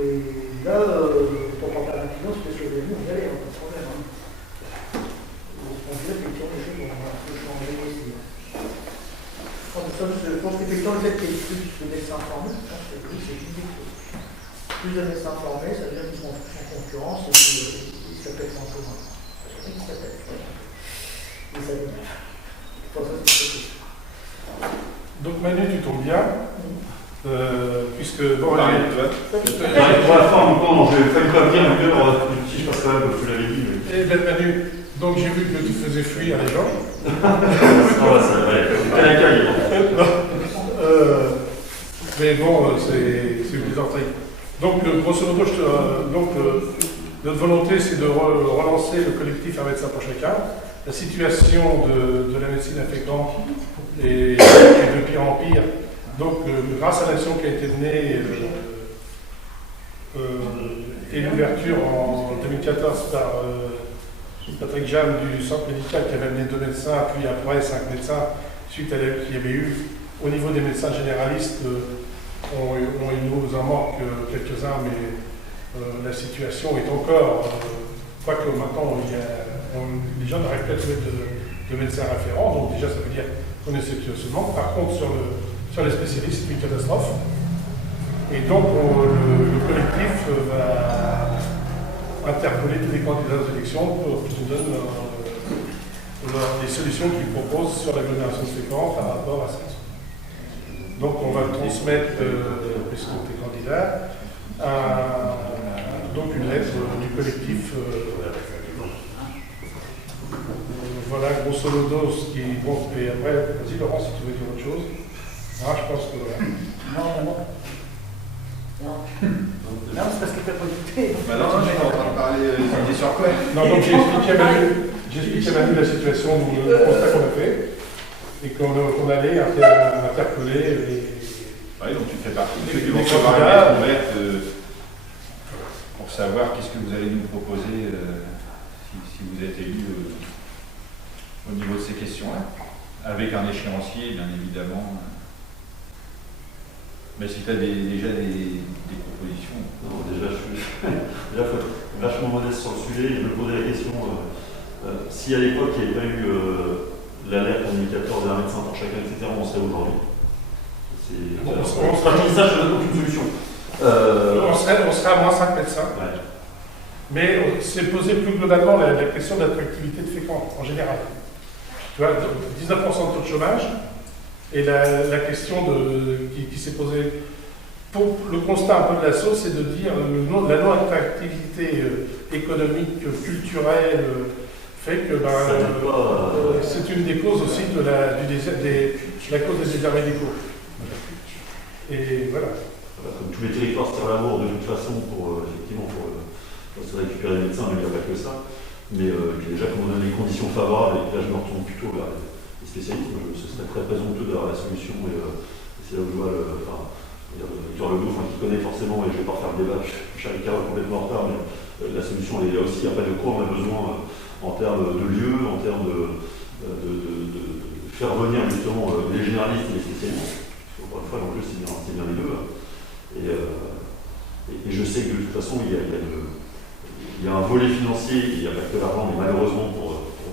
Et là, pour porter un client, c'était sur les murs, on y allait, pas de problème. On dirait effectivement des choses qu'on a un peu changé aussi. Je pense qu'effectivement, le fait qu'il y ait plus de médecins formés, je pense que oui, c'est une des choses. Plus de médecins formés, ça veut dire qu'ils sont en concurrence et qu'ils s'appellent sans commun. Ils s'appellent. Ils s'appellent. Donc Manu, tu tombes bien, puisque bon, pour la forme, bon, je vais faire pas bien, si je passe quand même, comme tu l'avais dit. Eh bien Manu, donc j'ai vu que tu faisais fuir les gens. Mais bon, c'est une plaisanterie. Donc, grosso modo, notre volonté, c'est de relancer le collectif Un médecin pour chacun. La situation de la médecine à Fécamp est de pire en pire. Donc, grâce à l'action qui a été menée et l'ouverture en 2014 par Patrick Jam du centre médical qui avait amené 2 médecins, puis après 5 médecins, suite à qu'il y avait eu au niveau des médecins généralistes, il nous en manque quelques-uns, mais la situation est encore, quoique maintenant les gens n'arrêtent pas de trouver de médecins référents, donc déjà ça veut dire qu'on est seulement. Par contre, sur les spécialistes, c'est une catastrophe. Et donc le collectif va interpeller tous les candidats aux élections pour qu'ils nous donnent les solutions qu'ils proposent sur l'agglomération de Fécamp par rapport à ça. Donc on va le transmettre, puisque tu es candidat candidat, donc une lettre du collectif. Voilà, grosso modo, ce qui. Bon, et après, vas-y Laurent, si tu veux dire autre chose. Ah, je pense que voilà. Non. Non, c'est parce que tu n'as pas écouté. Bah non, je suis en train de parler des sur quoi. Non, donc j'ai expliqué à Manu la situation, le constat qu'on a fait, et qu'on allait interpeller les. Oui, donc tu fais partie de ceux qui vont recevoir une lettre ouverte pour savoir qu'est-ce que vous allez nous proposer si vous êtes élu au niveau de ces questions-là, avec un échéancier, bien évidemment. Mais si tu as déjà des propositions. Non, déjà, faut être vachement modeste sur le sujet. Je me posais la question si à l'époque il n'y avait pas eu l'alerte en 2014 d'un médecin pour chacun, etc., on serait aujourd'hui. Ça, je ne donne aucune solution. On serait à moins 5 médecins. Ouais. Mais c'est posé plus globalement la question de l'attractivité de Fécamp en général. Tu vois, 19% de taux de chômage, et la question qui s'est posée, pour le constat un peu de l'assaut, c'est de dire la non-attractivité économique, culturelle, fait que c'est une des causes aussi de la cause des déserts médicaux. Et voilà. Comme tous les territoires se tirent la bourre de toute façon pour se récupérer des médecins, mais il n'y a pas que ça. Mais déjà, comme on a des conditions favorables, et là je me retourne plutôt vers les spécialistes, ce serait très présomptueux d'avoir la solution, et c'est là où je vois Victor Legault, qui connaît forcément, et je ne vais pas faire le débat, Charles Carole est complètement en retard, mais la solution elle est là aussi. Après, de quoi on a besoin en termes de lieux, en termes de faire venir justement les généralistes et les spécialistes. Encore une fois, l'enjeu c'est bien les deux. Et je sais que de toute façon, il y a un volet financier, il n'y a pas que l'argent, mais malheureusement,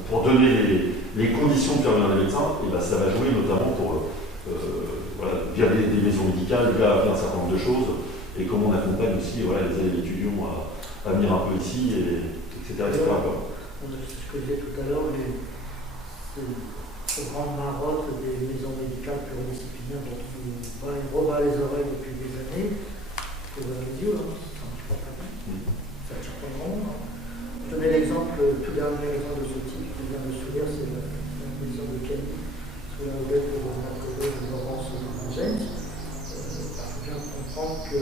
pour donner les conditions de faire venir les médecins, et ça va jouer notamment via des maisons médicales, via un certain nombre de choses, et comment on accompagne aussi les étudiants à venir un peu ici, etc. C'est ce que je disais tout à l'heure, ces grandes marottes des maisons médicales pluridisciplinaires dont on rebat les oreilles depuis des années, c'est les yeux, ça ne marche pas très bien. Ça ne marche pas vraiment. Je donnais l'exemple, tout dernier exemple de ce type, je viens de me souvenir, c'est la maison de Camille, sous la houlette de ma collègue Laurence Angène. Il faut bien comprendre que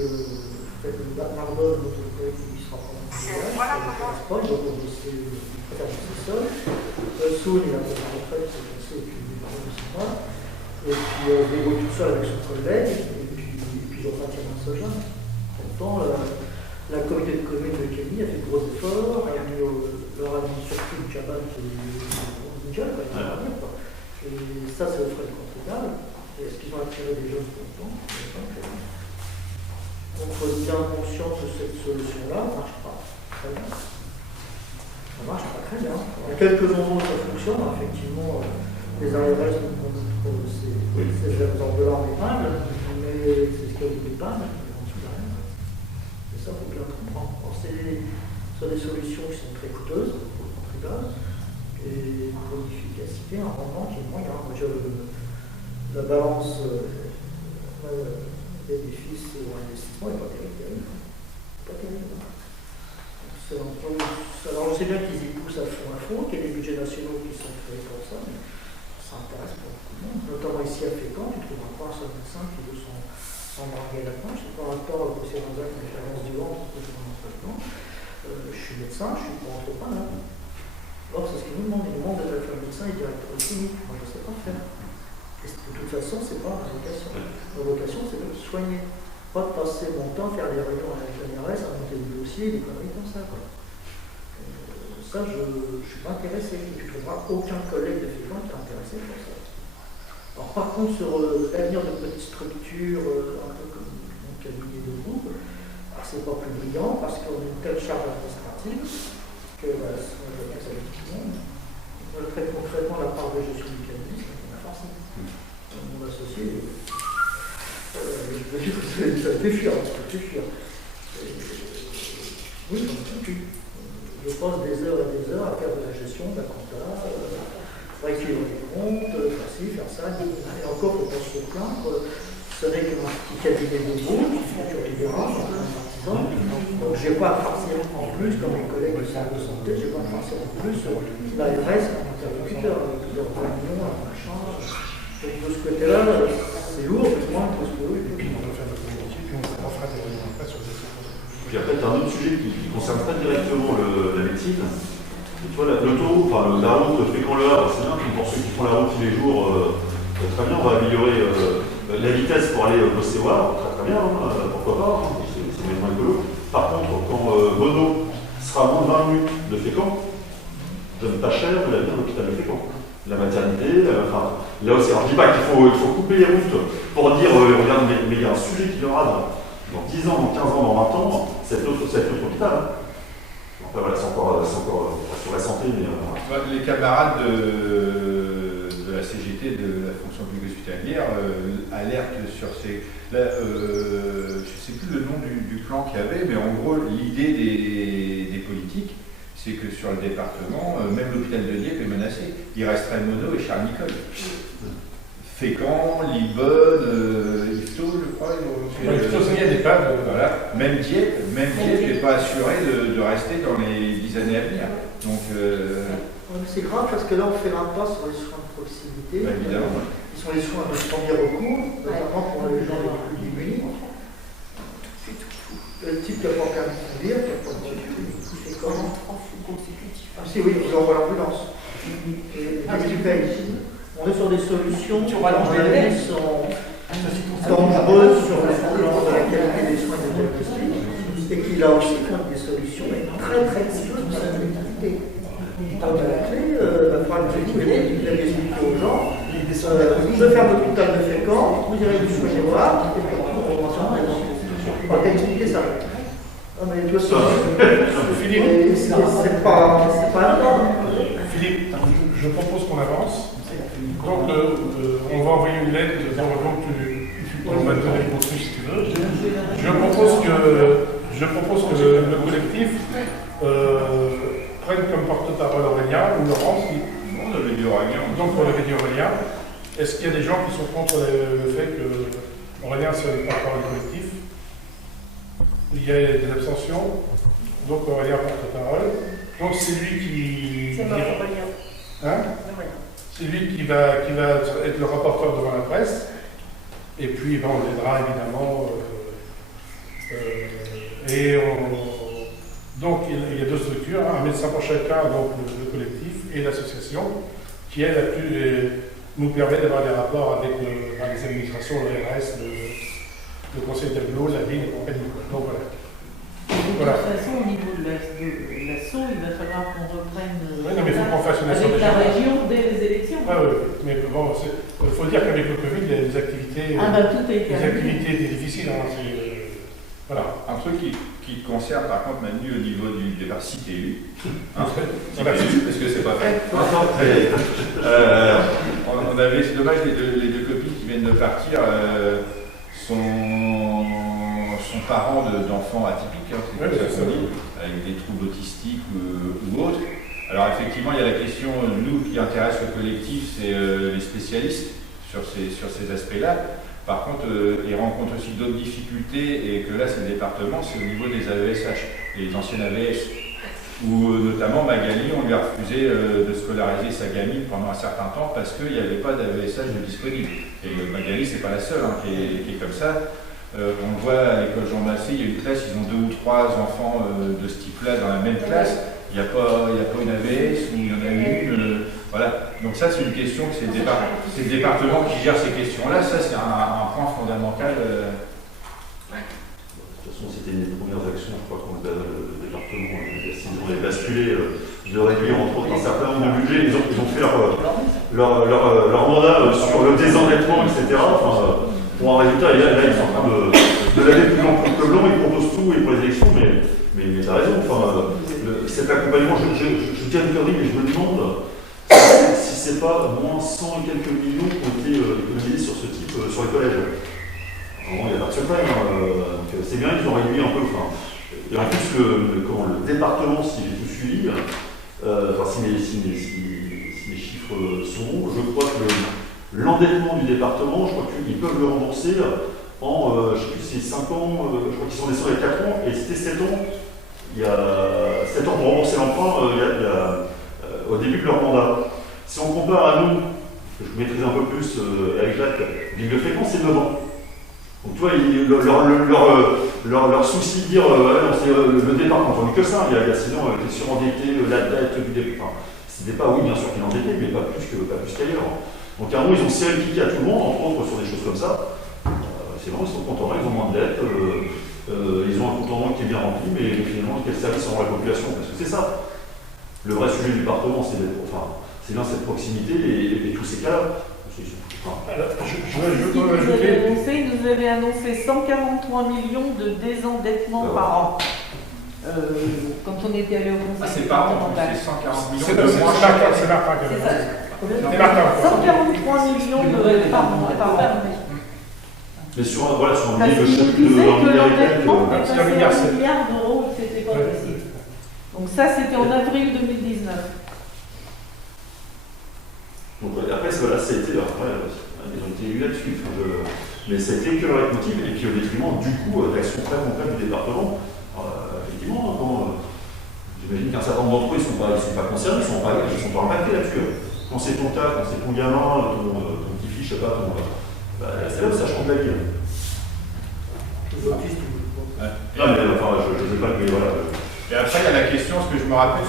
Marmol, notre collègue qui sera pas donc on essaie de faire du sol. Soun, il a pris la retraite, c'est passé, et puis il est parti de 6 mois. Et puis on se débrouille tout seul avec son collègue, et puis on retient un soja. Pourtant, la communauté de communes de Camille a fait de gros efforts, leur a mis surtout une cabane qui est nickel, et ça, c'est le frais de contribuable. Et est-ce qu'ils ont attiré des jeunes contents? Donc, il faut être bien conscient que cette solution-là ne marche pas très bien. Ça ne marche pas très bien. Il y a quelques endroits où ça fonctionne, effectivement, les ARS nous montrent ces exemples de leur épingle, mais c'est ce qu'il y a de l'épingle, en dessous de rien. Et ça, il faut bien comprendre. Ce sont des solutions qui sont très coûteuses pour le contribuable, et pour l'efficacité, un rendement qui est moyen. La balance bénéfice ou investissement n'est pas terrible. Pas terrible. Alors on sait bien qu'ils y poussent à fond, qu'il y a des budgets nationaux qui sont faits pour ça, mais ça intéresse pas beaucoup de monde. Notamment ici à Fécamp, tu ne trouveras pas un seul médecin qui veut s'embarguer là-dedans. Je sais pas rapport au Conseil d'Anzac, mais l'agence du ventre, je suis médecin, je suis pour entreprendre là. Or, c'est ce qu'ils nous demandent. Ils nous demandent d'être un médecin et directeur clinique. Moi, je ne sais pas faire. Et de toute façon, ce n'est pas ma vocation. Ma vocation, c'est de soigner. Pas de passer mon temps à faire des réunions avec l'ARS, à monter des dossiers, des conneries comme ça. Ça, je ne suis pas intéressé. Et tu ne trouveras aucun collègue de Fécamp qui est intéressé pour ça. Alors, par contre, sur l'avenir de petites structures, un peu comme mon cabinet de groupe, c'est pas plus brillant parce qu'on a une telle charge administrative que ça va bien que ça va tout le monde. Très concrètement, la part de gestion du cabinet, c'est qu'on a forcé. Mon associé, je peux dire que ça fait fuir, Oui, j'en ai plus. Je passe des heures et des heures à faire de la gestion, de la compta, rééquilibrer les comptes, faire ci, faire ça, et encore, il faut pas se plaindre. ce n'est que mon petit cabinet de groupe, qui fait toujours du dérange, donc je n'ai pas à farcir en plus, comme mes collègues qui sont de santé, je n'ai pas à farcir en plus dans les restes en interlocuteur, plusieurs réunions, machin. Donc de ce côté-là, c'est lourd, mais moi, je pense que oui. Puis après, tu as un autre sujet qui concerne pas directement la médecine. Et tu vois, l'auto, enfin la route Fécamp-Le Havre, c'est bien, pour ceux qui font la route tous les jours, très bien, on va améliorer la vitesse pour aller bosser au Havre, très bien, hein, pourquoi pas, hein, c'est même écolo. Par contre, quand Bono sera à moins de 20 minutes de Fécamp, donne pas cher de la vie à l'hôpital de Fécamp. La maternité, enfin, là aussi, alors je dis pas qu'il faut couper les routes pour dire, regarde, mais il y a un sujet qui aura dans 10 ans, dans 15 ans, dans 20 ans, c'est notre hôpital. Hein. Après, voilà, c'est encore sur la santé, mais... Les camarades de la CGT, de la fonction publique hospitalière, alertent sur ces... Là, je ne sais plus le nom du plan qu'il y avait, mais en gros, l'idée des politiques, c'est que sur le département, même l'hôpital de Dieppe est menacé. Il resterait Monod et Charles Nicolle. Fécamp, Libonne, Yvetot, je crois. Yvetot, il y a des pas. Voilà. Même Dieppe n'est pas assuré de rester dans les 10 années à venir. Donc, c'est grave parce que là, on fait l'impasse sur les soins de proximité. Bah, évidemment. Qui sont les soins de premier recours, notamment pour les gens les plus démunis. Le type qui n'a pas permis de conduire, qui n'a pas de fait comment. Ah si, oui, ils envoient l'ambulance. Et tu payes. On est sur des solutions qui sont dangereuses sur le plan de la qualité des soins de diagnostic et qui là aussi ont des solutions très très coûteuses pour la collectivité. Donc à la clé, il va falloir que vous expliquer aux gens, je ferme l'hôpital de Fécamp, vous irez vous soigner voir, et puis on va expliquer ça. Non mais toi Philippe, c'est pas anodin. Philippe, je propose qu'on avance. Donc, on va envoyer une lettre, tu vas te donner si tu veux. Je propose que le collectif prenne comme porte-parole Aurélien ou Laurence. On avait dit Aurélien. Donc, on avait dit Aurélien. Est-ce qu'il y a des gens qui sont contre le fait que Aurélien soit le porte-parole du collectif? Il y a des abstentions. Donc, Aurélien porte-parole. Donc, c'est lui qui. C'est moi, Aurélien. Hein? C'est lui qui va être le rapporteur devant la presse. Et puis, on l'aidera évidemment. Donc, il y a deux structures, hein, un médecin pour chacun, donc le collectif, et l'association, qui, elle, nous permet d'avoir des rapports avec les administrations, le RS, le conseil d'aglo, la ville et compagnie. Donc, voilà. De toute façon, au niveau de l'assaut, il va falloir qu'on reprenne oui, non, mais faut qu'on fasse une avec la région dès les élections. Ah, oui, mais bon, il faut dire qu'avec le Covid, il y a des activités, tout est des activités difficiles. Hein, voilà. Un truc qui concerne par contre Manu au niveau du départ CTU. Hein, parce que c'est pas fait. On avait, c'est dommage, les deux copines qui viennent de partir sont parents d'enfants atypiques, hein, c'est ça qu'on dit, avec des troubles autistiques ou autres. Alors effectivement, il y a la question, nous, qui intéresse le collectif, c'est les spécialistes sur ces aspects-là. Par contre, ils rencontrent aussi d'autres difficultés, et que là, c'est le département, c'est au niveau des AESH, les anciennes AVS, où notamment Magali, on lui a refusé de scolariser sa gamine pendant un certain temps parce qu'il n'y avait pas d'AESH de disponible. Et Magali, c'est pas la seule hein, qui est comme ça. On le voit à l'école Jean Massé, il y a une classe, ils ont 2 ou 3 enfants de ce type-là dans la même classe. Il n'y a pas une AVS, ou il y en a une. Voilà. Donc ça, c'est une question que c'est le département qui gère ces questions-là. Ça, c'est un point fondamental. De toute façon, c'était une des premières actions, je crois, quand le département, ils ont basculé de réduire entre autres un certain nombre de budgets. Ils ont fait leur mandat sur le désendettement, etc. Enfin, pour un résultat, et là, ils sont en train de l'aller plus long que blanc, ils proposent tout et pour les élections, mais tu as raison. Enfin, cet accompagnement, je tiens une connerie, mais je me demande si c'est pas moins 100 et quelques millions qui ont été économisés sur ce type, sur les collèges. Alors, il n'y a pas de secret, donc c'est bien qu'ils ont réduit un peu. Enfin, et en plus, le département, si j'ai tout suivi, si mes chiffres sont bons, je crois que l'endettement du département, je crois qu'ils peuvent le rembourser en, je sais plus si c'est 5 ans, je crois qu'ils sont descendus à 4 ans, et c'était 7 ans, il y a 7 ans pour rembourser l'emprunt au début de leur mandat. Si on compare à nous, que je maîtrise un peu plus avec Jacques, Ville de Fécamp, c'est 9 ans. Donc tu vois, leur souci de dire le départ, quand on dit que ça, il y a 6 ans, était surendetté, la dette du départ. Enfin, c'était pas, oui, bien sûr qu'il endettait, mais pas plus qu'ailleurs. Donc à un moment, ils ont serré le piquet à tout le monde, entre autres sur des choses comme ça. C'est bon, ils sont contents, ils ont moins de dettes, ils ont un compte en banque qui est bien rempli, mais finalement, quel service rend la population? Parce que c'est ça. Le vrai sujet du département, c'est bien cette proximité et tous ces cas-là. Alors, vous avez annoncé 143 millions de désendettement par an. Quand on était allé au conseil. C'est par an, c'est 140 millions. C'est Martin. C'est Martin. 143 millions par an. Mais sur un livre que l'endettement dépassait 1 1,7 milliard d'euros, c'était pas possible. Donc ça, c'était en avril 2019. Donc après, voilà, ça a été, ils ont été élus là-dessus. Mais ça a été que leur motif, et puis au détriment du coup d'actions très concrètes du département. Effectivement, j'imagine qu'un certain nombre d'entre eux, ils ne sont pas concernés, ils ne sont pas impactés là-dessus. Quand c'est ton cas, quand c'est ton gamin, ton petit-fils, je sais pas, c'est là où ça change la vie. Non, mais enfin, je ne sais pas, mais voilà. Et après, il y a la question, ce que je me rappelle,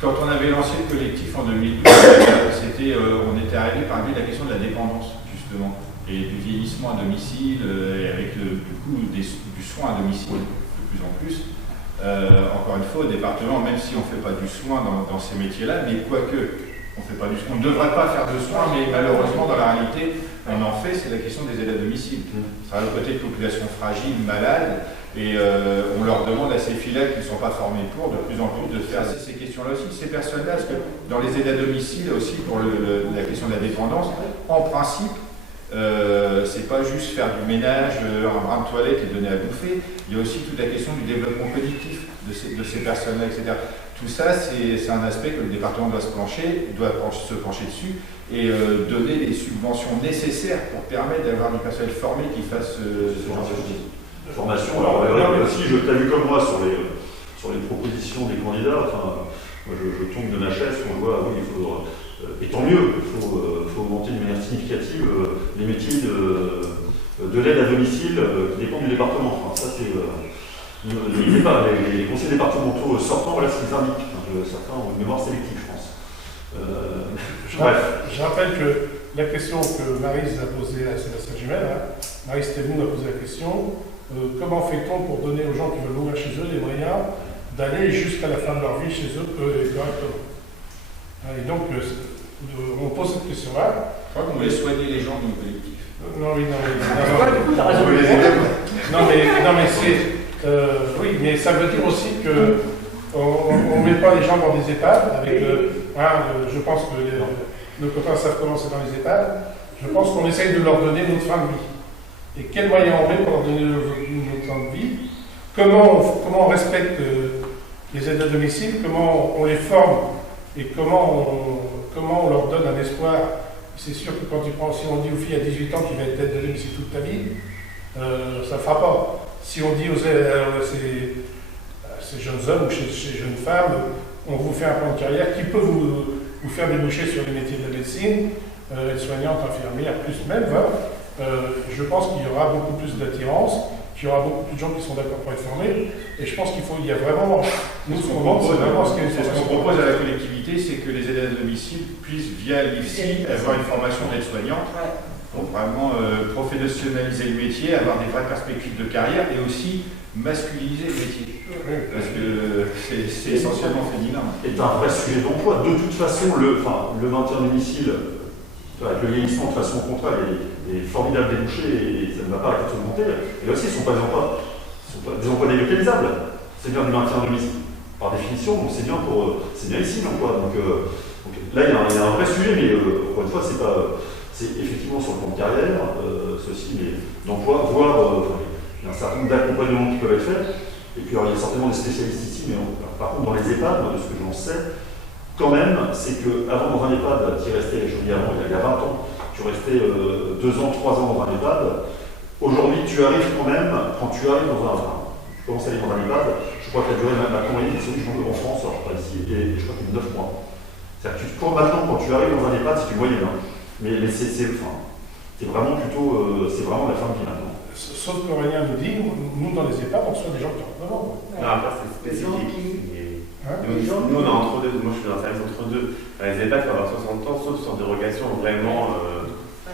quand on avait lancé le collectif en 2012, on était arrivé par la question de la dépendance, justement, et du vieillissement à domicile, et avec du soin à domicile de plus en plus. Encore une fois, au département, même si on ne fait pas du soin dans ces métiers-là, mais quoique, on ne devrait pas faire de soins, mais malheureusement, dans la réalité, on en fait, c'est la question des aides à domicile. On travaille aux côtés de populations fragiles, malades, et on leur demande à ces filles-là qui ne sont pas formées pour, de plus en plus, de faire ces questions-là aussi, ces personnes-là, parce que dans les aides à domicile aussi, pour la question de la dépendance, en principe, c'est pas juste faire du ménage, un bras de toilette et donner à bouffer, il y a aussi toute la question du développement cognitif de ces personnes-là, etc. Tout ça, c'est un aspect que le département doit se pencher dessus et donner les subventions nécessaires pour permettre d'avoir du personnel formé qui fasse ce genre de choses. Formation, alors si je t'ai vu comme moi sur les propositions des candidats, moi je tombe de ma chaise quand je vois, oui, il faut, et tant mieux, il faut augmenter de manière significative les métiers de l'aide à domicile qui dépendent du département. Enfin, ça c'est les conseils départementaux sortants, voilà ce qu'ils indiquent. Certains ont une mémoire sélective, je pense. Bref. Je rappelle que la question que Maryse a posée à Sébastien Jumel, Maryse Thévoux a posé la question, comment fait-on pour donner aux gens qui veulent mourir chez eux les moyens d'aller jusqu'à la fin de leur vie chez eux correctement. Et donc, on pose cette question-là. Je crois qu'on voulait soigner les gens du collectif. Non, mais c'est... oui, mais ça veut dire aussi qu'on ne met pas les gens dans des EHPAD. Je pense que nos copains savent comment c'est dans les EHPAD. Je pense qu'on essaye de leur donner notre fin de vie. Et quels moyens on met pour leur donner notre fin de vie? Comment on respecte les aides à domicile? Comment on les forme? Et comment on leur donne un espoir? C'est sûr que si on dit aux filles à 18 ans qu'il va être aide à domicile toute ta vie, ça ne fera pas. Si on dit aux ces jeunes hommes ou ces jeunes femmes, on vous fait un plan de carrière qui peut vous faire déboucher sur les métiers de la médecine, aide-soignante, infirmière, plus même, je pense qu'il y aura beaucoup plus d'attirance, qu'il y aura beaucoup plus de gens qui sont d'accord pour être formés, et je pense il y a vraiment... Nous, ce qu'on propose à la collectivité, c'est que les aides à domicile puissent, via l'IFSI, avoir une formation d'aide-soignante pour vraiment professionnaliser le métier, avoir des vraies perspectives de carrière et aussi masculiniser le métier. Parce que c'est essentiellement féminin. C'est un vrai sujet d'emploi. De toute façon, le maintien à domicile, avec le vieillissement de façon contraire, est formidable débouché et ça ne va pas arrêter de augmenter. Et aussi, ce ne sont pas des emplois délocalisables. C'est bien du maintien à domicile. Par définition, donc c'est bien ici l'emploi. Donc là, il y a un vrai sujet, mais encore une fois, c'est effectivement sur le plan de carrière, ceci, mais d'emploi, voire il y a un certain nombre d'accompagnements qui peuvent être faits. Et puis alors, il y a certainement des spécialistes ici, mais par contre, dans les EHPAD, de ce que j'en sais, quand même, c'est qu'avant, dans un EHPAD qui restait, je dis avant, il y a 20 ans, tu restais 2 ans, 3 ans dans un EHPAD. Aujourd'hui, tu arrives quand même, quand tu arrives dans tu commences à aller dans un EHPAD, je crois que la durée même la moyenne de séjour en France, alors pas ici, et je crois qu'il y a 9 mois. C'est-à-dire que maintenant, quand tu arrives dans un EHPAD, c'est du moyen, hein. Mais c'est vraiment plutôt, c'est vraiment la fin de vie maintenant. Sauf que rien nous dit, nous dans les EHPAD, on reçoit des gens qui ont 9 ans. Non, après c'est spécifique. Nous on est entre deux, moi je suis dans un service entre deux. Dans les EHPAD, il faut avoir 60 ans, sauf sur dérogation vraiment.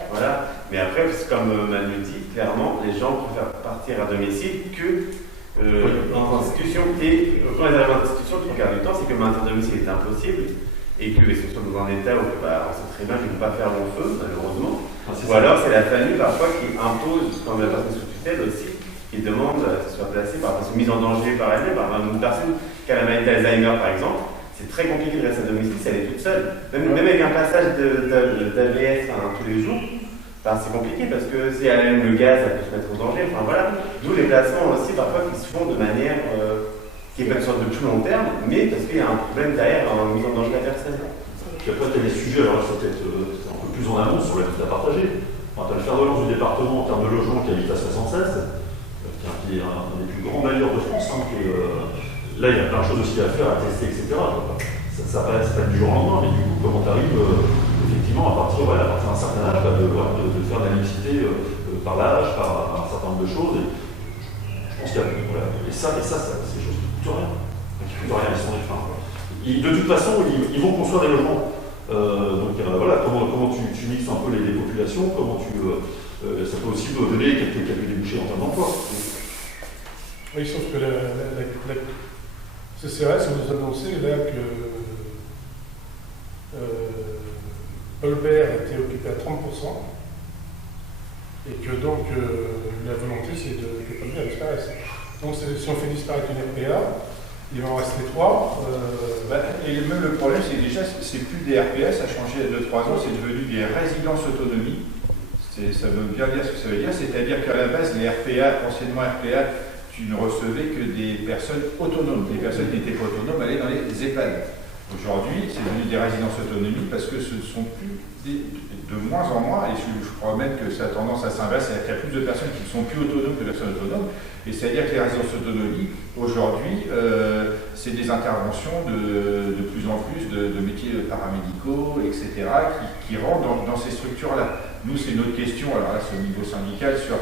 Voilà. Mais après, comme Manu dit, clairement, les gens préfèrent partir à domicile que en institution. Et quand ils arrivent en institution, le quart du temps, c'est que maintenir à domicile est impossible et qu'ils sont dans un état où on sait très bien qu'ils ne vont pas faire long feu, malheureusement. Ou alors c'est la famille parfois qui impose, comme la personne sous tutelle aussi, qui demande à ce soit placée par une mise en danger par elle-même, par une personne qui a la maladie d'Alzheimer par exemple. C'est très compliqué de rester à domicile si elle est toute seule. Même avec un passage d'AVS tous les jours, c'est compliqué parce que si elle aime le gaz, elle peut se mettre en danger. Enfin voilà. D'où les placements aussi parfois qui se font de manière qui est pas une sorte de plus long terme, mais parce qu'il y a un problème derrière en mise en danger de la personne. Puis après, tu as des sujets, alors là, c'est peut-être un peu plus en amont sur l'habitat partagé. Enfin, tu as le fer de lance du département en termes de logement qui habite à 76, qui est un des plus grands bailleurs de France. Hein, là, il y a plein de choses aussi à faire, à tester, etc. Ça paraît pas du jour au lendemain, mais du coup, comment tu arrives effectivement à partir d'un certain âge de faire de la mixité par l'âge, par un certain nombre de choses. Et je pense qu'il y a. Voilà. Et ça, c'est des choses qui ne coûtent rien. Qui ne coûtent rien, ils sont des fins. De toute façon, ils vont construire des logements. Donc voilà, comment tu mixes un peu les populations, comment ça peut aussi donner quelques débouchés en termes d'emploi. Oui, sauf que la CCRS nous a annoncé là que Paul Bert était occupé à 30%, et que donc la volonté c'est que Paul Bert disparaisse. Donc si on fait disparaître une RPA, il va en rester 3. Et même le problème, c'est que déjà, c'est plus des RPA, ça a changé il y a 2-3 ans, c'est devenu des résidences autonomie. Ça veut bien dire ce que ça veut dire, c'est-à-dire qu'à la base, les RPA, anciennement RPA, tu ne recevais que des personnes autonomes. Les personnes qui n'étaient pas autonomes allaient dans les EHPAD. Aujourd'hui, c'est devenu des résidences autonomie parce que ce ne sont plus de moins en moins, et je crois même que ça a tendance à s'inverser, c'est-à-dire qu'il y a plus de personnes qui ne sont plus autonomes que de personnes autonomes. Et c'est-à-dire que les résidences autonomie, aujourd'hui, c'est des interventions de plus en plus de métiers paramédicaux, etc., qui rentrent dans ces structures-là. Nous, c'est notre question, alors là, c'est au niveau syndical, sur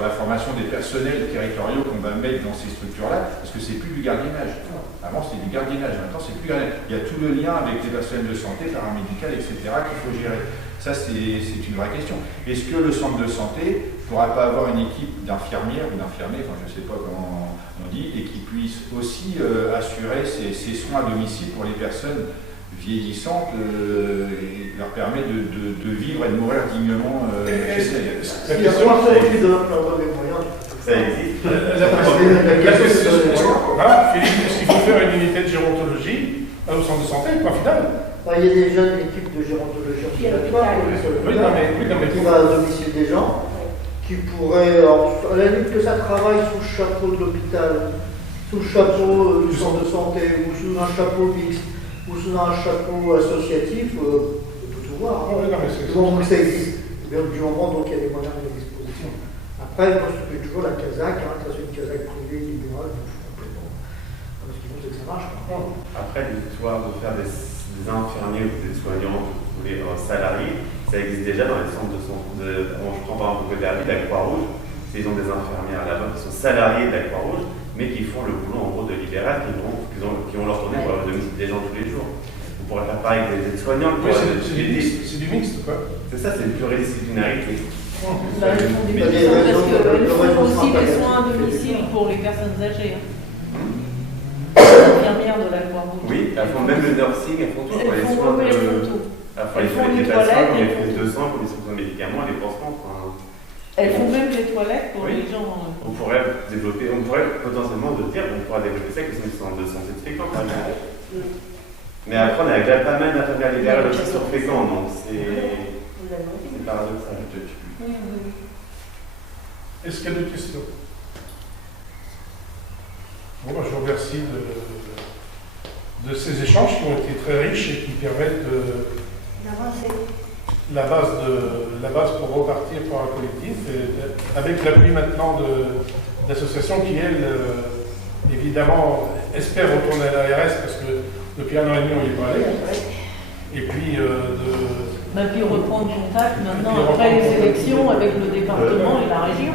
la formation des personnels territoriaux qu'on va mettre dans ces structures-là, parce que c'est plus du gardiennage. Avant, c'était du gardiennage, maintenant, c'est plus du gardiennage. Il y a tout le lien avec les personnels de santé, paramédicales, etc., qu'il faut gérer. Ça, c'est une vraie question. Est-ce que le centre de santé ne pourra pas avoir une équipe d'infirmières ou d'infirmiers, enfin, je ne sais pas comment on dit, et qui puisse aussi assurer ces soins à domicile pour les personnes vieillissantes et leur permet de vivre et de mourir dignement chez elles. Ça existe. Philippe, est-ce qu'il faut faire une unité de gérontologie au centre de santé, point final? Il y a déjà une équipe de gérontologie qui va à domicile des gens, qui pourrait, à la limite que ça travaille sous le chapeau de l'hôpital, sous le chapeau du centre de santé, ou sous un chapeau mixte, ou sous un chapeau associatif, on peut tout voir. Donc ça existe. Du moment donc il y a des moyens de disposition. Après, moi je fais toujours la casaque, que ça soit une casaque privée, libérale, complètement. Ce qui compte, c'est que ça marche. Après, l'histoire de faire des infirmiers ou des soignants ou des salariés, ça existe déjà dans les centres de santé. Je prends par exemple la Croix-Rouge, ils ont des infirmières là-bas qui sont salariés de la Croix-Rouge, mais qui font le boulot en gros de libéral, qui ont leur tournée pour le domicile des gens tous les jours. On pourrait faire pareil avec des soignants. Oui, c'est du mixte, quoi. C'est ça, c'est une pluridisciplinarité. Ils font aussi des soins à domicile pour les personnes âgées. Infirmières de la Croix-Rouge. Oui, elles font même le nursing, elles font tout. Elles font tout. Elles font les patients, les prises de sang, les soins de médicaments, les pansements. Elles font même les toilettes pour les gens. On pourrait potentiellement développer ça avec le centre de santé de Fécamp, par exemple. Mais après, on a déjà pas mal d'infirmières libérales aussi sur Fécamp, donc c'est paradoxal. Est-ce qu'il y a d'autres questions? Bon, je vous remercie de ces échanges qui ont été très riches et qui permettent la base pour repartir pour un collectif, et avec l'appui maintenant d'associations qui, elles, évidemment, espèrent retourner à l'ARS parce que depuis 1 an et demi, on n'y est pas allé. Et puis, puis reprendre contact maintenant après les élections avec le département et la région.